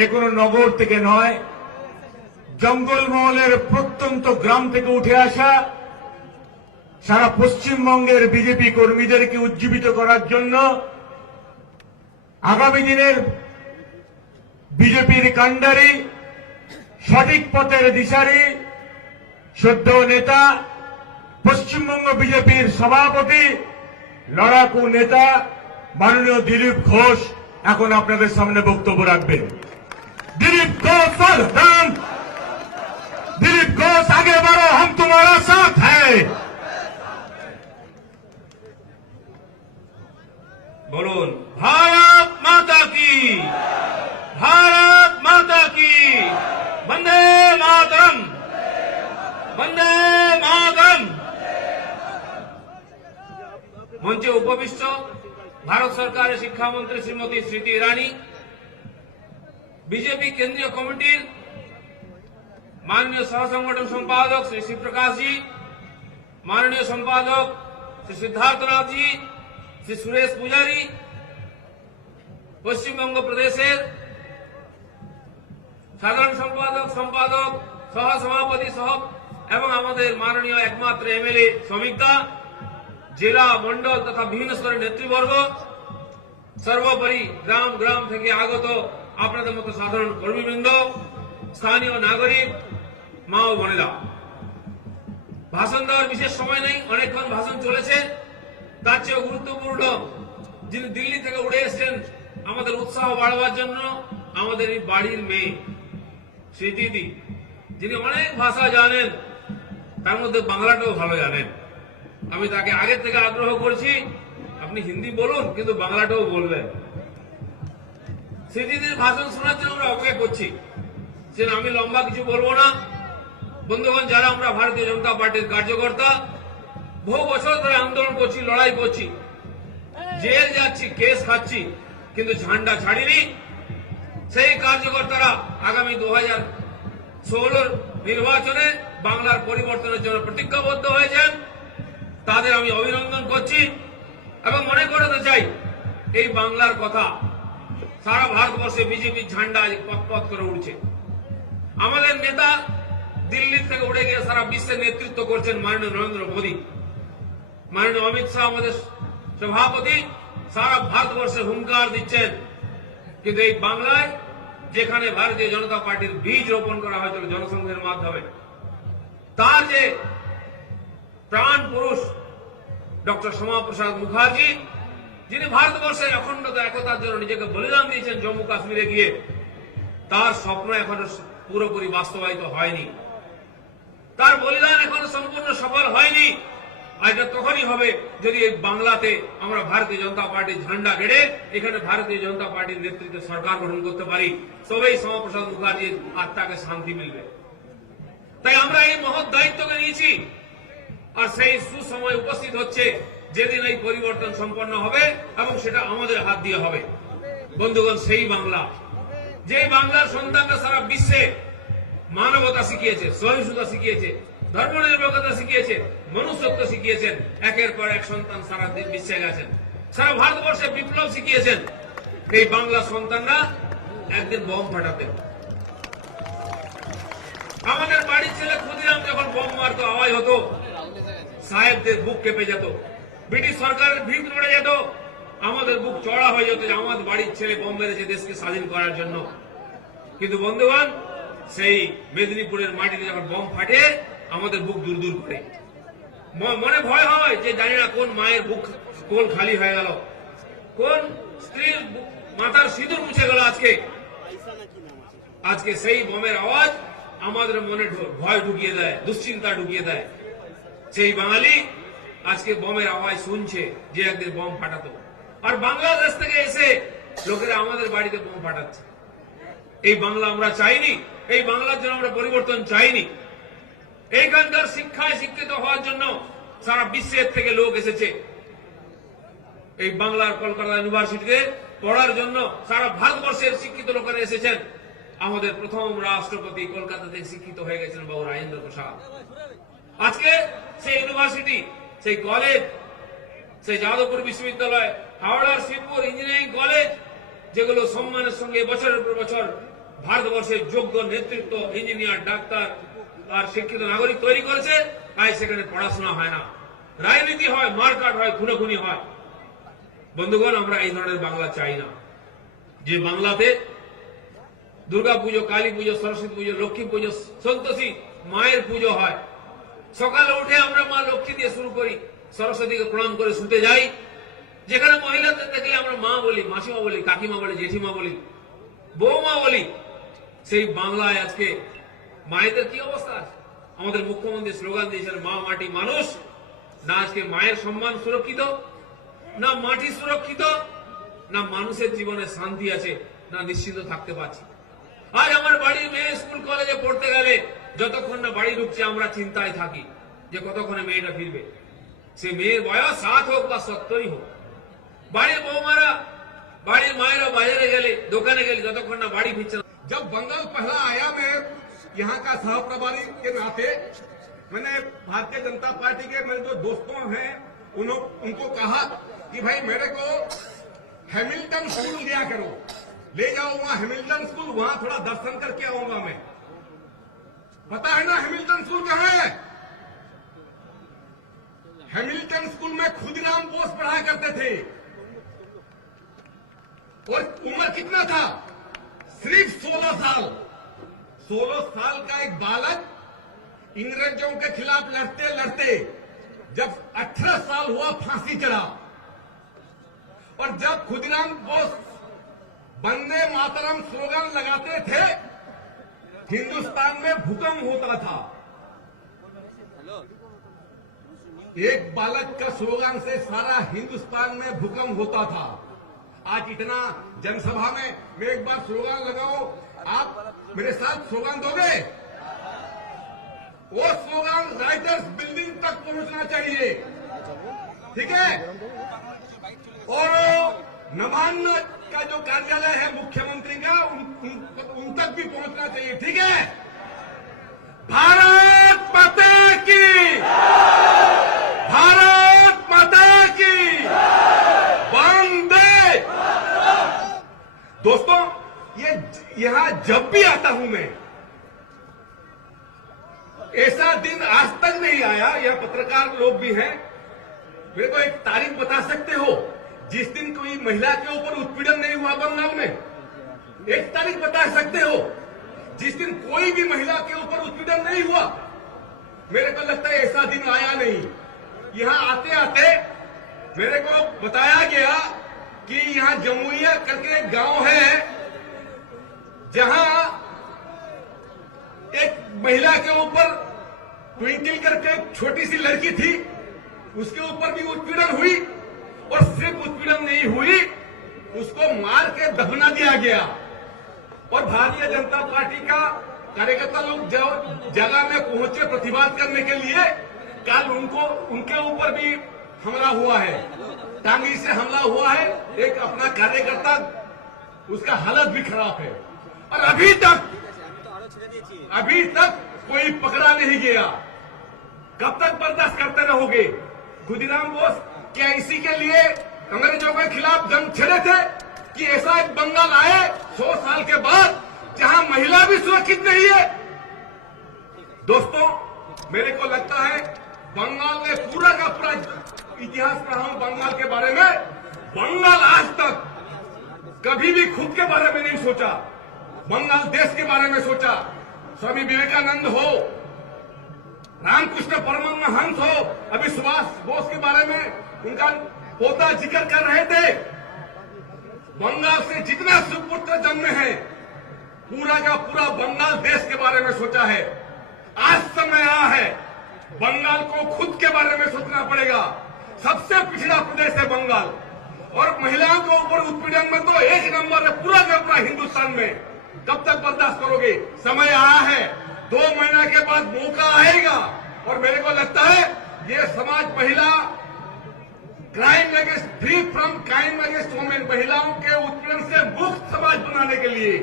এ কোনো নগর থেকে নয়, জঙ্গলমহলের প্রত্যন্ত গ্রাম থেকে উঠে আসা সারা পশ্চিমবঙ্গের বিজেপি কর্মীদেরকে উজ্জীবিত করার জন্য আগামী দিনের বিজেপির কাণ্ডারি, সঠিক পথের দিশারি, শ্রদ্ধেয় নেতা, পশ্চিমবঙ্গ বিজেপির সভাপতি, লড়াকু নেতা মাননীয় দিলীপ ঘোষ এখন আপনাদের সামনে বক্তব্য রাখবেন। দিলীপ ঘোষ সাবধান, দিলীপ ঘোষ আগে বাড়ো, हम तुम्हारा साथ है। বলুন ভারত মাতা কি, ভারত মাতা কি, বন্দে মাতরম, বন্দে মাতরম। মঞ্চে উপবিষ্ট ভারত সরকারের শিক্ষামন্ত্রী শ্রীমতী স্মৃতি ইরানি, বিজেপি কেন্দ্রীয় কমিটির মাননীয় সহ সংগঠন সম্পাদক শ্রী শিবপ্রকাশ জি, মাননীয় সম্পাদক শ্রী সিদ্ধার্থনাথ জি, শ্রী সুরেশ পূজারী, পশ্চিমবঙ্গ প্রদেশের সাধারণ সম্পাদক, সম্পাদক, সহ সভাপতি সহ এবং আমাদের মাননীয় একমাত্র এমএলএ শ্রমিকদা, জেলা মন্ডল তথা বিভিন্ন স্তরের নেতৃবর্গ, সর্বোপরি গ্রাম গ্রাম থেকে আগত আপনাদের মতো সাধারণ কর্মীবৃন্দ, স্থানীয় নাগরিক, মা ও বোনেরা, ভাষণ দেওয়ার বিশেষ সময় নেই, অনেকক্ষণ ভাষণ চলেছে। তার চেয়েও গুরুত্বপূর্ণ, যিনি দিল্লি থেকে উড়ে এসেছেন আমাদের উৎসাহ বাড়াবার জন্য, আমাদের এই বাড়ির মেয়ে স্মৃতিদি, যিনি অনেক ভাষা জানেন, তার মধ্যে বাংলাটাও ভালো জানেন। আমি তাকে আগের থেকে আগ্রহ করছি, আপনি হিন্দি বলুন কিন্তু বাংলাটাও বলবেন। স্মৃতিদির ভাষণ শোনার জন্য আমরা অপেক্ষা করছি। আমি লম্বা কিছু বলবো না। বন্ধুগণ, যারা আমরা ভারতীয় জনতা পার্টির কার্যকর্তা, বহু বছর ধরে আন্দোলন করছি, লড়াই করছি, জেল যাচ্ছি, কেস খাচ্ছি, কিন্তু ঝান্ডা ছাড়িনি। সেই কার্যকর্তারা আগামী 2016 নির্বাচনে বাংলার পরিবর্তনের জন্য প্রতিজ্ঞাবদ্ধ হয়েছেন। তাদের আমি অভিনন্দন করছি এবং মনে করাতে চাই, এই বাংলার কথা সারা ভারতবর্ষে বিজেপির ঝান্ডা পথ পথ করে উঠছে। আমাদের নেতা দিল্লি থেকে উড়ে গিয়ে সারা বিশ্বের নেতৃত্ব করছেন মাননীয় নরেন্দ্র মোদী, মাননীয় অমিত শাহ আমাদের সভাপতি সারা ভারতবর্ষে হুঙ্কার দিচ্ছেন। কিন্তু এই বাংলায়, যেখানে ভারতীয় জনতা পার্টির বীজ রোপণ করা হয়েছিল জনসংঘের মাধ্যমে, তার যে প্রাণ পুরুষ ডক্টর শ্যামাপ্রসাদ মুখার্জি, যিনি ভারতবর্ষের অখণ্ডতা একতার জন্য নিজেকে বলিদান দিয়েছেন জম্মু কাশ্মীরে গিয়ে, তার স্বপ্ন এখনো পুরোপুরি বাস্তবায়িত হয়নি, তার বলিদান এখনো সম্পূর্ণ সফল হয়নি। আর এটা তখনই হবে যদি এই বাংলাতে আমরা ভারতীয় জনতা পার্টির ঝান্ডা গেড়ে এখানে ভারতীয় জনতা পার্টির নেতৃত্বে সরকার গঠন করতে পারি, তবেই শ্যামাপ্রসাদ মুখার্জির আত্মাকে শান্তি মিলবে। তাই আমরা এই মহৎ দায়িত্বকে নিয়েছি, আর সেই সুসময় উপস্থিত হচ্ছে যেদিন এই পরিবর্তন সম্পন্ন হবে এবং সেটা আমাদের হাত দিয়ে হবে। বন্ধুগণ, সেই বাংলা, যে বাংলার সন্তানরা সারা বিশ্বে মানবতা শিখিয়েছে, সহিষ্ণুতা শিখিয়েছে, ধর্মনিরপেক্ষতা শিখিয়েছে, মনুষ্যত্ব শিখিয়েছেন, একের পর এক সন্তান সারা বিশ্বে গেছেন, সারা ভারতবর্ষে বিপ্লব শিখিয়েছেন। এই বাংলা সন্তানরা একদিন বম ফাটাতেন, আমাদের বাড়ির ছেলে ক্ষুদিরাম যখন বোম মারতো, আওয়াজ হতো, সাহেবদের বুক কেঁপে যেত, ব্রিটিশ সরকারের ভিত নড়ে যেত, আমাদের বুক চড়া হয়ে যেত যে আমাদের বাড়ির ছেলে বোম মেরেছে দেশকে স্বাধীন করার জন্য। কিন্তু বন্ধুগণ, সেই মেদিনীপুরের মাটিতে যখন বোম ফাটে আমাদের বুক দূর দূর করে, মনে ভয় হয় যে জানি না কোন মায়ের বুক কোল খালি হয়ে গেল, কোন স্ত্রীর মাথার সিঁদুর মুছে গেল। আজকে সেই বোমের আওয়াজ আমাদের মনে ভয় ঢুকিয়ে দেয়, দুশ্চিন্তা ঢুকিয়ে দেয়। সেই বাঙালি আজকে বোমের আওয়াজ শুনছে যে একদিন বোম ফাটাতো, আর বাংলাদেশ থেকে এসে লোকেরা আমাদের বাড়িতে বোম ফাটাচ্ছে। এই বাংলা আমরা চাইনি, এই বাংলার জন্য আমরা পরিবর্তন চাইনি। এইখানকার শিক্ষায় শিক্ষিত হওয়ার জন্য সারা বিশ্বের থেকে লোক এসেছে। এই বাংলার কলকাতা ইউনিভার্সিটিতে পড়ার জন্য সারা ভারতবর্ষের শিক্ষিত লোকেরা এসেছেন। আমাদের প্রথম রাষ্ট্রপতি কলকাতা থেকে শিক্ষিত হয়ে গেছেন বাবু রাজেন্দ্র প্রসাদ। আজকে সেই ইউনিভার্সিটি, সেই কলেজ, সেই যাদবপুর বিশ্ববিদ্যালয়, হাওড়ার শিবপুর ইঞ্জিনিয়ারিং কলেজ, যেগুলো সম্মানের সঙ্গে বছরের পর বছর ভারতবর্ষের যোগ্য নেতৃত্ব, ইঞ্জিনিয়ার, ডাক্তার আর শিক্ষিত নাগরিক তৈরি করেছে, তাই সেখানে পড়াশোনা হয় না, রাজনীতি হয়, মারকাট হয়, খুনোখুনি হয়। বন্ধুগণ, আমরা এই ধরনের বাংলা চাই না, যে বাংলাতে দুর্গা পুজো, কালী পুজো, সরস্বতী পুজো, লক্ষ্মী পুজো, সন্তোষী মায়ের পুজো হয়। সকালে উঠে আমরা মা লক্ষ্মী দিয়ে শুরু করি, সরস্বতীকে প্রণাম করে শুতে যাই। যেখানে মহিলাদের দেখলে আমরা মা বলি, মাসিমা বলি, কাকিমা বলি, জেঠিমা বলি, বৌমা বলি। সেই বাংলায় আজকে মায়েদের কি অবস্থা আছে? আমাদের মুখ্যমন্ত্রী স্লোগান দিয়েছিলেন মা মাটি মানুষ। না আজকে মায়ের সম্মান সুরক্ষিত, না মাটি সুরক্ষিত, না মানুষের জীবনে শান্তি আছে, না নিশ্চিন্ত থাকতে পারছি। আজ আমার বাড়ির মেয়ে স্কুল কলেজে পড়তে গেলে যতক্ষণ না বাড়ি ঢুকছে আমরা চিন্তায় থাকি যে কতক্ষণে মেয়েটা ফিরবে। সে মেয়ের বয়স 7 হোক বা 70 হোক। বাড়ির বৌমারা, বাড়ির মায়েরা বাজারে গেলে, দোকানে गए যতক্ষণ না বাড়ি ফিরছে। जब बंगाल पहला आया, मैं यहाँ का सह प्रभारी के नाते मैंने भारतीय जनता पार्टी के मेरे जो दोस्तों हैं उनको कहा कि भाई मेरे को हैमिल्टन स्कूल लिया करो, ले जाओ वहां हैमिल्टन स्कूल, वहां थोड़ा दर्शन करके आऊंगा मैं। पता है ना हैमिल्टन स्कूल कहाँ है? हैमिल्टन स्कूल में खुदीराम बोस पढ़ा करते थे, और उम्र कितना था? सिर्फ 16 साल। 16 साल का एक बालक अंग्रेजों के खिलाफ लड़ते लड़ते जब 18 साल हुआ फांसी चढ़ा। और जब खुदीराम बोस वंदे मातरम स्लोगन लगाते थे, हिंदुस्तान में भूकंप होता था। एक बालक का स्लोगन से सारा हिंदुस्तान में भूकंप होता था। आज इतना जनसभा में मैं एक बार स्लोगन लगाऊं, आप मेरे साथ स्लोगन दोगे? वो स्लोगन राइटर्स बिल्डिंग तक पहुंचना चाहिए, ठीक है? और नवान्न का जो कार्यालय है मुख्यमंत्री का, उन तक भी पहुंचना चाहिए, ठीक है? भारत माता की, भारत माता की, वंदे। दोस्तों, ये यहां जब भी आता हूं मैं, ऐसा दिन आज तक नहीं आया। यह पत्रकार लोग भी हैं, मेरे को एक तारीख बता सकते हो जिस दिन कोई महिला के ऊपर उत्पीड़न नहीं हुआ बंगाल में? एक तारीख बता सकते हो जिस दिन कोई भी महिला के ऊपर उत्पीड़न नहीं हुआ? मेरे को लगता है ऐसा दिन आया नहीं। यहां आते आते मेरे को बताया गया कि यहां जमुइया करके एक गांव है, जहां एक महिला के ऊपर ट्विंकल करके एक छोटी सी लड़की थी, उसके ऊपर भी उत्पीड़न हुई। और सिर्फ उत्पीड़न नहीं हुई, उसको मार के दफना दिया गया। और भारतीय जनता पार्टी का कार्यकर्ता लोग जो जगह में पहुंचे प्रतिवाद करने के लिए, कल उनके ऊपर भी हमला हुआ है, टांगी से हमला हुआ है। एक अपना कार्यकर्ता, उसका हालत भी खराब है, और अभी तक कोई पकड़ा नहीं गया। कब तक बर्दाश्त करते रहोगे? खुदीराम बोस क्या इसी के लिए अंग्रेजों के खिलाफ जंग छेड़े थे कि ऐसा एक बंगाल आए 100 साल के बाद जहां महिला भी सुरक्षित नहीं है? दोस्तों, मेरे को लगता है बंगाल में पूरा का पूरा इतिहास पढ़ा हूं बंगाल के बारे में। बंगाल आज तक कभी भी खुद के बारे में नहीं सोचा, बंगाल देश के बारे में सोचा। स्वामी विवेकानंद हो, रामकृष्ण परमहंस हो, अभी सुभाष बोस के बारे में उनका पोता जिक्र कर रहे थे। बंगाल से जितना सुपुत्र जन्मे हैं, पूरा का पूरा बंगाल देश के बारे में सोचा है। आज समय आया है, बंगाल को खुद के बारे में सोचना पड़ेगा। सबसे पिछड़ा प्रदेश है बंगाल, और महिलाओं के ऊपर उत्पीड़न में तो एक नंबर है पूरा का पूरा हिंदुस्तान में। कब तक बर्दाश्त करोगे? समय आया है, 2 महीना के बाद मौका आएगा। और मेरे को लगता है ये समाज महिला crime against, free from crime against women, महिलाओं के उत्पीड़न से मुक्त समाज बनाने के लिए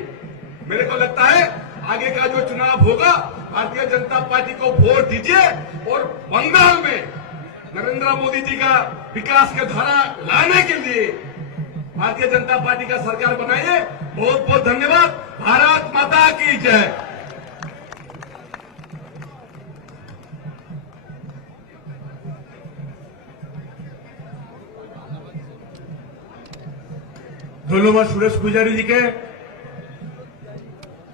मेरे को लगता है आगे का जो चुनाव होगा, भारतीय जनता पार्टी को वोट दीजिए और बंगाल में नरेंद्र मोदी जी का विकास के धारा लाने के लिए भारतीय जनता पार्टी का सरकार बनाइए। बहुत बहुत धन्यवाद। भारत माता की जय। ধন্যবাদ সুরেশ পূজারীজিকে।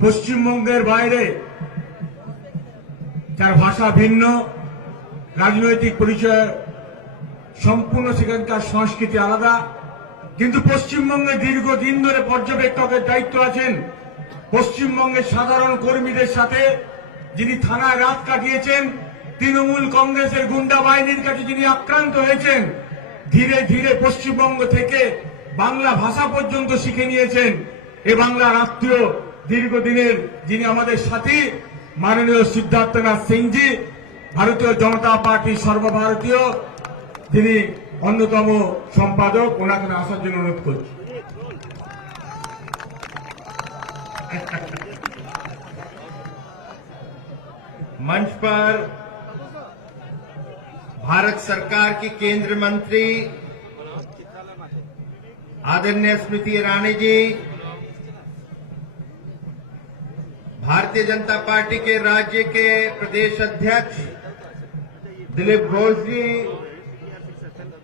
পশ্চিমবঙ্গের বাইরে যার ভাষা ভিন্ন, রাজনৈতিক পরিচয় সম্পূর্ণ, সেখানকার সংস্কৃতি আলাদা, কিন্তু পশ্চিমবঙ্গে দীর্ঘদিন ধরে পর্যবেক্ষকের দায়িত্ব আছেন। পশ্চিমবঙ্গের সাধারণ কর্মীদের সাথে যিনি থানায় রাত কাটিয়েছেন, তৃণমূল কংগ্রেসের গুন্ডা বাহিনীর কাছে যিনি আক্রান্ত হয়েছেন, ধীরে ধীরে পশ্চিমবঙ্গ থেকে বাংলা ভাষা পর্যন্ত শিখে নিয়েছেন। এ বাংলার আত্মীয় দীর্ঘদিনের যিনি আমাদের সাথী, মাননীয় সিদ্ধার্থনাথ সিংজি, ভারতীয় জনতা পার্টির সর্বভারতীয় তিনি অন্যতম সম্পাদক, ওনাকে আসার জন্য অনুরোধ করছি। मंच पर भारत सरकार की केंद्रीय मंत्री आदरणीय स्मृति ईरानी जी, भारतीय जनता पार्टी के राज्य के प्रदेश अध्यक्ष दिलीप घोष जी,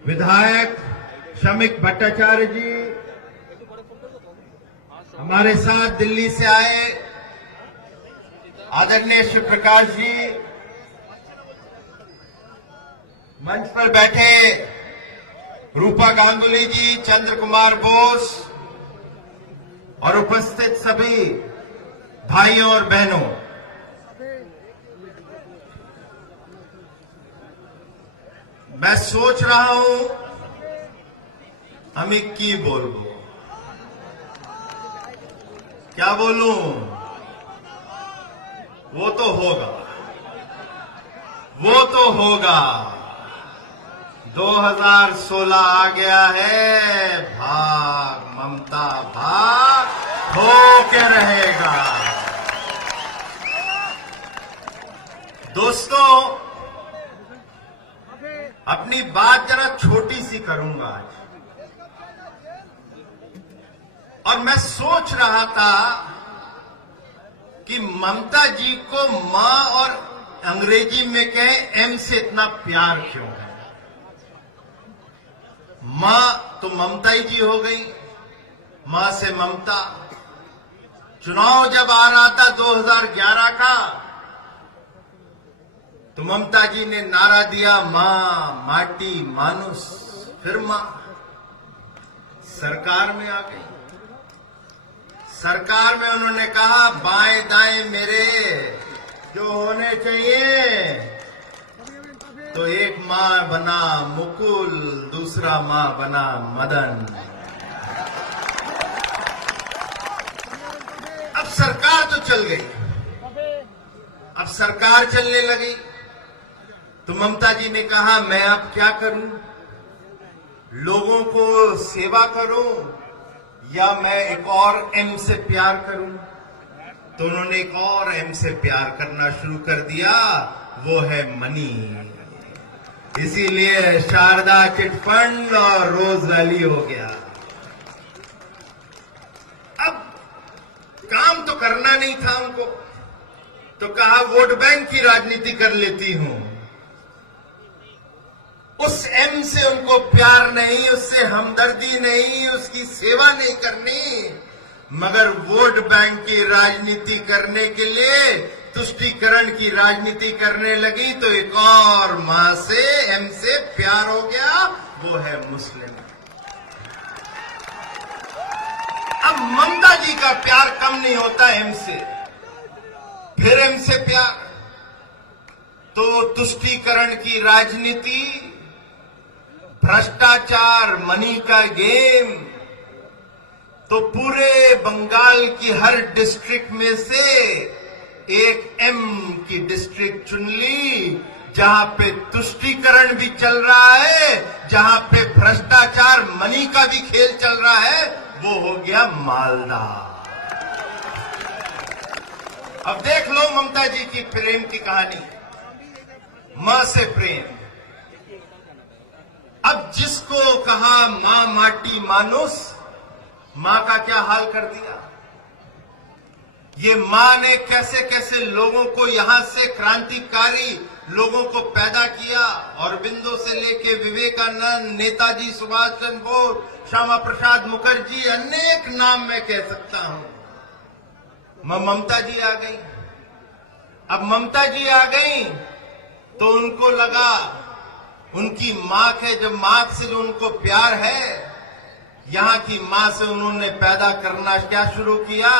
विधायक शमिक भट्टाचार्य जी, हमारे साथ दिल्ली से आए आदरणीय शिव प्रकाश जी, मंच पर बैठे रूपा गांगुली जी, चंद्र कुमार बोस और उपस्थित सभी भाइयों और बहनों, मैं सोच रहा हूं আমি কি বলবো, क्या बोलूं, वो तो होगा, वो तो होगा। 2016 आ गया है, भाग ममता भाग हो के रहेगा। दोस्तों, अपनी बात जरा छोटी सी करूंगा आज। और मैं सोच रहा था कि ममता जी को मां और अंग्रेजी में कहें एम से इतना प्यार क्यों है। मां तो ममता ही जी हो गई, मां से ममता। चुनाव जब आ रहा था 2011 का, तो ममता जी ने नारा दिया, मां माटी मानुस, फिर मां। सरकार में आ गई, सरकार में उन्होंने कहा बाएं दाएं मेरे जो होने चाहिए, तो एक मां बना मुकुल, दूसरा मां बना मदन। अब सरकार तो चल गई, अब सरकार चलने लगी, तो ममता जी ने कहा मैं अब क्या करूं, लोगों को सेवा करूं या मैं एक और एम से प्यार करूं। तो उन्होंने एक और एम से प्यार करना शुरू कर दिया, वो है मनी। इसीलिए शारदा चिट फंड और रोज वैली हो गया। अब काम तो करना नहीं था उनको, तो कहा वोट बैंक की राजनीति कर लेती हूं। उस एम से उनको प्यार नहीं, उससे हमदर्दी नहीं, उसकी सेवा नहीं करनी, मगर वोट बैंक की राजनीति करने के लिए तुष्टीकरण की राजनीति करने लगी तो एक और मां से, एम से प्यार हो गया, वो है मुस्लिम। अब ममता जी का प्यार कम नहीं होता एम से, फिर एम से प्यार, तो तुष्टीकरण की राजनीति, भ्रष्टाचार, मनी का गेम, तो पूरे बंगाल की हर डिस्ट्रिक्ट में से एक एम की डिस्ट्रिक्ट चुन ली, जहां पे तुष्टीकरण भी चल रहा है, जहां पे भ्रष्टाचार, मनी का भी खेल चल रहा है, वो हो गया मालदा। अब देख लो ममता जी की प्रेम की कहानी, मां से प्रेम। अब जिसको कहा मां माटी मानुस, मां का क्या हाल कर दिया। ये मां ने कैसे कैसे लोगों को यहां से क्रांतिकारी लोगों को पैदा किया, औरबिंदो से लेके विवेकानंद, नेताजी सुभाष चंद्र बोस, श्यामा प्रसाद मुखर्जी, अनेक नाम मैं कह सकता हूं। ममता जी आ गई। अब ममता जी आ गई तो उनको लगा उनकी मां के, जब मां से जो उनको प्यार है, यहां की मां से उन्होंने पैदा करना क्या शुरू किया,